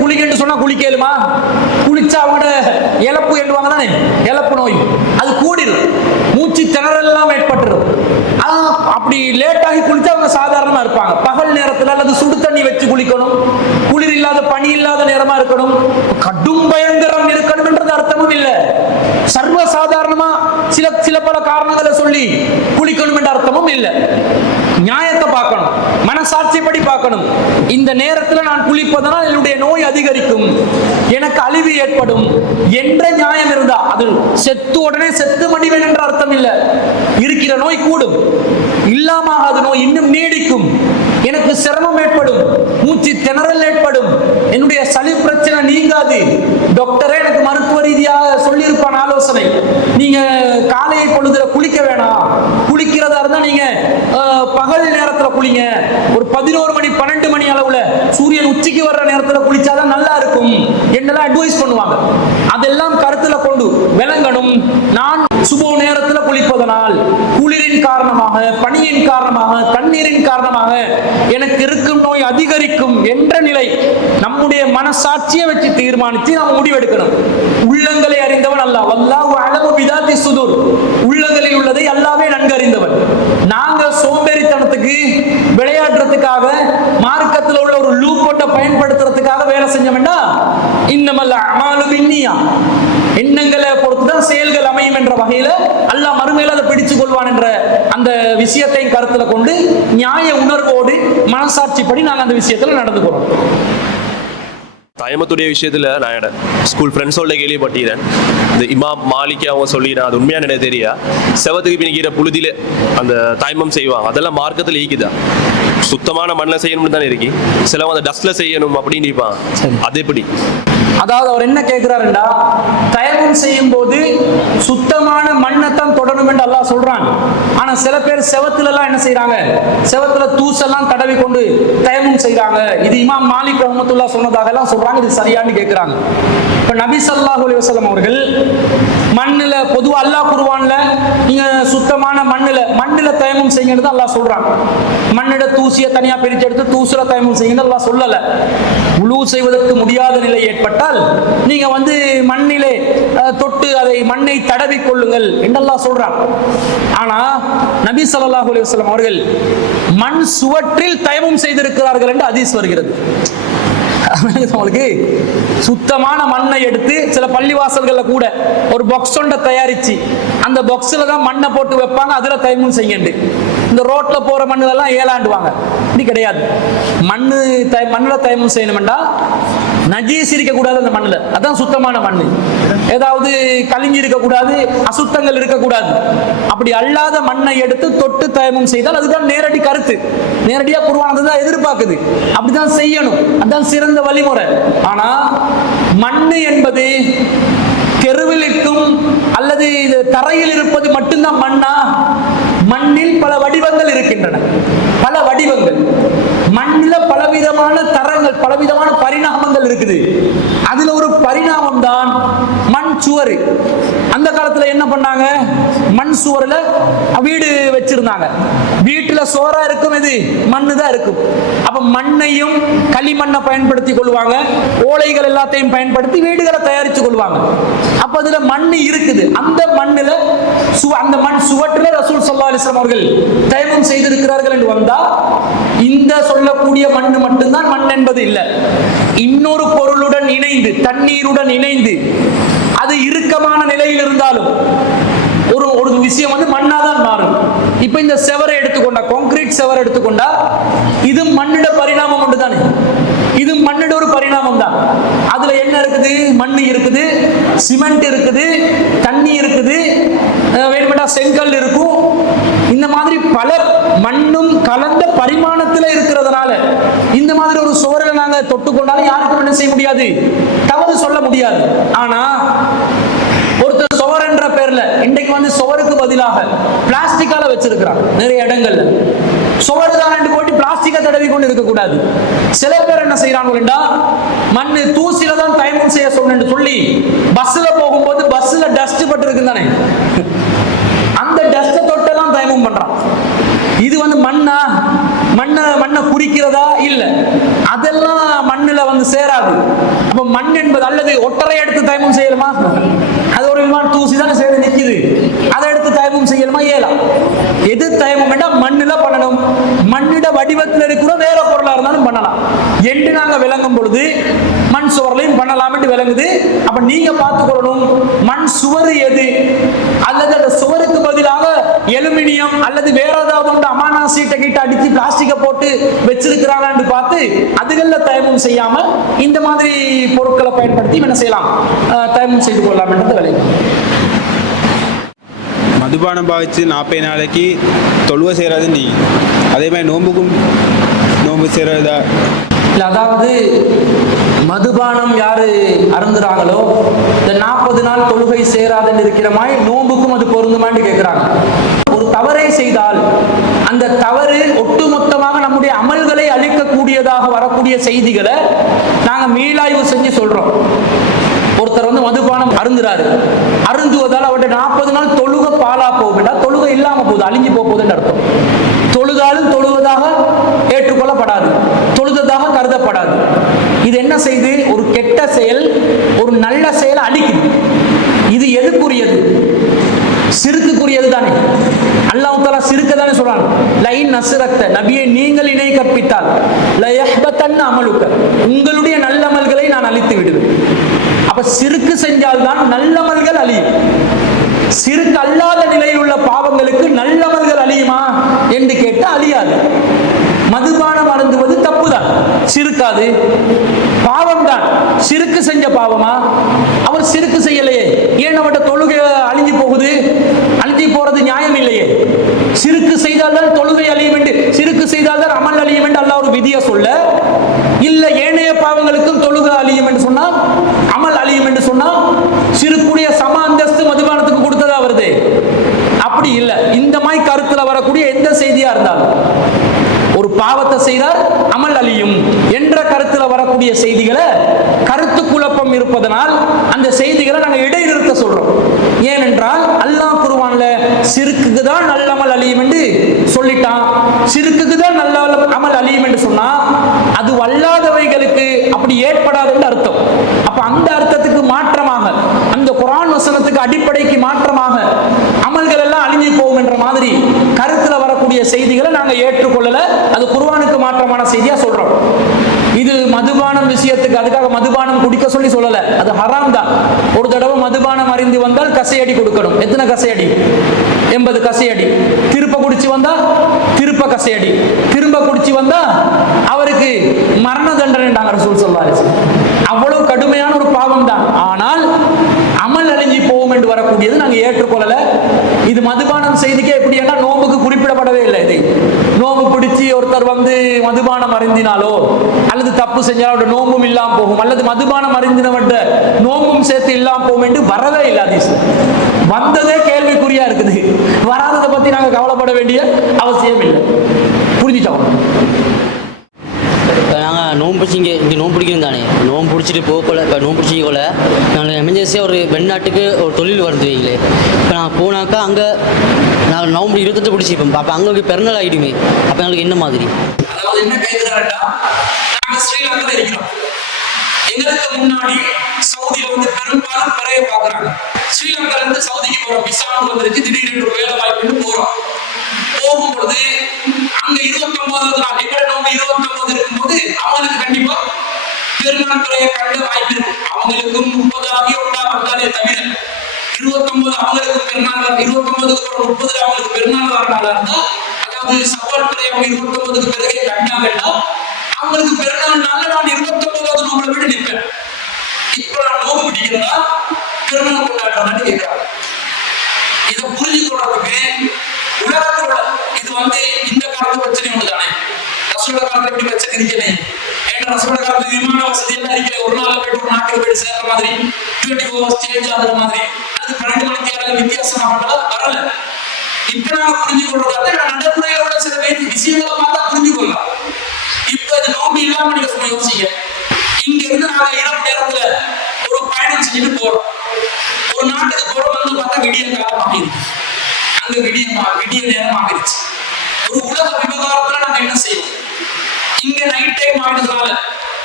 தானே இழப்பு நோய், அது கூடிடும், மூச்சு திணறல் எல்லாம் ஏற்பட்டுரும். அப்படி லேட்டாகி குளிச்சா அவங்க சாதாரணமா இருப்பாங்க. பகல் நேரத்தில் அல்லது சுடு தண்ணி வச்சு குளிக்கணும், குளிர் இல்லாத பனி இல்லாத நேரமா இருக்கணும், கடும் பயங்கரம் இருக்கணும் என்றது அர்த்தமும் இல்லை. சர்வ சாதாரணமா சில பல காரணங்களை சொல்லி குளிக்கணும் என்ற அர்த்தமும் இல்லை. நியாயத்தை பார்க்கணும், மனசாட்சிப்படி பார்க்கணும். இந்த நேரத்தில் நான் குளிப்பதனால் என்னுடைய நோய் அதிகரிக்கும், எனக்கு அழிவு ஏற்படும் என்ற நியாயம் இருந்தா, அது செத்து உடனே செத்து மடிவேன் என்ற அர்த்தம் இல்லை. இருக்கிற நோய் கூடும், இல்லாம அது நோய் இன்னும் நீடிக்கும், எனக்கு சிரமம் ஏற்படும், மூச்சு திணறல் ஏற்படும், என்னுடைய சளி பிரச்சனை நீங்காது, டாக்டரே எனக்கு மருத்துவ ரீதியாக சொல்லியிருப்பான் ஆலோசனை, நீங்க காலை பொழுதுல குளிக்க வேணாம், குளிக்கிறதா இருந்தா நீங்க பகல் நேரத்துல குளிங்க, ஒரு 11 மணி 12 மணி அளவுல சூரியன் உச்சிக்கு வர்ற நேரத்துல குளிச்சாதான் நல்லா இருக்கும் என்னெல்லாம் அட்வைஸ் பண்ணுவாங்க. அதெல்லாம் கருத்துல கொண்டு விளங்கணும். நான் சுப நேரத்துல குளிப்பதனால் குளிரின் காரணமாக, பனியின் காரணமாக, தண்ணீரின் காரணமாக எனக்கு இருக்கும் நோய் அதிகரிக்கும் என்ற நிலை நம்முடைய மனசாட்சியை வச்சு தீர்மானித்து நாம் முடிவெடுக்கணும். உள்ளங்களை அறிந்தவன் அல்லாஹ், வல்லாஹு அலமு பிதாத்தி சுதூர், உள்ளங்களில் உள்ளதை அல்லாஹ்வே நன்கு அறிந்தவன். நாங்க சோம்பேறித்தனத்துக்கு விளையாடுறதுக்காக மார்க்கத்தில் உள்ள ஒரு லூப் போட்ட பயன்படுத்துறதுக்காக வேலை செஞ்சோம்னா இன்னமல்ல அமாலு பின்னியா, எண்ணங்களை பொறுத்துதான் செயல்கள் அமையும் என்ற வகையில அல்லாஹ் மறுமையில அதை பிடிச்சு கொள்வான் என்ற அந்த விஷயத்தை கருத்துல கொண்டு நியாய உணர்வோடு மனசாட்சிப்படி நாங்கள் அந்த விஷயத்துல நடந்துக்கிறோம். தயமத்துடைய விஷயத்துல நான் ஸ்கூல் ஃப்ரெண்ட்ஸோட கேள்விப்பட்டேன். இந்த இமாம் மாலிக் அவங்க சொல்லிடுறேன், அது உண்மையான எனக்கு தெரியா, செவத்துக்கு பின்னிக்கிற புழுதியில அந்த தயமம் செய்வாங்க, அதெல்லாம் மார்க்கத்தில் ஈக்குதா? சுத்தமான மண்ணில் செய்யணும்னு தானே இருக்கு, சிலவங்க அந்த டஸ்ட்ல செய்யணும் அப்படின்னு இருப்பாங்க, அது எப்படி? அதாவது அவர் என்ன கேட்கிறாருண்டா, தயமம் செய்யும் போது சுத்தமான மண்ணைத்தான் தொடணும் என்று அல்லாஹ் சொல்றாங்க. ஆனா சில பேர் செவத்துல எல்லாம் என்ன செய்யறாங்க, செவத்துல தூசெல்லாம் தடவி கொண்டு தயமம் செய்யறாங்க. இது இமாம் மாலிக் ரஹ்மத்துல்லாஹ் சொன்னதாக எல்லாம் சொல்றாங்க, இது சரியான்னு கேட்கிறாங்க. இப்ப நபி ஸல்லல்லாஹு அலைஹி வஸல்லம் அவர்கள் மண்ணுல பொதுவா அல்லாஹ் குர்ஆன்ல நீங்க சுத்தமான மண்ணுல தயமம் செய்யுங்கன்னு அல்லாஹ் சொல்றாங்க. மண்ணிட தூசியை தனியா பிரிச்சு எடுத்து தூசுல தயமம் செய்யுங்கன்னு அல்லாஹ் சொல்லல. உலு செய்வதற்கு முடியாத நிலை ஏற்பட்டால் நீங்க மண்ணிலே தொட்டு அதை மண்ணை தடவி கொள்ளுங்கள் என்று அல்லாஹ் சொல்றாங்க. ஆனா நபி ஸல்லல்லாஹு அலைஹி வஸல்லம் அவர்கள் மண் சுவற்றில் தயமம் செய்திருக்கிறார்கள் என்று ஹதீஸ் வருகிறது. சுத்தமான மண்ணை எடுத்து சில பள்ளிவாசல்கள்ல கூட ஒரு பாக்ஸ் ஒன்றை தயாரிச்சு அந்த பாக்ஸ்ல தான் மண்ணை போட்டு வைப்பாங்க, அதுல தயமம் செய்யுங்க. இந்த ரோட்ல போற மண்ணெல்லாம் ஏலாண்டுவாங்க, இப்படி கிடையாது. மண்ணுல தயமம் செய்யணும்டா நஜீஸ் இருக்க கூடாது அந்த மண்ணுல, அதான் சுத்தமான மண்ணு. ஏதாவது கலிஞ்சி இருக்கக்கூடாது, அசுத்தங்கள் இருக்கக்கூடாது. அப்படி அல்லாத மண்ணை எடுத்து தொட்டு தயமம் செய்தால் அதுதான் நேரடி கருத்து, நேரடியா குர்ஆன் தான் எதிர்பார்க்குது, அப்படிதான் செய்யணும், அதான் சிறந்த வழிமுறை. ஆனா மண்ணு என்பது தெருவில் இருக்கும் அல்லது தரையில் இருப்பது மட்டும்தான் மண்ணா? மண்ணில் பல வடிவங்கள் இருக்கின்றன, பல வடிவங்கள். மண்ணில் பலவிதமான தரங்கள், பலவிதமான பரிணாமங்கள் இருக்குது. அதுல ஒரு பரிணாமம் தான் மண் சுவர். அந்த காலத்துல என்ன பண்ணாங்க, மண் சுவர்ல வீடு வச்சிருந்தாங்க. வீட்டுல சோறா இருக்கும், இது மண்ணு தான் இருக்கும். அப்ப மண்ணையும் களிமண்ணை பயன்படுத்தி கொள்வாங்க, ஓலைகள் எல்லாத்தையும் பயன்படுத்தி வீடுகளை தயாரிச்சு கொள்வாங்க. அப்ப அதுல மண்ணு இருக்குது. அந்த மண்ணுல அந்த மண் சுவற்றில ரசூல் ஸல்லல்லாஹு அலைஹி வஸல்லம் அவர்கள் தயமம் செய்திருக்கிறார்கள் என்று வந்தா, இந்த சொல்லக்கூடிய மண்ணு மட்டும்தான் மண் என்பது இல்லை. இன்னொரு பொருளுடன் இணைந்து, தண்ணீருடன் இணைந்து, அது இறுக்கமான நிலையில் இருந்தாலும் ஒரு விஷயம் மண்ணாதான் மாறும். இப்ப இந்த செவரை எடுத்துக்கொண்டா, கான்கிரீட் செவரை எடுத்துக்கொண்டா, இது மண்ணிட பரிணாமம் ஒன்று தானே, இது மண்ணிட ஒரு பரிணாமம் தான். அதுல என்ன இருக்குது, மண்ணு இருக்குது, சிமெண்ட் இருக்குது, தண்ணி இருக்குது, வேணுமெண்டா செங்கல் இருக்கும். இந்த மாதிரி பல மண்ணும் கலந்த பரிமாணத்துல இருக்கிறதுனால இந்த மாதிரி ஒரு சுவரை நாங்க தொட்டுக்கொண்டாலும் யாருக்கும் என்ன செய்ய முடியாது, தவறு சொல்ல முடியாது. ஆனா ஒருத்தர் சுவர் என்ற பேர்ல இன்றைக்கு சுவருக்கு பதிலாக பிளாஸ்டிக்கால வச்சிருக்கிறான் நிறைய இடங்கள்ல. சுவர் தான் போட்டு பிளாஸ்டிக்கை தடவி கொண்டு இருக்கக்கூடாது. சில பேர் என்ன செய்யறாங்கன்னா, மண்ணு தூசில தான் தயமம் செய்ய சொன்னு சொல்லி பஸ்ல போகும்போது பஸ்ல டஸ்ட் பட்டு இருக்கு தானே, அந்த டஸ்ட தொட்டெல்லாம் தயமம் பண்றான். இது மண்ணை குறிக்கிறதா இல்ல, அதெல்லாம் மண்ணுல வந்து சேராது. அப்ப மண் என்பது அல்லது ஒட்டரை எடுத்து தயமம் செய்யலுமா? அது ஒரு விமான தூசி தானே சேர்ந்து நிக்குது, அதை எடுத்து தயமம் செய்யலுமா? இயலாம். எது தயமம் என்றால் மண்ணில பண்ணணும். மண்ணிட வடிவத்தில் இருக்கிற வேற பொருளா இருந்தாலும் பண்ணலாம் என்று நாங்க விளங்கும் பொழுது மண் சுவர்லையும் பண்ணலாம் என்று விளங்குது. அப்ப நீங்க பார்த்துக்கொள்ளணும் மண் சுவர் எது, அல்லது அந்த சுவருக்கு பதிலாக எலுமினியம் அல்லது வேற ஏதாவது ஒன்று அமானா சீட்டை கிட்ட அடிச்சு பிளாஸ்டிக்கை போட்டு வச்சிருக்கிறாங்கன்னு பார்த்து அதுகள்ல தயமம் செய்யாம இந்த மாதிரி பொருட்களை பயன்படுத்தி என்ன செய்யலாம், தயமம் செய்து கொள்ளலாம் என்றது விளையும். மதுபானம் பாவிச்சு 40 நாளைக்கு தொழுவை செய்கிறது நீ, அதே மாதிரி நோம்பு செய்கிறதா இல்லை? அதாவது மதுபானம் யாரு அருந்துறாங்களோ இந்த 40 நாள் தொழுகை சேராதுன்னு இருக்கிற மாதிரி நோம்புக்கும் அது பொருந்துமான்னு கேட்கிறாங்க. ஒரு தவறை செய்தால் அந்த தவறு ஒட்டுமொத்தமாக நம்முடைய அமல்களை அழிக்கக்கூடியதாக வரக்கூடிய செய்திகளை நாங்க மீளாய்வு செஞ்சு சொல்றோம். ஒருத்தர் வந்து மதுபானம் அருந்துறாரு, அருந்துவதால் அவருடைய 40 நாள் தொழுகை பாலா போகுதுன்னா தொழுகை இல்லாம போகுது, அழிஞ்சு போகுதுன்னு அர்த்தம். தொழுதாலும் தொழுவதாக ஏற்றுக்கொள்ளப்படாது, தொழுததாக கருதப்படாது. இது என்ன செய்து ஒரு கெட்ட செயல் ஒரு நல்ல செயலை அழிக்குது. இது எதுக்குரியது? சிறுக்குரியது தானே. அல்லாஹ் தஆலா சிறுக்க தானே சொல்றாங்க, லைன் நஸ்ரக்த, நபியை நீங்கள் இணை கற்பித்தால் லயஹ்பதன் அமலுக்க, உங்களுடைய நல்லமல்களை நான் அழித்து விடுவேன். அப்ப சிறுக்கு செஞ்சால்தான் நல்லமல்கள் அழியும். சிறுக்கு அல்லாத நிலையில் உள்ள பாவங்களுக்கு நல்லமல்கள் அழியுமா என்று கேட்டு அழியாது. மதுபானம் அருந்துவது தப்புதான், சிறுக்காது, பாவம் தான். சிறுக்கு செஞ்ச பாவமா? அவர் சிறுக்கு செய்யலையே, ஏன் அவட்ட தொழுகை அழிஞ்சு போகுது? அழிஞ்சு போறது நியாயம் இல்லையே. சிறுக்கு செய்தால்தான் தொழுகை அழியும் என்று, சிறுக்கு செய்தால்தான் அமல் அழியும் என்று அல்லாஹ் ஒரு விதியை சொல்ல, இல்ல ஏனைய பாவங்களுக்கும் தொழுகை அழியும் என்று சொன்னா, அமல் அழியும் என்று சொன்னா, சிறுக்குடைய சம அந்தஸ்து மதுபானத்துக்கு கொடுத்ததா வருது? அப்படி இல்லை. இந்த மாதிரி கருத்துல வரக்கூடிய எந்த செய்தியா இருந்தாலும் ஒரு பாவத்தை செய்தால் அமல் அழியும் என்ற கருத்துல வரக்கூடிய செய்திகளை, கருத்து குழப்பம் இருப்பதனால் அந்த செய்திகளை நாங்கள் இடைநிறுத்த சொல்றோம். ஏனென்றால் அல்லாஹ் குர்ஆன்ல சிறுக்குக்கு தான் நல்ல அமல் அழியும் என்று சொல்லிட்டான். சிறுக்குக்கு தான் நல்ல அமல் அழியும் என்று சொன்னா அது வல்லாதவைகளுக்கு அப்படி ஏற்படாது என்று அர்த்தம். அப்ப அந்த அர்த்தத்துக்கு மாற்றமாக, அந்த குர்ஆன் வசனத்துக்கு அடிப்படைக்கு மாற்றமாக அமல்கள் எல்லாம் அழிஞ்சு போகும் என்ற மாதிரி கருத்துல வரக்கூடிய செய்திகளை நாங்க ஏற்றுக்கொள்ளல. அது குர்ஆனுக்கு மாற்றமான செய்தியா சொல்றோம். இது மதுபானம் விஷயத்துக்கு அதுக்காக மதுபானம் குடிக்க சொல்லி சொல்லல, அது ஹராம் தான். ஒரு தடவை மதுபானம் அறிந்து வந்தால் கசையடி கொடுக்கணும். எத்தனை கசையடி? 80 கசையடி. திருப்ப குடிச்சு வந்தா திருப்ப கசையடி. திரும்ப குடிச்சு வந்தா அவருக்கு மரண தண்டனை ரசூல் ஸல்லல்லாஹு அலைஹி வஸல்லம். அவ்வளவு கடுமையான ஒரு பாவம் தான். ஆனால் அமல் அழிஞ்சி போகும் என்று வரக்கூடியது நாங்க ஏற்றுக்கொள்ளல. இது மதுபானம் செய்திக்கே எப்படி ஏன்னா நோம்புக்கு குறிப்பிடப்படவே இல்லை. இது நோம்பு பிடிச்சி ஒருத்தர் வந்து மதுபானம் அருந்தினாலோ அல்லது தப்பு செஞ்சாலோ நோம்பும் இல்லாம போகும், அல்லது மதுபானம் அருந்தினவற்ற நோம்பும் சேர்த்து இல்லாம போகும் என்று வரவே இல்லை. ஹதீஸ் வந்ததே கேள்விக்குறியா இருக்குது. வராததை பத்தி நாங்க கவலைப்பட வேண்டிய அவசியம் இல்லை. புரிஞ்சுட்டோம்? நாங்கள் நோம்பு பிடிச்சி இங்கே நோம்பு பிடிக்கணும் தானே, நோம்பு பிடிச்சிட்டு போகல. இப்போ நோம்பு பிடிச்சிக்கல நாங்கள் எமர்ஜென்சியாக ஒரு வெளிநாட்டுக்கு ஒரு தொழில் வருது வைங்களே. இப்போ நாங்கள் போனாக்கா அங்கே நாங்கள் நோம்பு 28 பிடிச்சிப்போம். அப்போ அங்கே பிறநாள் ஆகிடுமே. அப்போ எங்களுக்கு என்ன மாதிரி? அதாவது என்ன கேட்கிறாருன்னா, நாங்கள் ஸ்ரீலங்காவில் இருக்கிறோம். எங்களுக்கு முன்னாடி சவுதியில் வந்து பெரும்பாலும் பிறைய பார்க்குறாங்க. ஸ்ரீலங்கால இருந்து சவுதிக்கு போகிறோம், விசான்னு வந்துருச்சு, திடீரென்று ஒரு வேலை வாய்ப்புன்னு போகிறோம். போகும்பொழுது அங்க 29வது நாள் எங்கட நோம்பு 29 இருக்கும்போது அவங்களுக்கு கண்டிப்பா பெருநாள் பிறைய கண்ட வாய்ப்பு இருக்கும். அவங்களுக்கும் 30 ஆகிய ஒன்றா வந்தாலே தவிர 29 அவங்களுக்கு பெருநாள் 29க்கு அப்புறம் 30 அவங்களுக்கு பெருநாள் வர நாளா இருந்தா, அதாவது சவால் பிறைய 29க்கு பிறகு கண்டாங்கன்னா அவங்களுக்கு பெருநாள் நாள்ல நான் 29வது நோம்புல விட்டு நிற்பேன். இப்ப நான் நோம்பு பிடிக்கிறதா பெருநாள் கொண்டாடுறேன்னு கேட்கிறாங்க. இதை புரிஞ்சுக்கொள்றதுக்கு உலகத்தோட இது வந்து இந்த காலத்து பிரச்சனை ஒன்று தானே. ரசூல காலத்துல எப்படி பிரச்சனை இருக்கனே, ஏன்னா ரசூல காலத்துல விமான வசதி எல்லாம் இருக்கல. ஒரு நாள் போயிட்டு ஒரு நாட்டுக்கு போயிட்டு சேர்ற மாதிரி 24 hours சேஞ்ச் ஆகுற மாதிரி அது 12 மணி நேரம் வித்தியாசமா வரல. இப்ப நாங்க புரிஞ்சுக்கொள்றதால நடைமுறையோட சில விஷயங்களை பார்த்தா புரிஞ்சுக்கொள்ளலாம். இப்ப இது நோம்பு இல்லாம நீங்க சும்மா யோசிங்க. இங்க இருந்து நாங்க இரவு நேரத்துல ஒரு பயணம் செஞ்சுட்டு போறோம். ஒரு நாட்டுக்கு போறோம் வந்து பார்த்தா விடிய காலம் ஆகிடுச்சு. அங்க விடிய நேரம் ஆகிடுச்சு. ஒரு உலக விவகாரத்துல நாங்க என்ன செய்வோம்? இங்க நைட் டைம் ஆயிடுறதுனால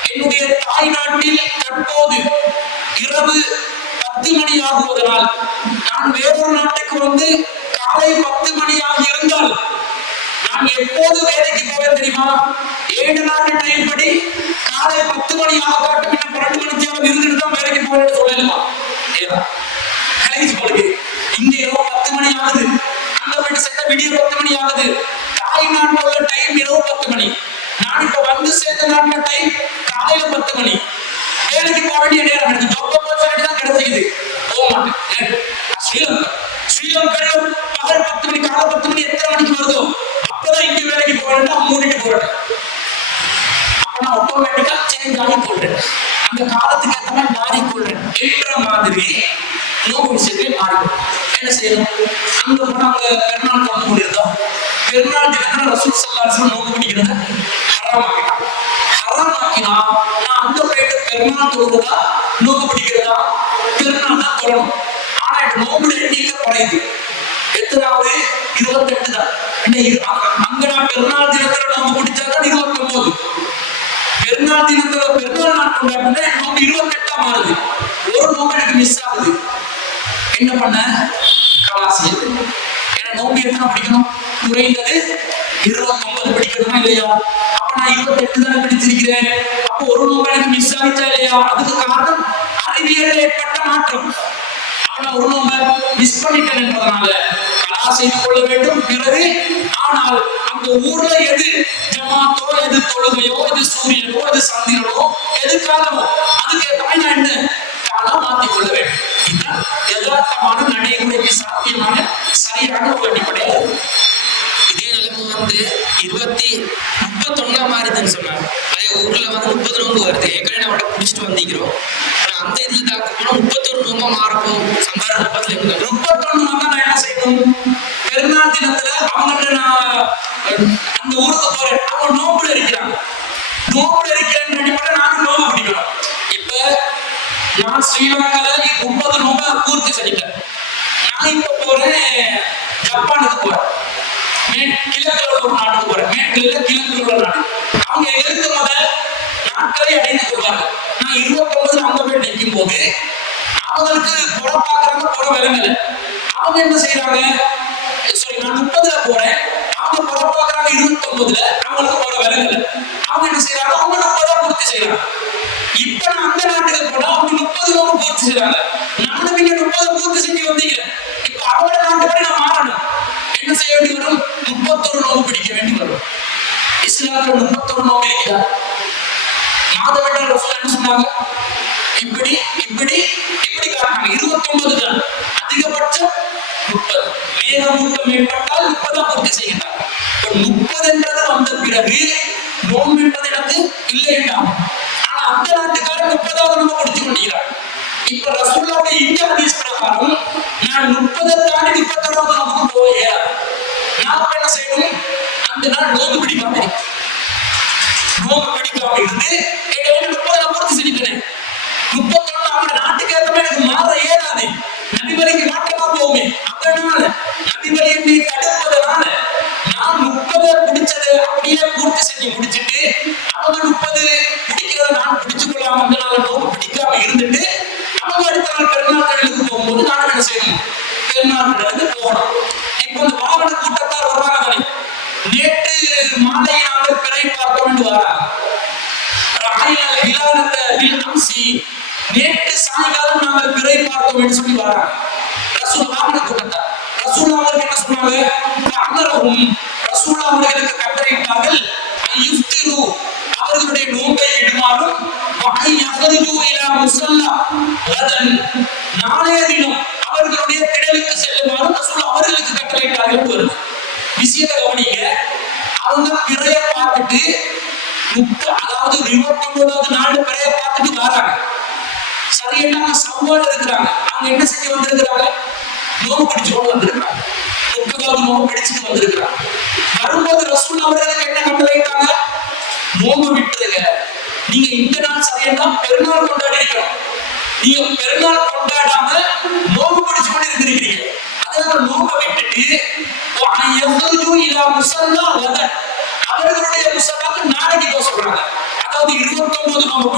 என்னுடைய தாய் நாட்டில் தற்போது இரவு 10 மணி ஆகுவதனால் நான் வேறொரு நாட்டுக்கு வந்து காலை 10 மணியாக இருந்தால் நான் எப்போது வேலைக்கு போவேன் தெரியுமா? 7 நாட்டு டைம் படி காலை 10 மணியாக காட்டும், இன்னும் 12 மணிக்காக இருந்துட்டு தான் வேலைக்கு போவேன்னு சொல்லலாம். இங்க இரவு 10 மணி ஆகுது, அங்க போயிட்டு சேர்ந்த விடிய 10 மணி ஆகுது. தாய் நாட்டில் உள்ள டைம் இரவு 10 மணி, நான் இப்ப வந்து சேர்ந்த நாட்டுல டைம் காலையில 10 மணி. வேலைக்கு போக வேண்டிய நேரம் எனக்கு ஜாப் ஆப்பர்ச்சுனிட்டி தான் கிடைச்சிக்குது, போக மாட்டேன். ஸ்ரீலங்கா பகல் 10 மணி காலை 10 மணி எத்தனை மணிக்கு வருதோ அப்பதான் இங்க வேலைக்கு போறேன், மூடிட்டு போறேன். அப்ப நான் ஆட்டோமேட்டிக்கா சேஞ்ச் ஆகி போடுறேன், அந்த காலத்துக்கு ஏற்ற மாதிரி மாறிக்கொள்றேன் என்ற மாதிரி நோக்கு விஷயத்தை மாறிடும். என்ன செய்யணும்? அங்க போனா அவங்க பெருநாள் கலந்து கொண்டிருந்தோம். பெருநாள் தினத்துல ரசூல் ஸல்லல்லாஹு அலைஹி வஸல்லம் நோக்கு பிடிக்கிறத ஹராம் ஆக்கிட்டாங்க. ஹராம் ஆக்கினா நான் அங்க போயிட்டு பெருநாள் தொழுகிறதா நோக்கு பிடிக்கிறதா? பெருநாள் தான் தொழணும். ஆனா இப்ப நோம்புல எண்ணிக்கை குறையுது. எத்தனாவது? 28 தான். அங்க நான் பெருநாள் தினத்துல நோம்பு பிடிச்சாதான் 29. பெருநாள் தினத்துல பெருநாள் நாள் கொண்டாடுனா நோம்பு 28 மாறுது. ஒரு நோம்பு எனக்கு மிஸ் ஆகுது. என்ன பண்ண? கலாசி. ஏன்னா நோம்பு எத்தனை பிடிக்கணும்? குறைந்தது 29 பிடிக்கணுமா இல்லையா? அப்ப நான் 28 தானே பிடிச்சிருக்கிறேன். அப்போ ஒரு நோம்பு எனக்கு மிஸ் ஆகிச்சா இல்லையா? அதுக்கு காரணம் அறிவியல் ஏற்பட்ட மாற்றம். அப்ப நான் ஒரு நோம்பை மிஸ் பண்ணிட்டேன் என்பதனால கலா செய்து கொள்ள வேண்டும். பிறகு ஆனால் அந்த ஊர்ல எது ஜமாத்தோ, எது தொழுகையோ, எது சூரியனோ, எது சந்திரனோ, எது காலமோ அதுக்கேற்ற மாதிரி நான் என்ன காலம் மாற்றிக் கொள்ள வேண்டும். இதுதான் யதார்த்தமான நடைமுறைக்கு சாத்தியமான சரியான ஒரு அடிப்படையாக. இதே நிலைமை வந்து 31 மாறிதுன்னு சொன்னாங்க. அதே ஊர்ல வந்து 30 நோம்பு வருது. ஏற்கனவே நம்ம பிடிச்சிட்டு வந்திக்கிறோம். அந்த இதுல தாக்க போனா 31 நோம்பா மாறப்போம். சம்பார 31 நோம்பா நான் என்ன செய்யணும்? பெருநாள் தினத்துல அவங்கள்ட்ட நான் அந்த ஊருக்கு போறேன், அவங்க நோம்புல இருக்கிறாங்க. நோம்புல இருக்கிறேன்னு அடிப்படை நான் நோம்பு பிடிக்கணும். இப்ப நான் ஸ்ரீலங்கால 30 நோம்பை பூர்த்தி செஞ்சிட்டேன். நான் இப்ப போறேன் ஜப்பானுக்கு போறேன், கிழக்குல ஒரு நாட்டுக்கு போறேன். மேற்குல கிழக்குல உள்ள நாடு. அவங்க எங்களுக்கு முதல் நாட்களை அடைந்து கொள்வார்கள். நான் 29 அங்க போய் நிற்கும் போது அவங்களுக்கு புற பாக்குறாங்க, புற விலங்கல. அவங்க என்ன செய்யறாங்க? நான் 30ல போறேன், அவங்க புற பாக்குறாங்க 29ல, அவங்களுக்கு புற விலங்கல. அவங்க என்ன செய்யறாங்க? அவங்க 30 பூர்த்தி செய்யறாங்க. இப்ப நான் அந்த நாட்டுக்கு போனா அவங்க 30 பூர்த்தி செய்யறாங்க. நானும் இங்க 30 பூர்த்தி செஞ்சு வந்தீங்க. இப்ப அவங்க நாட்டுப்படி நான் மாறணும். என்ன செய்ய வேண்டி வரும்? 31 நோம்பு பிடிக்க வேண்டி வரும். இஸ்லாத்துல 31 நோம்பு இருக்கிறா. மாதவெட்டால் ரசூல் என்ன சொன்னாங்க? இப்படி இப்படி இப்படி காட்டினாங்க. 29 தான் அதிகபட்சம் 30. மேகமூட்டம் ஏற்பட்டால் 30 பூர்த்தி செய்கிறாங்க. 30 என்றது வந்த பிறகு நோம்பு என்பது எனக்கு இல்லை என்றாங்க. ஆனா அந்த நாட்டுக்காரர் 30வது நோம்பு முடிச்சு கொண்டிருக்கிறார். இப்ப ரசூலுல்லாஹ்வுடைய இந்த ஹதீஸ் பிரகாரம் நான் 30 தாண்டி 31வது நோம்புக்கு போயே நான் என்ன செய்யணும்? அந்த நாள் நோம்பு பிடிக்காம இருந்து எங்க 30 பூர்த்தி செஞ்சுட்டேன். 31 அவங்க நாட்டுக்கு ஏற்ற மாதிரி எனக்கு மாற ஏறாது. நபிவழிக்கு மாற்றமா போகுமே. அதனால நபிவழியை தடுப்பதனால நான் 30 பிடிச்சது அப்படியே பூர்த்தி செஞ்சு முடிச்சுட்டு அவங்க 30 பிடிக்கிறத நான் பிடிச்சு கொள்ளாம அதனால நோம்பு பிடிக்காம இருந்துட்டு அவங்க அடுத்த நாள் பெருநாள் கடலுக்கு போகும்போது நான் என்ன செய்யணும்? பெருநாள் கடலுக்கு போகணும். இப்ப இந்த வாகன கூட்டத்தார் வர்றாங்க தானே. நேற்று மாலை நாங்கள் பிறை பார்த்தோம் என்று வராங்க. நேற்று சாயங்காலம் நாங்கள் பிறை பார்த்தோம் என்று சொல்லி வராங்க. ரசூல் வாகன கூட்டத்தார் ரசூல் அவர்கள் என்ன சொன்னாங்க? ரசூல் அவர்களுக்கு கட்டளையிட்டார்கள் அவர்களுடைய நோன்பை விடுமாறும் நாளைய தினம் அவர்களுடைய திடலுக்கு செல்லுமாறும் ரசூல் அவர்களுக்கு கட்டளையிட்டார்கள் வருது. விஷயத்தை கவனிங்க. அவங்க பிறைய பார்த்துட்டு அதாவது 29வது நாள் பிறைய பார்த்துட்டு வராங்க. சரியான சவால் இருக்கிறாங்க. அவங்க என்ன செஞ்சு வந்திருக்கிறாங்க? நோம்பு பிடிச்சு கொண்டு வந்திருக்கிறாங்க. 30வது நோம்பு பிடிச்சிட்டு வந்திருக்கிறாங்க. வரும்போது ரசூல் அவர்களுக்கு என்ன கட்டளையிட்டாங்க? நோம்பு விட்டுருங்க. நீங்க இந்த நாள் சரியா பெருநாள் கொண்டாடி இருக்கணும். நீங்க பெருநாள் கொண்டாடாம நோம்பு பிடிச்சு கொண்டு இருந்திருக்கிறீங்க. அதனால நோம்பை விட்டுட்டு அவர்களுடைய முசல்லாக்கு நாளைக்கு போக சொல்றாங்க. அதாவது 29 நோம்பு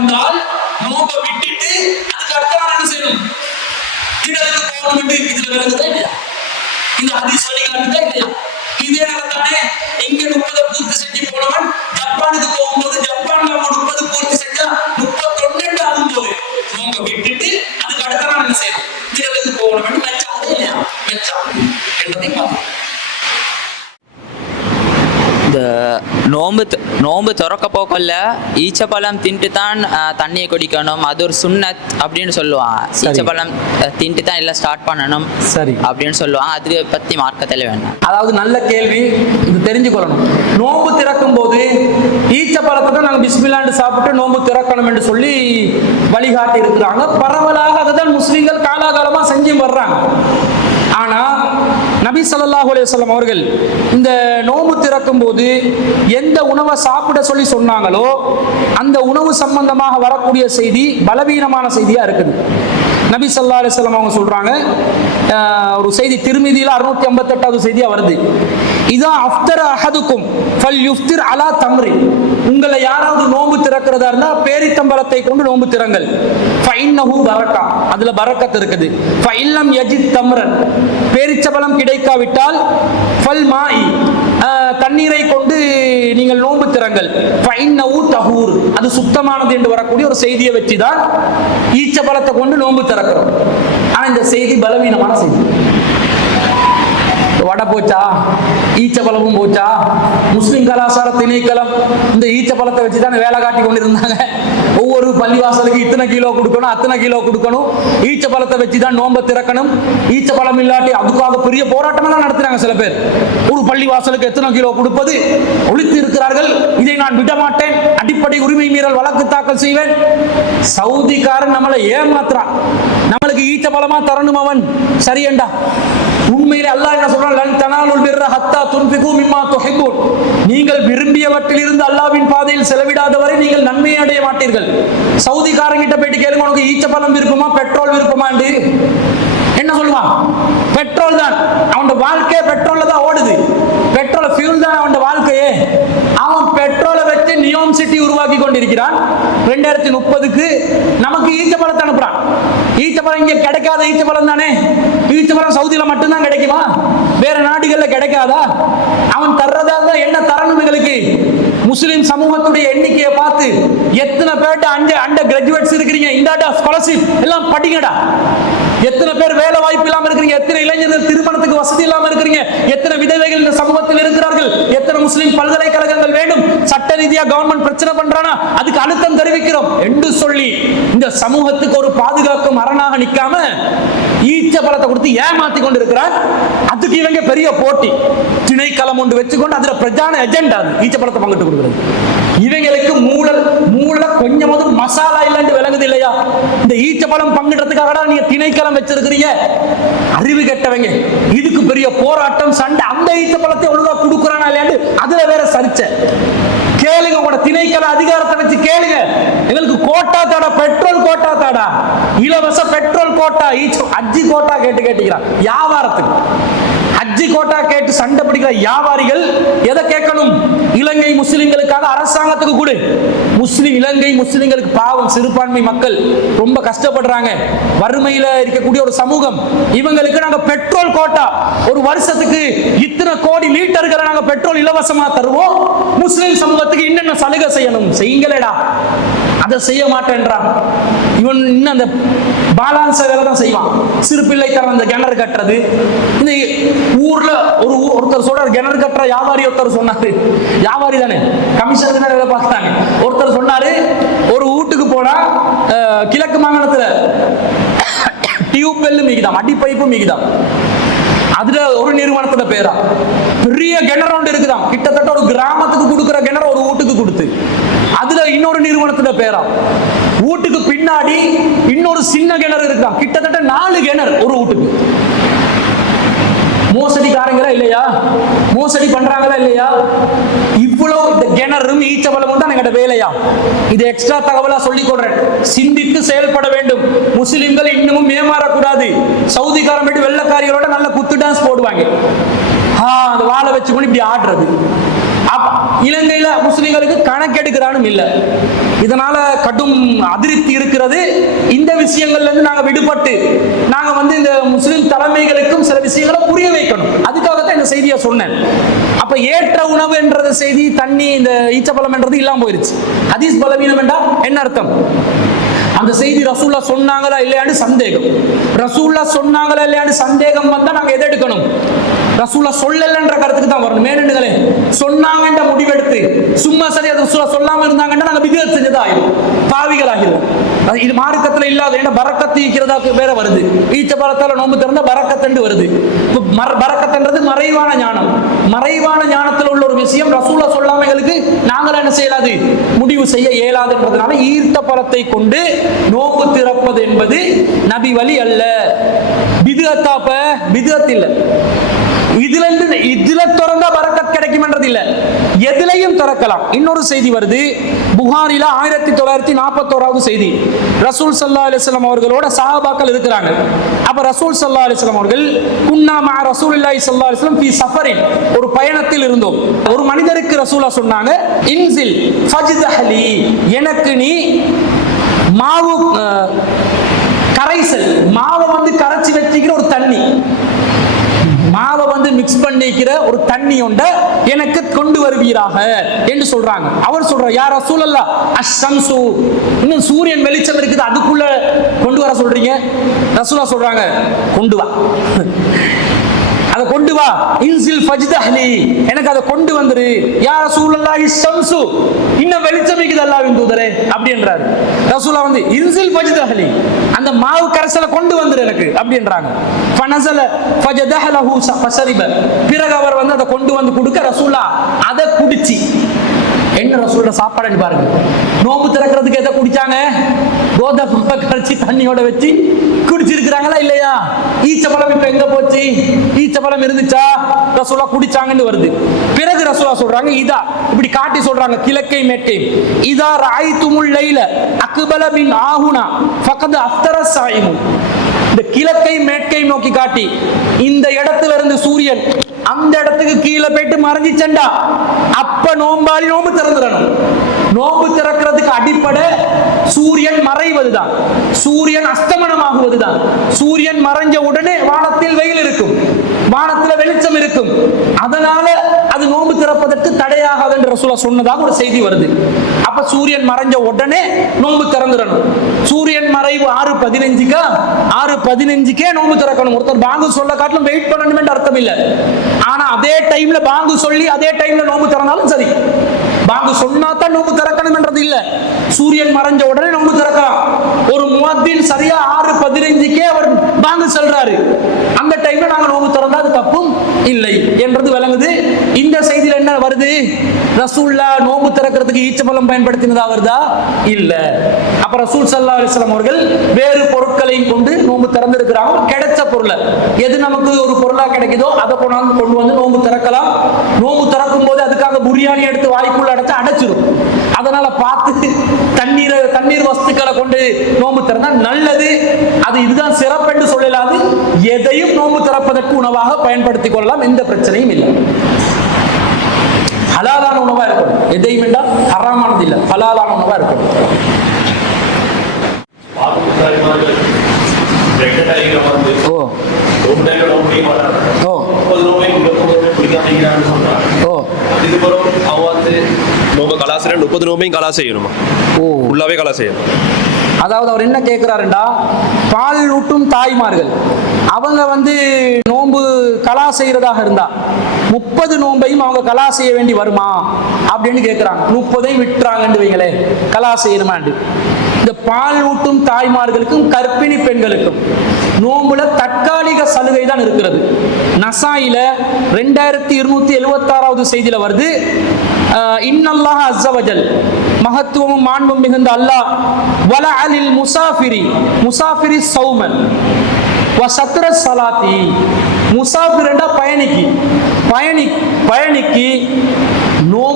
வந்தால் நோம்பை விட்டுட்டு அதுக்கு அடுத்த நாள் என்ன செய்யணும்? திடலுக்கு போகணும். இதுல விளங்குதா இல்லையா? இந்த ஹதீஸ் வழிகாட்டுதா இல்லையா? இதே தானே இங்க 30 பூர்த்தி செஞ்சு போனவன் ஜப்பானுக்கு போகும்போது ஜப்பான்ல 30 பூர்த்தி செஞ்சா 31 ஆகும்போது நோம்பை விட்டுட்டு அதுக்கு அடுத்த நாள் என்ன செய்யணும்? திடலுக்கு போகணும். மெச்சாது இல்லையா? மெச்சாது என்பதை பார்க்கணும். இந்த நோம்பு திறக்க போக்கல்ல ஈச்சப்பழம் தின்ட்டு தான் தண்ணியை குடிக்கணும், அது ஒரு சுன்னத் அப்படின்னு சொல்லுவாங்க. ஈச்சப்பழம் தின்ட்டு தான் எல்லாம் ஸ்டார்ட் பண்ணணும் சரி அப்படின்னு சொல்லுவாங்க. அது பற்றி மார்க்கத்தில் வேண்டாம். அதாவது நல்ல கேள்வி, இது தெரிஞ்சுக்கொள்ளணும். நோன்பு திறக்கும் போது ஈச்சப்பழத்தை தான் நாங்கள் பிஸ்மில்லாண்டு சாப்பிட்டு நோன்பு திறக்கணும் என்று சொல்லி வழிகாட்டி இருக்கிறாங்க. பரவலாக அதை தான் முஸ்லீம்கள் காலாகாலமாக செஞ்சு வர்றாங்க. ஆனா நபி ஸல்லல்லாஹு அலைஹி வஸல்லம் அவர்கள் இந்த நோன்பு திறக்கும் போது எந்த உணவை சாப்பிட சொல்லி சொன்னாங்களோ அந்த உணவு சம்பந்தமாக வரக்கூடிய செய்தி பலவீனமான செய்தியா இருக்குது. நபி ஸல்லல்லாஹு அலைஹி வஸல்லம் அவங்க சொல்றாங்க, ஒரு செய்தி திர்மிதியில 658வது செய்தியா வருது. இதா அஃப்தர அஹதுக்கும் ஃபல்யுஃப்திர் அலா தம்ரி. உங்களை யாராவது நோன்பு திறக்கிறதா இருந்தா பேரித்தம்பழத்தை கொண்டு நோன்பு திறங்கள். ஃபஇன்னஹு பரக்கா, அதுல பரக்கத் இருக்குது. ஃபஇல்லம் யஜித் தம்ரன், பேரிச்சம்பழம் கிடைக்காவிட்டால் ஃபல் மாஇ, தண்ணீரை கொண்டு நீங்கள் நோன்பு திறங்கள். ஃபஇன்னஹு தஹூர், அது சுத்தமானது என்று வரக்கூடிய ஒரு செய்தியை வச்சு தான் ஈச்சப்பழத்தை கொண்டு நோன்பு திறக்கிறோம். ஆனா இந்த செய்தி பலவீனமான செய்தி. வடை போச்சா, ஈச்சப்பழமும் போச்சா, முஸ்லிம் கலாச்சார திணைக்களம் இந்த ஈச்சப்பழத்தை வச்சு தான் வேலை காட்டி கொண்டு இருந்தாங்க. ஒவ்வொரு பள்ளிவாசலுக்கு இத்தனை கிலோ கொடுக்கணும், அத்தனை கிலோ கொடுக்கணும், ஈச்சப்பழத்தை வச்சு தான் நோன்பை திறக்கணும். ஈச்சப்பழம் இல்லாட்டி அதுக்காக பெரிய போராட்டமெல்லாம் நடத்துறாங்க சில பேர். ஒரு பள்ளிவாசலுக்கு எத்தனை கிலோ கொடுப்பது ஒழித்து இருக்கிறார்கள். இதை நான் விட மாட்டேன், அடிப்படை உரிமை மீறல் வழக்கு தாக்கல் செய்வேன். சவுதிக்காரன் நம்மளை ஏமாத்துறான். நம்மளுக்கு ஈச்சப்பழமா தரணும் அவன், சரியண்டா. உண்மையிலே அல்லாஹ் என்ன சொல்றான்? லன் தனாலுல் பிர்ர ஹத்தா துன்ஃபிகு மிம்மா துஹிப்பூன். நீங்கள் விரும்பியவற்றில் இருந்து அல்லாஹ்வின் பாதையில் செலவிடாத வரை நீங்கள் நன்மையை அடைய மாட்டீர்கள். சவுதிக்காரங்கிட்ட போயிட்டு கேளுங்க, உனக்கு ஈச்சப்பழம் விருப்பமா பெட்ரோல் விருப்பமா? என்ன சொல்லுவான்? பெட்ரோல் தான். அவன் வாழ்க்கையே பெட்ரோல்ல தான் ஓடுது. பெட்ரோல் ஃபியூல் தான் அவன் வாழ்க்கையே. அவன் பெட்ரோலை வச்சு நியோம் சிட்டி உருவாக்கி கொண்டிருக்கிறான். 2030க்கு நமக்கு ஈச்சப்பழத்தை அனுப்புறான். ஈச்சப்பழம் இங்க கிடைக்காத ஈச்சப்பழம் தானே. ஈச்சப்பழம் சவுதியில மட்டும்தான் கிடைக்குமா? வேற நாடுகள்ல கிடைக்காதா? அவன் தர்றதால என்ன தரணும் எங்களுக்கு? முஸ்லிம் சமூகத்துடைய எண்ணிக்கையை பார்த்து எத்தனை பேர்ட்ட அண்டர் கிராஜுவேட்ஸ் இருக்கிறீங்க, இந்தாடா ஸ்காலர்ஷிப் எல்லாம் படிங்கடா. எத்தனை பேர் வேலை வாய்ப்பு இல்லாம இருக்கிறீங்க, எத்தனை இளைஞர்கள் திருமணத்துக்கு வசதி இல்லாம இருக்கிறீங்க, எத்தனை விதவைகள் இந்த சமூகத்தில் இருக்கிறார்கள், எத்தனை முஸ்லிம் பல்கலைக்கழகங்கள் வேண்டும், சட்ட ரீதியா கவர்மெண்ட் பிரச்சனை பண்றானா அதுக்கு அழுத்தம் தெரிவிக்கிறோம் என்று சொல்லி இந்த சமூகத்துக்கு ஒரு பாதுகாக்கும் அரணாக நிக்காம ஈச்ச பழத்தை கொடுத்து ஏமாத்தி கொண்டு இருக்கிறார். அதுக்கு இவங்க பெரிய போட்டி திணைக்களம் ஒன்று வச்சுக்கொண்டு அதுல பிரஜான எஜெண்டா ஈச்ச பழத்தை பங்கிட்டு கொடுக்கிறது. இவங்களுக்கு மூளை கொஞ்சமாவது மசாலா இல்லைன்னு விளங்குது இல்லையா? இந்த ஈச்சப்பழம் பங்கிடுறதுக்காக நீங்க திணைக்களம் வச்சிருக்கிறீங்க. அறிவு கெட்டவங்க. இதுக்கு பெரிய போராட்டம் சண்டை. அந்த ஈச்சப்பழத்தை ஒழுங்கா கொடுக்குறானா இல்லையாண்டு அதுல வேற சரிச்ச கேளுங்க. உங்களோட திணைக்கள அதிகாரத்தை வச்சு கேளுங்க. எங்களுக்கு கோட்டா தாடா, பெட்ரோல் கோட்டா தாடா, இலவச பெட்ரோல் கோட்டா, அஜி கோட்டா கேட்டுக்கிறான் வியாபாரத்துக்கு. அஜி கோட்டா கேட்டு சண்டை பிடிக்கிற வியாபாரிகள் எதை கேட்கணும்? இலங்கை முஸ்லிம்களுக்காக அரசாங்கத்துக்கு கொடு. இலங்கை முஸ்லிம்களுக்கு பாவம், சிறுபான்மை மக்கள் ரொம்ப கஷ்டப்படுறாங்க, வறுமையில இருக்கக்கூடிய ஒரு சமூகம். இவங்களுக்கு நாங்க பெட்ரோல் கோட்டா ஒரு வருஷத்துக்கு இத்தனை கோடி லிட்டர்களை நாங்க பெட்ரோல் இலவசமா தருவோம். முஸ்லிம் சமூகத்துக்கு என்னென்ன சலுகை செய்யணும் செய்யுங்களேடா. அதை செய்ய மாட்டேன்றான் இவன். இன்னும் அந்த பாலான்ஸ் வேலை தான் செய்வான். சிறு பிள்ளைக்காரன் அந்த கிணறு கட்டுறது. இந்த ஊர்ல ஒருத்தர் சொல்றாரு, கிணறு கட்டுற வியாபாரி ஒருத்தர் சொன்னாரு. வியாபாரி தானே, கமிஷனுக்கு தான் வேலை பார்த்தாங்க. ஒருத்தர் சொன்னாரு, ஒரு வீட்டுக்கு போனா கிழக்கு மாகாணத்துல டியூப் வெல் மிகுதாம், அடி பைப்பு மிகுதாம். அதுல ஒரு நிறுவனத்தோட பேரா பெரிய கிணறு ஒன்று இருக்குதாம். கிட்டத்தட்ட ஒரு கிராமத்துக்கு கொடுக்குற கிணறு ஒரு வீட்டுக்கு கொடுத்து அதுல இன்னொரு நிறுவனத்தோட பேரா. வீட்டுக்கு பின்னாடி இன்னொரு சின்ன கிணறு இருக்குதாம். கிட்டத்தட்ட 4 கிணறு ஒரு வீட்டுக்கு. மோசடிக்காரங்களா இல்லையா? மோசடி பண்றாங்களா இல்லையா? இவ்வளவு இந்த கிணறும் ஈச்சபலமும் தான் எங்கட வேலையா? இது எக்ஸ்ட்ரா தகவலா சொல்லிக் கொள்றேன். சிந்தித்து செயல்பட வேண்டும். முஸ்லிம்கள் இன்னமும் ஏமாறக்கூடாது. சவுதிக்காரன் போயிட்டு வெள்ளக்காரிகளோட நல்ல குத்து டான்ஸ் போடுவாங்க. அந்த வாழை வச்சுக்கொண்டு இப்படி ஆடுறது. இலங்கையில முஸ்லிம்களுக்கு கணக்கெடுக்கிறானும் இல்ல. இதனால கடும் அதிருப்தி இருக்கிறது. இந்த விஷயங்கள்ல இருந்து நாங்க விடுபட்டு நாங்க வந்து இந்த முஸ்லிம் தலைமைகளுக்கும் சில விஷயங்களை புரிய வைக்கணும். அதுக்காகத்தான் இந்த செய்தியை சொன்னேன். அப்ப ஏற்ற உணவு என்றது செய்தி, தண்ணி, இந்த ஈச்சப்பழம் என்றது இல்லாம போயிருச்சு. ஹதீஸ் பலவீனம் என்றா என்ன அர்த்தம்? அந்த செய்தி ரசூல்லா சொன்னாங்களா இல்லையான்னு சந்தேகம். ரசூல்லா சொன்னாங்களா இல்லையான்னு சந்தேகம் வந்தா நாங்க எதை எடுக்கணும்? ரசூல்லா சொல்லலன்ற கருத்துக்கு தான் வரணும். மேனண்டுகளே, சொன்னாங்கன்ற முடிவெடுத்து சும்மா சரி அது ரசூல்லா சொல்லாம இருந்தாங்கன்னா நாங்க பிதஅத் செஞ்சதா ஆயிடும், பாவிகள் ஆகிடும். இது மார்க்கத்துல இல்லாத என்ன பரக்கத்து ஈக்கிறதா வேற வருது. ஈச்ச பழத்தால நோன்பு திறந்தா பரக்கத்து வருது. பரக்கத்துன்றது மறைவான ஞானம். மறைவான ஞானத்தில் உள்ள ஒரு விஷயம் ரசூல்லா சொல்லாம எங்களுக்கு நாங்கள என்ன செய்யலாது, முடிவு செய்ய இயலாதுன்றதுனால ஈர்த்த பழத்தை கொண்டு நோன்பு திறப்பது என்பது நபி வழி அல்ல. பிதுஅத்தாப்ப பிதுஅத் இல்ல. இதுல திறந்தா பரக்கத் கிடைக்கும் என்றது இல்ல, எதிலையும் திறக்கலாம். இன்னொரு செய்தி வருது புகாரில 1941 செய்தி. ரசூல் ஸல்லல்லாஹு அலைஹி வஸல்லம் அவர்களோட சஹாபாக்கள் இருக்கிறாங்க. அப்ப ரசூல் ஸல்லல்லாஹு அலைஹி வஸல்லம் அவர்கள் குன்னா மஅ ரசூலில்லாஹி ஸல்லல்லாஹு அலைஹி வஸல்லம் ஃபீ சஃபரின், ஒரு பயணத்தில் இருந்தோம். ஒரு மனிதருக்கு ரசூலா சொன்னாங்க, இன்சில் ஃபஜ்தஹலி, எனக்கு நீ மாவு கரைசல், மாவை வந்து கரைச்சி வச்சுக்கிற ஒரு தண்ணி, மாவை வந்து மிக்ஸ் பண்ணிக்கிற ஒரு தண்ணி ஒண்ட எனக்கு கொண்டு வருவீராக என்று சொல்றாங்க. அவர் சொல்றார், யா ரசூலல்லாஹ் அஷம்சு, இன்னும் சூரியன் வெளிச்சம் இருக்குது, அதுக்குள்ள கொண்டு வர சொல்றீங்க? ரசூலா சொல்றாங்க, கொண்டு வா, அதை கொண்டு வா. இன்சில் ஃபஜ்தஹ்லி, எனக்கு அதை கொண்டு வந்துரு. யா ரசூலல்லாஹி ஷம்சு, இன்னும் வெளிச்சம் இருக்குது அல்லாஹ்வின் தூதரே அப்படின்றாரு. ரசூலா வந்து இன்சில் ஃபஜ்தஹ்லி, அந்த மாவு கரைசலை கொண்டு வந்துரு எனக்கு அப்படின்றாங்க. ஃபனஸல ஃபஜதஹலஹு ஃபஷரிப, பிறகு அவர் வந்து அதை கொண்டு வந்து கொடுக்க ரசூலா அதை குடிச்சி. என்ன ரசூலோட சாப்பாடுன்னு பாருங்க. நோம்பு திறக்கிறதுக்கு எதை குடிச்சாங்க? கோதமை கரைச்சி தண்ணியோட வச்சு குடிச்சிருக்கிறாங்களா இல்லையா? ஈச்சப்பழம் இப்ப எங்க போச்சு? ஈச்சப்பழம் இருந்துச்சா? ரசூலா குடிச்சாங்கன்னு வருது. பிறகு ரசூலா சொல்றாங்க, இதா இப்படி காட்டி சொல்றாங்க, கிழக்கை மேற்கை, இதா ராய்துமுல் லைல அக்பல பின் ஆஹுனா ஃபகத் அஃப்தர ஸாயிமு, இந்த கிழக்கை மேற்கை நோக்கி காட்டி, இந்த இடத்துல இருந்து சூரியன் அந்த இடத்துக்கு கீழே போயிட்டு மறைஞ்சிச்சண்டா அப்ப நோம்பாளி நோம்பு திறந்துடணும். நோம்பு திறக்கிறதுக்கு அடிப்படை சூரியன் மறைவதுதான், சூரியன் அஸ்தமனமாகுவதுதான். சூரியன் மறைஞ்ச உடனே வானத்தில் வெயில் இருக்கும், வானத்துல வெளிச்சம் இருக்கும். அதனால அது நோம்பு திறப்பதற்கு தடையாகாது என்று ரசூலா சொன்னதாக ஒரு செய்தி வருது. அப்ப சூரியன் மறைஞ்ச உடனே நோம்பு திறந்துடணும். சூரியன் மறைவு 6:15 6:15 நோம்பு திறக்கணும். ஒருத்தர் பாங்கு சொல்ல காட்டிலும் வெயிட் பண்ணணும் என்று அர்த்தம் இல்லை. ஆனா அதே டைம்ல பாங்கு சொல்லி அதே டைம்ல நோம்பு திறந்தாலும் சரி, பாங்கு சொன்னாதான் நோம்பு திறக்கணும் என்றது இல்ல. சூரியன் மறைஞ்ச உடனே நோம்பு திறக்கலாம். ஒரு முஅத்தின் சரியா 6:15 அவர் பாங்கு சொல்றாரு, அந்த டைம்ல நாங்க நோம்பு திறந்தா அது தப்பும் இல்லை என்றது விளங்குது. இந்த செய்தியில என்ன வருது? ரசூல்லா நோம்பு திறக்கிறதுக்கு ஈச்சப்பழம் பயன்படுத்தினதா வருதா? இல்ல. அப்ப ரசூல் ஸல்லல்லாஹு அலைஹி வஸல்லம் அவர்கள் வேறு பொருட்களையும் கொண்டு நோம்பு திறந்திருக்கிறாங்க. கிடைச்ச பொருளை, எது நமக்கு ஒரு பொருளா கிடைக்குதோ அதை கொண்டு வந்து நோம்பு திறக்கலாம். நோம்பு திறக்கும் போது அதுக்காக புரியாணி எடுத்து வாய்க்குள்ள அடைச்சு அடைச்சிடும். அதனால பார்த்து தண்ணீர் வஸ்துக்களை கொண்டு நோம்பு திறந்தா நல்லது. அது இதுதான் சிறப்பு என்று சொல்லலாது. எதையும் நோம்பு திறப்பதற்கு உணவாக பயன்படுத்திக் கொள்ளலாம், எந்த பிரச்சனையும் இல்லை. ஹலாலான உணவா இருக்கணும். எதையும் வேண்டாம், ஹராமானது இல்லை, ஹலாலான உணவா இருக்கணும். ஓ ஓ இதுக்கப்புறம் அவங்க வந்து நோம்பு கலா செய்யணும், 30 நோம்பையும் கலா செய்யணுமா? ஓ, ஃபுல்லாவே கலா செய்யணும். அதாவது அவர் என்ன கேட்கிறாருண்டா, பால் ஊட்டும் தாய்மார்கள் அவங்க வந்து நோன்பு கலா செய்யறதாக இருந்தா 30 நோன்பையும் அவங்க கலா செய்ய வேண்டி வருமா அப்படின்னு கேட்கிறாங்க. 30ஐயும் விட்டுறாங்கன்னு வைங்களே, கலா செய்யணுமாண்டு. இந்த பால் ஊட்டும் தாய்மார்களுக்கும் கர்ப்பிணி பெண்களுக்கும் நோம்புல தற்காலிக சலுகை தான் இருக்கிறது. நசாயில 2276வது செய்தியில வருது, இன்னல்லாஹ் அஸ்ஸ வஜல், மகத்துவமும் மாண்பும் மிகுந்த அல்லாஹ், வலஅலில் முசாஃபிரி ஸௌமன் வ ஸத்ர ஸலாத்தி, முசாஃபிர்ண்டா பயணிக்கு நோம்பு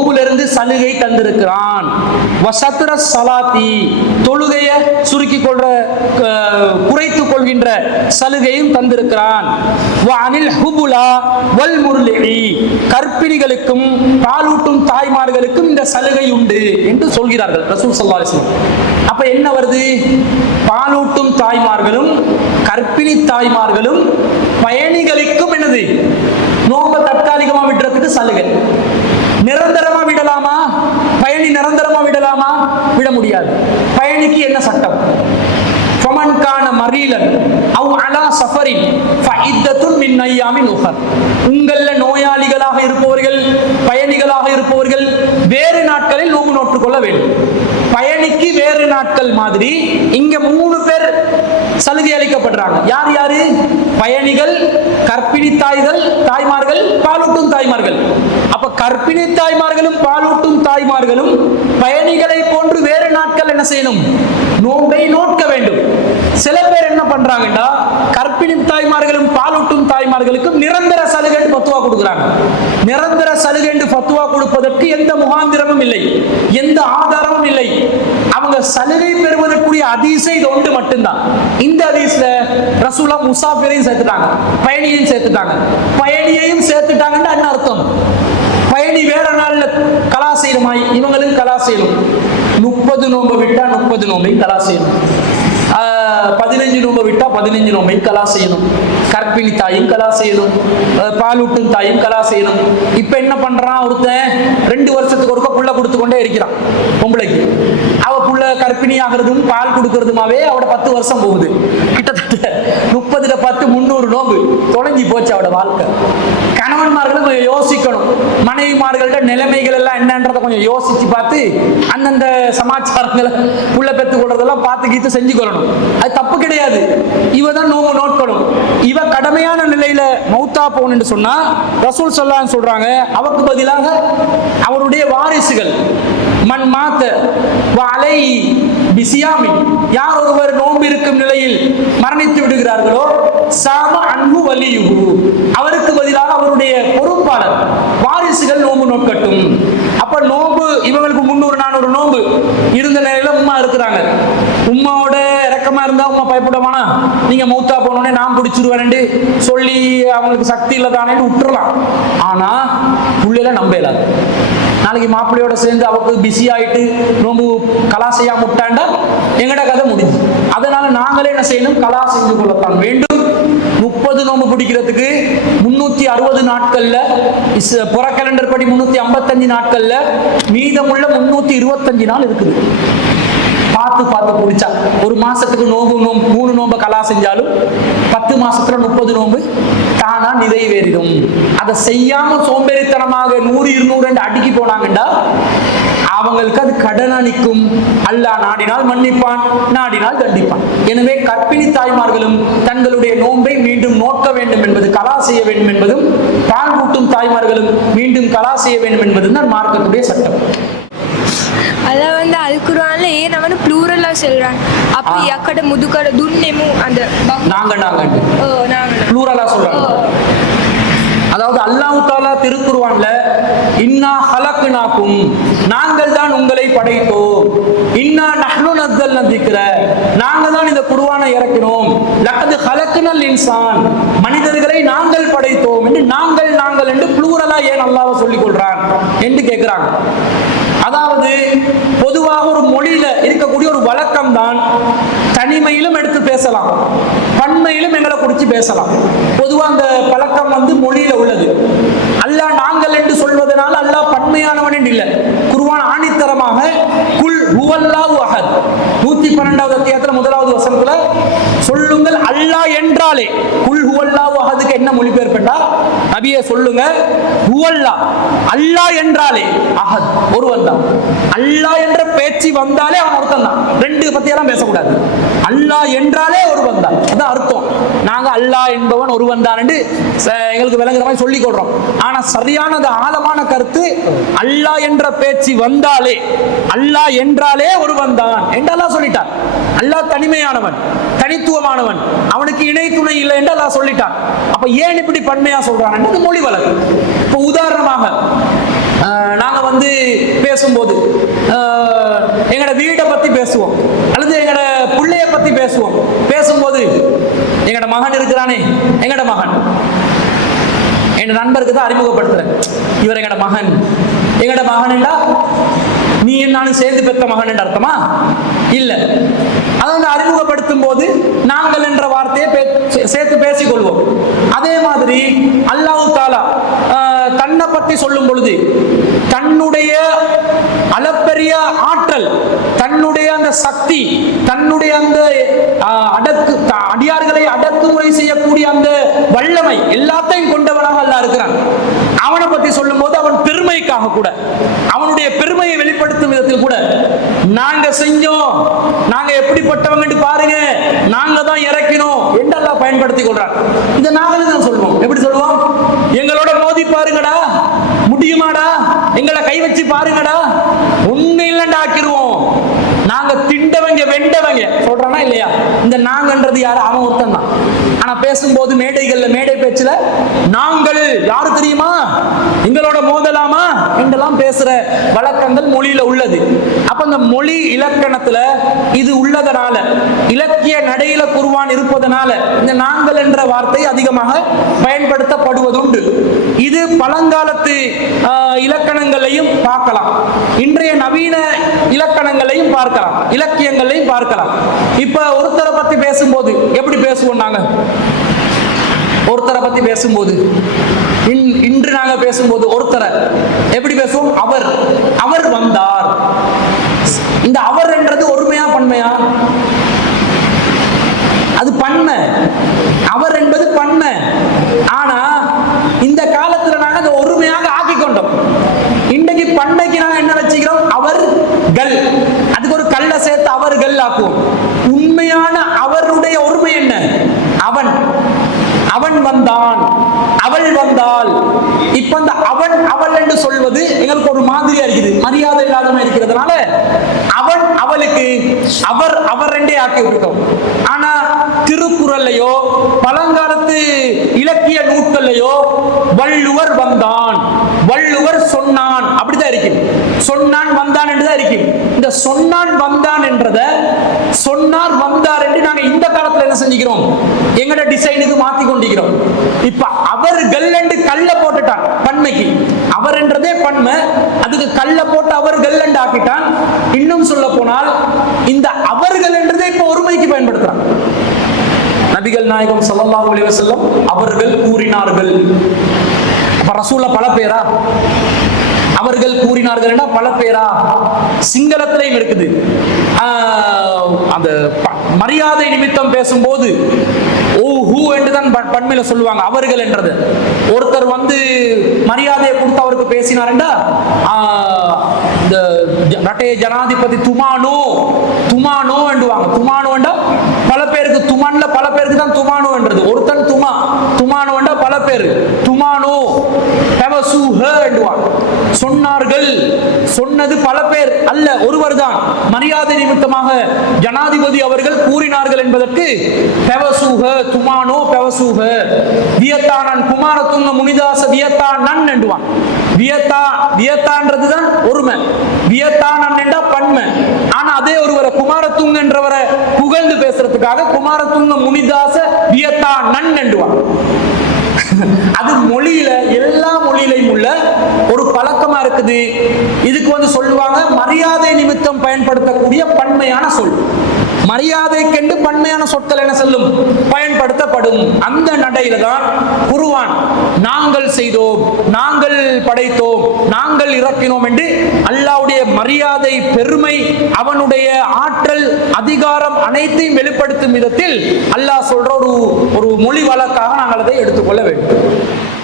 நோம்பிலிருந்து சலுகை தந்திருக்கிறான். வசத்ர ஸலாத்தி, தொழுகைய சுருக்கி கொள்ற குறைத்துக் கொள்கின்ற சலுகையும் தந்திருக்கிறான். வஅனில் ஹுபுலா வல் முர்லிஇ, கர்ப்பிணிகளுக்கும் பாலூட்டும் தாய்மார்களுக்கும் இந்த சலுகை உண்டு என்று சொல்கிறார்கள் ரசூல் ஸல்லல்லாஹு அலைஹி வஸல்லம். அப்ப என்ன வருது? பாலூட்டும் தாய்மார்களும் கர்ப்பிணி தாய்மார்களும் பயணிகளுக்கும் என்னது? நோன்பை தற்காலிகமா விடுறதுக்கு சலுகை. நிரந்தரமா விடலாமா? பயணி நிரந்தரமா விடலாமா? விட முடியாது. பயணிக்கு என்ன சட்டம்? ஃபமன் கான மரீலன் அவ் அலா சஃபரின் ஃபஇத்தத்துன் மின் அய்யாமின் உஹர். உங்கள நோயாளிகளாக இருப்பவர்கள், பயணிகளாக இருப்பவர்கள் வேறு நாட்களில் நோன்பு நோற்றுக்கொள்ள வேண்டும். பயணிக்கு வேறு நாட்கள் மாதிரி இங்க 3 பேர் சலுகை அளிக்கப்படுறாங்க. யார் யாரு? பயணிகள், கர்ப்பிணி தாய்மார்கள், பாலூட்டும் தாய்மார்கள். அப்ப கர்ப்பிணி தாய்மார்களும் பாலூட்டும் தாய்மார்களும் பயணிகளை போன்று வேறு நாட்கள் என்ன செய்யணும்? நோன்பை நோக்க வேண்டும். சில பேர் என்ன பண்றாங்கன்னா, கர்ப்பிணி தாய்மார்களும் பாலூட்டும் தாய்மார்களுக்கும் நிரந்தர சலுகை ஃபத்வா கொடுக்குறாங்க. நிரந்தர சலுகை ஃபத்வா கொடுப்பதற்கு எந்த முகாந்திரமும் இல்லை, எந்த ஆதாரமும் இல்லை. அவங்க சலுகை பெறுவதற்குரிய ஹதீஸே இது ஒன்று மட்டும்தான். இந்த ஹதீஸ்ல ரசூலா முசாஃபிரையும் சேர்த்துட்டாங்க, பயணியையும் சேர்த்துட்டாங்க. பயணியையும் சேர்த்துட்டாங்கன்னு என்ன அர்த்தம்? பயணி வேற நாள்ல கலா செய்யணுமாய், இவங்களும் கலா செய்யணும். 30 நோன்பு விட்டா 30 நோம்பை கலா செய்யணும். 15 நோம்பு விட்டா 15 நோம்பை கலா செய்யணும். கர்ப்பிணி தாயும் கலா செய்யணும், பாலூட்டும் தாயும் கலா செய்யணும். இப்ப என்ன பண்றான்? ஒருத்தன் 2 வருஷத்துக்கு ஒருக்க புள்ள கொடுத்து கொண்டே இருக்கிறான் பொம்பளைக்கு. அவ புள்ள கர்ப்பிணி ஆகிறதும் பால் கொடுக்கறதுமாவே அவட 10 வருஷம் போகுது. கிட்டத்தட்ட 30 10 300 நோம்பு தொலைஞ்சி போச்சு அவட வாழ்க்கை. கணவன்மார்களும் கொஞ்சம் யோசிக்கணும். மனைவிமார்கள்ட்ட நிலைமைகள் எல்லாம் என்னன்றதை கொஞ்சம் யோசிச்சு பார்த்து அந்தந்த சமாச்சாரங்களை புள்ள பெற்று கொள்றதெல்லாம் பார்த்து கீத்து செஞ்சுக்கொள்ளணும். அது தப்பு கிடையாது. இவ தான் நோம்பு நோட்கணும். இவ கடமையான நிலையில மௌத்தா போகணும்னு சொன்னா ரசூல் ஸல்லல்லாஹு அலைஹி வஸல்லம் சொல்றாங்க, அவருக்கு பதிலாக அவருடைய வாரிசுகள் மன் மாத்த வலை பிசியாமி, யார் ஒருவர் நோன்பு இருக்கும் நிலையில் மரணித்து விடுகிறார்களோ சாம அன்பு வலியுகு, அவருக்கு பதிலாக அவருடைய பொறுப்பாளர் வாரிசுகள் நோன்பு நோக்கட்டும். அப்ப நோன்பு இவங்களுக்கு 300 400 நோன்பு இருந்த நிலையில உம்மா இருக்கிறாங்க. உம்மாவோட இறக்கமா இருந்தா உம்மா பயப்படமானா, நீங்க மௌத்தா போனோடனே நான் பிடிச்சிருவேன் சொல்லி அவங்களுக்கு சக்தி இல்லதானே விட்டுறலாம். ஆனா புள்ளையில நம்ப இயலாது. நாளைக்கு மாப்பிள்ளையோட சேர்ந்து அவருக்கு பிஸி ஆயிட்டு நோம்பு கலா செய்யாம விட்டாண்டா எங்கட கதை முடிஞ்சு. அதனால நாங்களே என்ன செய்யணும்? கலா செஞ்சு கொள்ளத்தான் வேண்டும். 30 நோம்பு பிடிக்கிறதுக்கு 360 நாட்கள்ல, புற கேலண்டர் படி 355 நாட்கள்ல மீதமுள்ள 325 நாள் இருக்குது. பார்த்து பார்த்து பிடிச்சா ஒரு மாசத்துக்கு நோம்பு 3 நோம்பு கலா செஞ்சாலும் 10 மாசத்துல 30 நோம்பு தானா நிறைவேறிடும். அதை செய்யாம சோம்பேறித்தனமாக 100 200 அடுக்கி போனாங்கண்டா அவங்களுக்கு அது கடனா நிற்கும். அல்லாஹ் நாடினால் மன்னிப்பான், நாடினால் தண்டிப்பான். எனவே கர்ப்பிணி தாய்மார்களும் தங்களுடைய நோன்பை மீண்டும் நோக்க வேண்டும் என்பது, கலா செய்ய வேண்டும் என்பதும், பால் ஊட்டும் தாய்மார்களும் மீண்டும் கலா செய்ய வேண்டும் என்பதும் தான் மார்க்கத்துடைய சட்டம். అలా வந்து అల్ ఖురాన్లో ఏ నమను ప్లూరల్ లా சொல்றாங்க. அப்ப యక్కడ ముదుకడ దున్నేము அந்த நாங்க ப்ளூரலா சொல்றாங்க. அதாவது அல்லாஹ் தஆலா திருக்குர்ஆன்ல இன்னா ஹலக்னாக்கும், நாங்கள் தான் உங்களை படைத்தோம், இன்னா நஹ்னு நஸ்ஸல்னா திக்ர, நாங்கள் தான் இந்த குர்ஆனை இறக்கினோம், லக்கத் ஹலக்னல் இன்சான், மனிதர்களை நாங்கள் படைத்தோம் என்று நாங்கள் என்று ப்ளூரலா ஏன் அல்லாஹ் சொல்லிக் கொள்றான் என்று கேட்கிறாங்க. அதாவது பொதுவாக ஒரு மொழியில இருக்கக்கூடிய ஒரு வழக்கம் தான், தனிமையிலும் எடுத்து பேசலாம், பன்மையிலும் எங்களை குறித்து பேசலாம். பொதுவாக அந்த பழக்கம் வந்து மொழியில உள்ளது. அல்லாஹ் நாங்கள் என்று சொல்வதனால அல்லாஹ் பன்மையானவன் என்று இல்லை. குர்ஆன் ஆணித்தரமாக குல் ஹுவல்லாஹு அஹத் 112வது அத்தியாயத்துல 1வது வசனத்துல சொல்லுங்கள் அல்லாஹ் என்றாலே, குல் ஹுவல்லாஹு அஹதுக்கு என்ன மொழிபெயர்ப்பா நபியே சொல்லுங்க, ஹுவல்லாஹ் அல்லாஹ் என்றாலே அஹத் ஒருவன் தான். அல்லாஹ் என்ற பேச்சு வந்தாலே அவன் ஒருத்தன் தான். 2 பத்தியெல்லாம் பேசக்கூடாது. அல்லாஹ் என்றாலே ஒருவன் தான், அதான் அர்த்தம். நாங்க அல்லாஹ் என்பவன் ஒருவன் தான் என்று எங்களுக்கு விளங்குற மாதிரி சொல்லிக் கொள்றோம். ஆனா சரியானது ஆழமான கருத்து, அல்லாஹ் என்ற பேச்சு வந்தாலே, அல்லாஹ் என்றாலே ஒருவன் தான் என்று அல்லாஹ் சொல்லிட்டான். அல்லாஹ் தனிமையானவன், தனித்துவமானவன், அவனுக்கு இணை துணை இல்லை என்று அல்லாஹ் சொல்லிட்டான். அப்ப ஏன் இப்படி பன்மையா சொல்றான்? மொழி வழக்கு. இப்ப உதாரணமாக நாங்க வந்து பேசும்போது எங்களோட வீட்டை பத்தி பேசுவோம், அல்லது எங்களோட பிள்ளைய பத்தி பேசுவோம். பேசும்போது எங்களோட மகன் இருக்கிறானே, எங்களோட மகன் என் நண்பருக்கு தான் அறிமுகப்படுத்துறேன், இவர் எங்களோட மகன். எங்களோட மகன்டா நீ நானும் சேர்ந்து பெற்ற மகன் என்ற அர்த்தமா? இல்ல. அதை வந்து அறிமுகப்படுத்தும் போது நாங்கள் என்ற வார்த்தையை சேர்த்து பேசிக்கொள்வோம். அதே மாதிரி அல்லாஹ் தஆலா தன்னை பற்றி சொல்லும் பொழுது தன்னுடைய அளப்பெரிய ஆற்றல், தன்னுடைய அந்த சக்தி, தன்னுடைய அந்த அடியார்களை அடக்குமுறை செய்யக்கூடிய அந்த வல்லமை எல்லாத்தையும் கொண்டவனாக அல்லாஹ் இருக்கிறான். அவனை பற்றி சொல்லும் போது அவன் பெருமைக்காக கூட, அவனுடைய பெருமையை வெளிப்படுத்தும் விதத்தில் கூட நாங்க செஞ்சோம், நாங்க எப்படிப்பட்டவங்க பாருங்க, நாங்க தான் இறக்கினோம் என்று அல்லாஹ் பயன்படுத்திக் கொள்றான். இதை நாங்களும் தான் சொல்லுவோம். எப்படி சொல்லுவோம்? எங்களோட மோதி பாருங்கடா, முடியுமாடா, எங்களை கை வச்சு பாருங்கடா, ஒண்ணு இல்லைன்னு ஆக்கிடுவோம், நாங்க திண்டவங்க வெண்டவங்க சொல்றானா இல்லையா? இந்த நாங்கன்றது யாரு? அவன் ஒருத்தன் தான். ஆனா பேசும்போது மேடைகள்ல, மேடை பேச்சுல நாங்கள் யாரு தெரியுமா, எங்களோட மோதலாமா என்றெல்லாம் பேசுற வழக்கங்கள் மொழியில உள்ளது. அப்ப அந்த மொழி இலக்கணத்துல இது உள்ளதனால, இலக்கிய நடையில குர்ஆன் இருப்பதனால இந்த நாங்கள் என்ற வார்த்தை அதிகமாக பயன்படுத்தப்படுவதுண்டு. இது பழங்காலத்து இலக்கணங்களையும் பார்க்கலாம், இன்றைய நவீன இலக்கணங்களையும் பார்க்கலாம், இலக்கியங்களையும் பார்க்கலாம். இப்ப ஒருத்தரை பத்தி பேசும்போது எப்படி பேசுவோம்? நாங்க ஒருத்தரை பத்தி பேசும்போது, இன்று நாங்க பேசும்போது ஒருத்தரை எப்படி பேசுவோம்? அவர், அவர் வந்தார். இந்த அவர் என்றது ஒருமையா பன்மையா? அது பன்மை. அவர் என்பது பன்மை. ஆனா இந்த காலத்துல நாங்க அதை ஒருமையாக ஆக்கி கொண்டோம். இன்றைக்கு பன்மைக்கு நாங்க என்ன வச்சுக்கிறோம்? அவர்கள். அதுக்கு ஒரு கல்ல சேர்த்து அவர்கள் ஆக்குவோம். உண்மையான அவருடைய ஒருமை என்ன? அவன், அவன் வந்தான், அவள் வந்தாள். இப்ப அந்த அவன் அவள் என்று சொல்வது எங்களுக்கு ஒரு மாதிரியா இருக்குது, மரியாதை இல்லாதமா இருக்கிறதுனால அவன் அவளுக்கு அவர் அவர் என்றே ஆக்கி விட்டோம். ஆனா திருக்குறள்லையோ பழங்காலத்து இலக்கிய நூல்கள்லையோ வள்ளுவர் வந்தான், வள்ளுவர் சொன்னான் அப்படிதான் இருக்கு. சொன்னான் வந்தான் என்றுதான் இருக்கு. இந்த சொன்னான் வந்தான் என்றத சொன்னார் வந்தார் என்று நாங்க இந்த காலத்துல என்ன செஞ்சுக்கிறோம்? எங்கட டிசைனுக்கு மாத்தி கொண்டிருக்கிறோம். இப்ப அவர்கள் என்று கல்ல போட்டுட்டான் பன்மைக்கு. அவர் என்றதே பன்மை, அதுக்கு கல்ல போட்டு அவர்கள் என்று ஆக்கிட்டான். இன்னும் சொல்ல போனால் இந்த அவர்கள் என்றதே இப்ப ஒருமைக்கு பயன்படுத்துறான். நபிகள் நாயகம் ஸல்லல்லாஹு அலைஹி வஸல்லம் அவர்கள் கூறினார்கள். அப்ப ரசூல்ல பல பேரா? அவர்கள் கூறினார்கள் என்ற பல பேரா? சிங்களத்திலையும் இருக்குது. அந்த மரியாதை நிமித்தம் பேசும்போது ஓ ஹூ என்றுதான் பன்மையில சொல்லுவாங்க அவர்கள் என்றது. ஒருத்தர் வந்து மரியாதையை கொடுத்து அவருக்கு பேசினார்டா, இந்த ரட்டே ஜனாதிபதி துமானோ துமானோ என்றுவாங்க. துமானோ என்றா பல பேருக்கு, துமான்ல பல பேருக்கு தான் துமானோ என்றது. ஒருத்தன் துமா, துமானோ என்றா பல பேர், துமானோ சொன்னார்கள். சொன்னது பல பேர் அல்ல, ஒருவர் தான். மரியாதை நிமித்தமாக ஜனாதிபதி அவர்கள் கூறினார்கள் என்பதற்கு பெவசூக துமானோ பெவசூக வியத்தானன் குமாரத்துங்க முனிதாச வியத்தானன் என்றுவான். வியத்தா வியத்தான்றதுதான் ஒருமை, வியத்தானன் என்றா பன்மை. ஆனா அதே ஒருவரை குமாரத்துங்க என்றவரை புகழ்ந்து பேசுறதுக்காக குமாரத்துங்க முனிதாச வியத்தானன் என்றுவான். அது மொழியில, எல்லா மொழியிலையும் உள்ள ஒரு பழக்கமா இருக்குது. இதுக்கு வந்து சொல்லுவாங்க மரியாதை நிமித்தம் பயன்படுத்தக்கூடிய பன்மையான சொல். மரியாதைக்கென்று பன்மையான சொற்கள் என்ன சொல்லும்? பயன்படுத்தப்படும். அந்த நடையில தான் குர்ஆன் நாங்கள் செய்தோம், நாங்கள் படைத்தோம், நாங்கள் இறக்கினோம் என்று அல்லாஹ்வுடைய மரியாதை, பெருமை, அவனுடைய ஆற்றல், அதிகாரம் அனைத்தையும் வெளிப்படுத்தும் விதத்தில் அல்லாஹ் சொல்ற ஒரு மொழி வழக்காக நாங்கள் அதை எடுத்துக்கொள்ள வேண்டும்.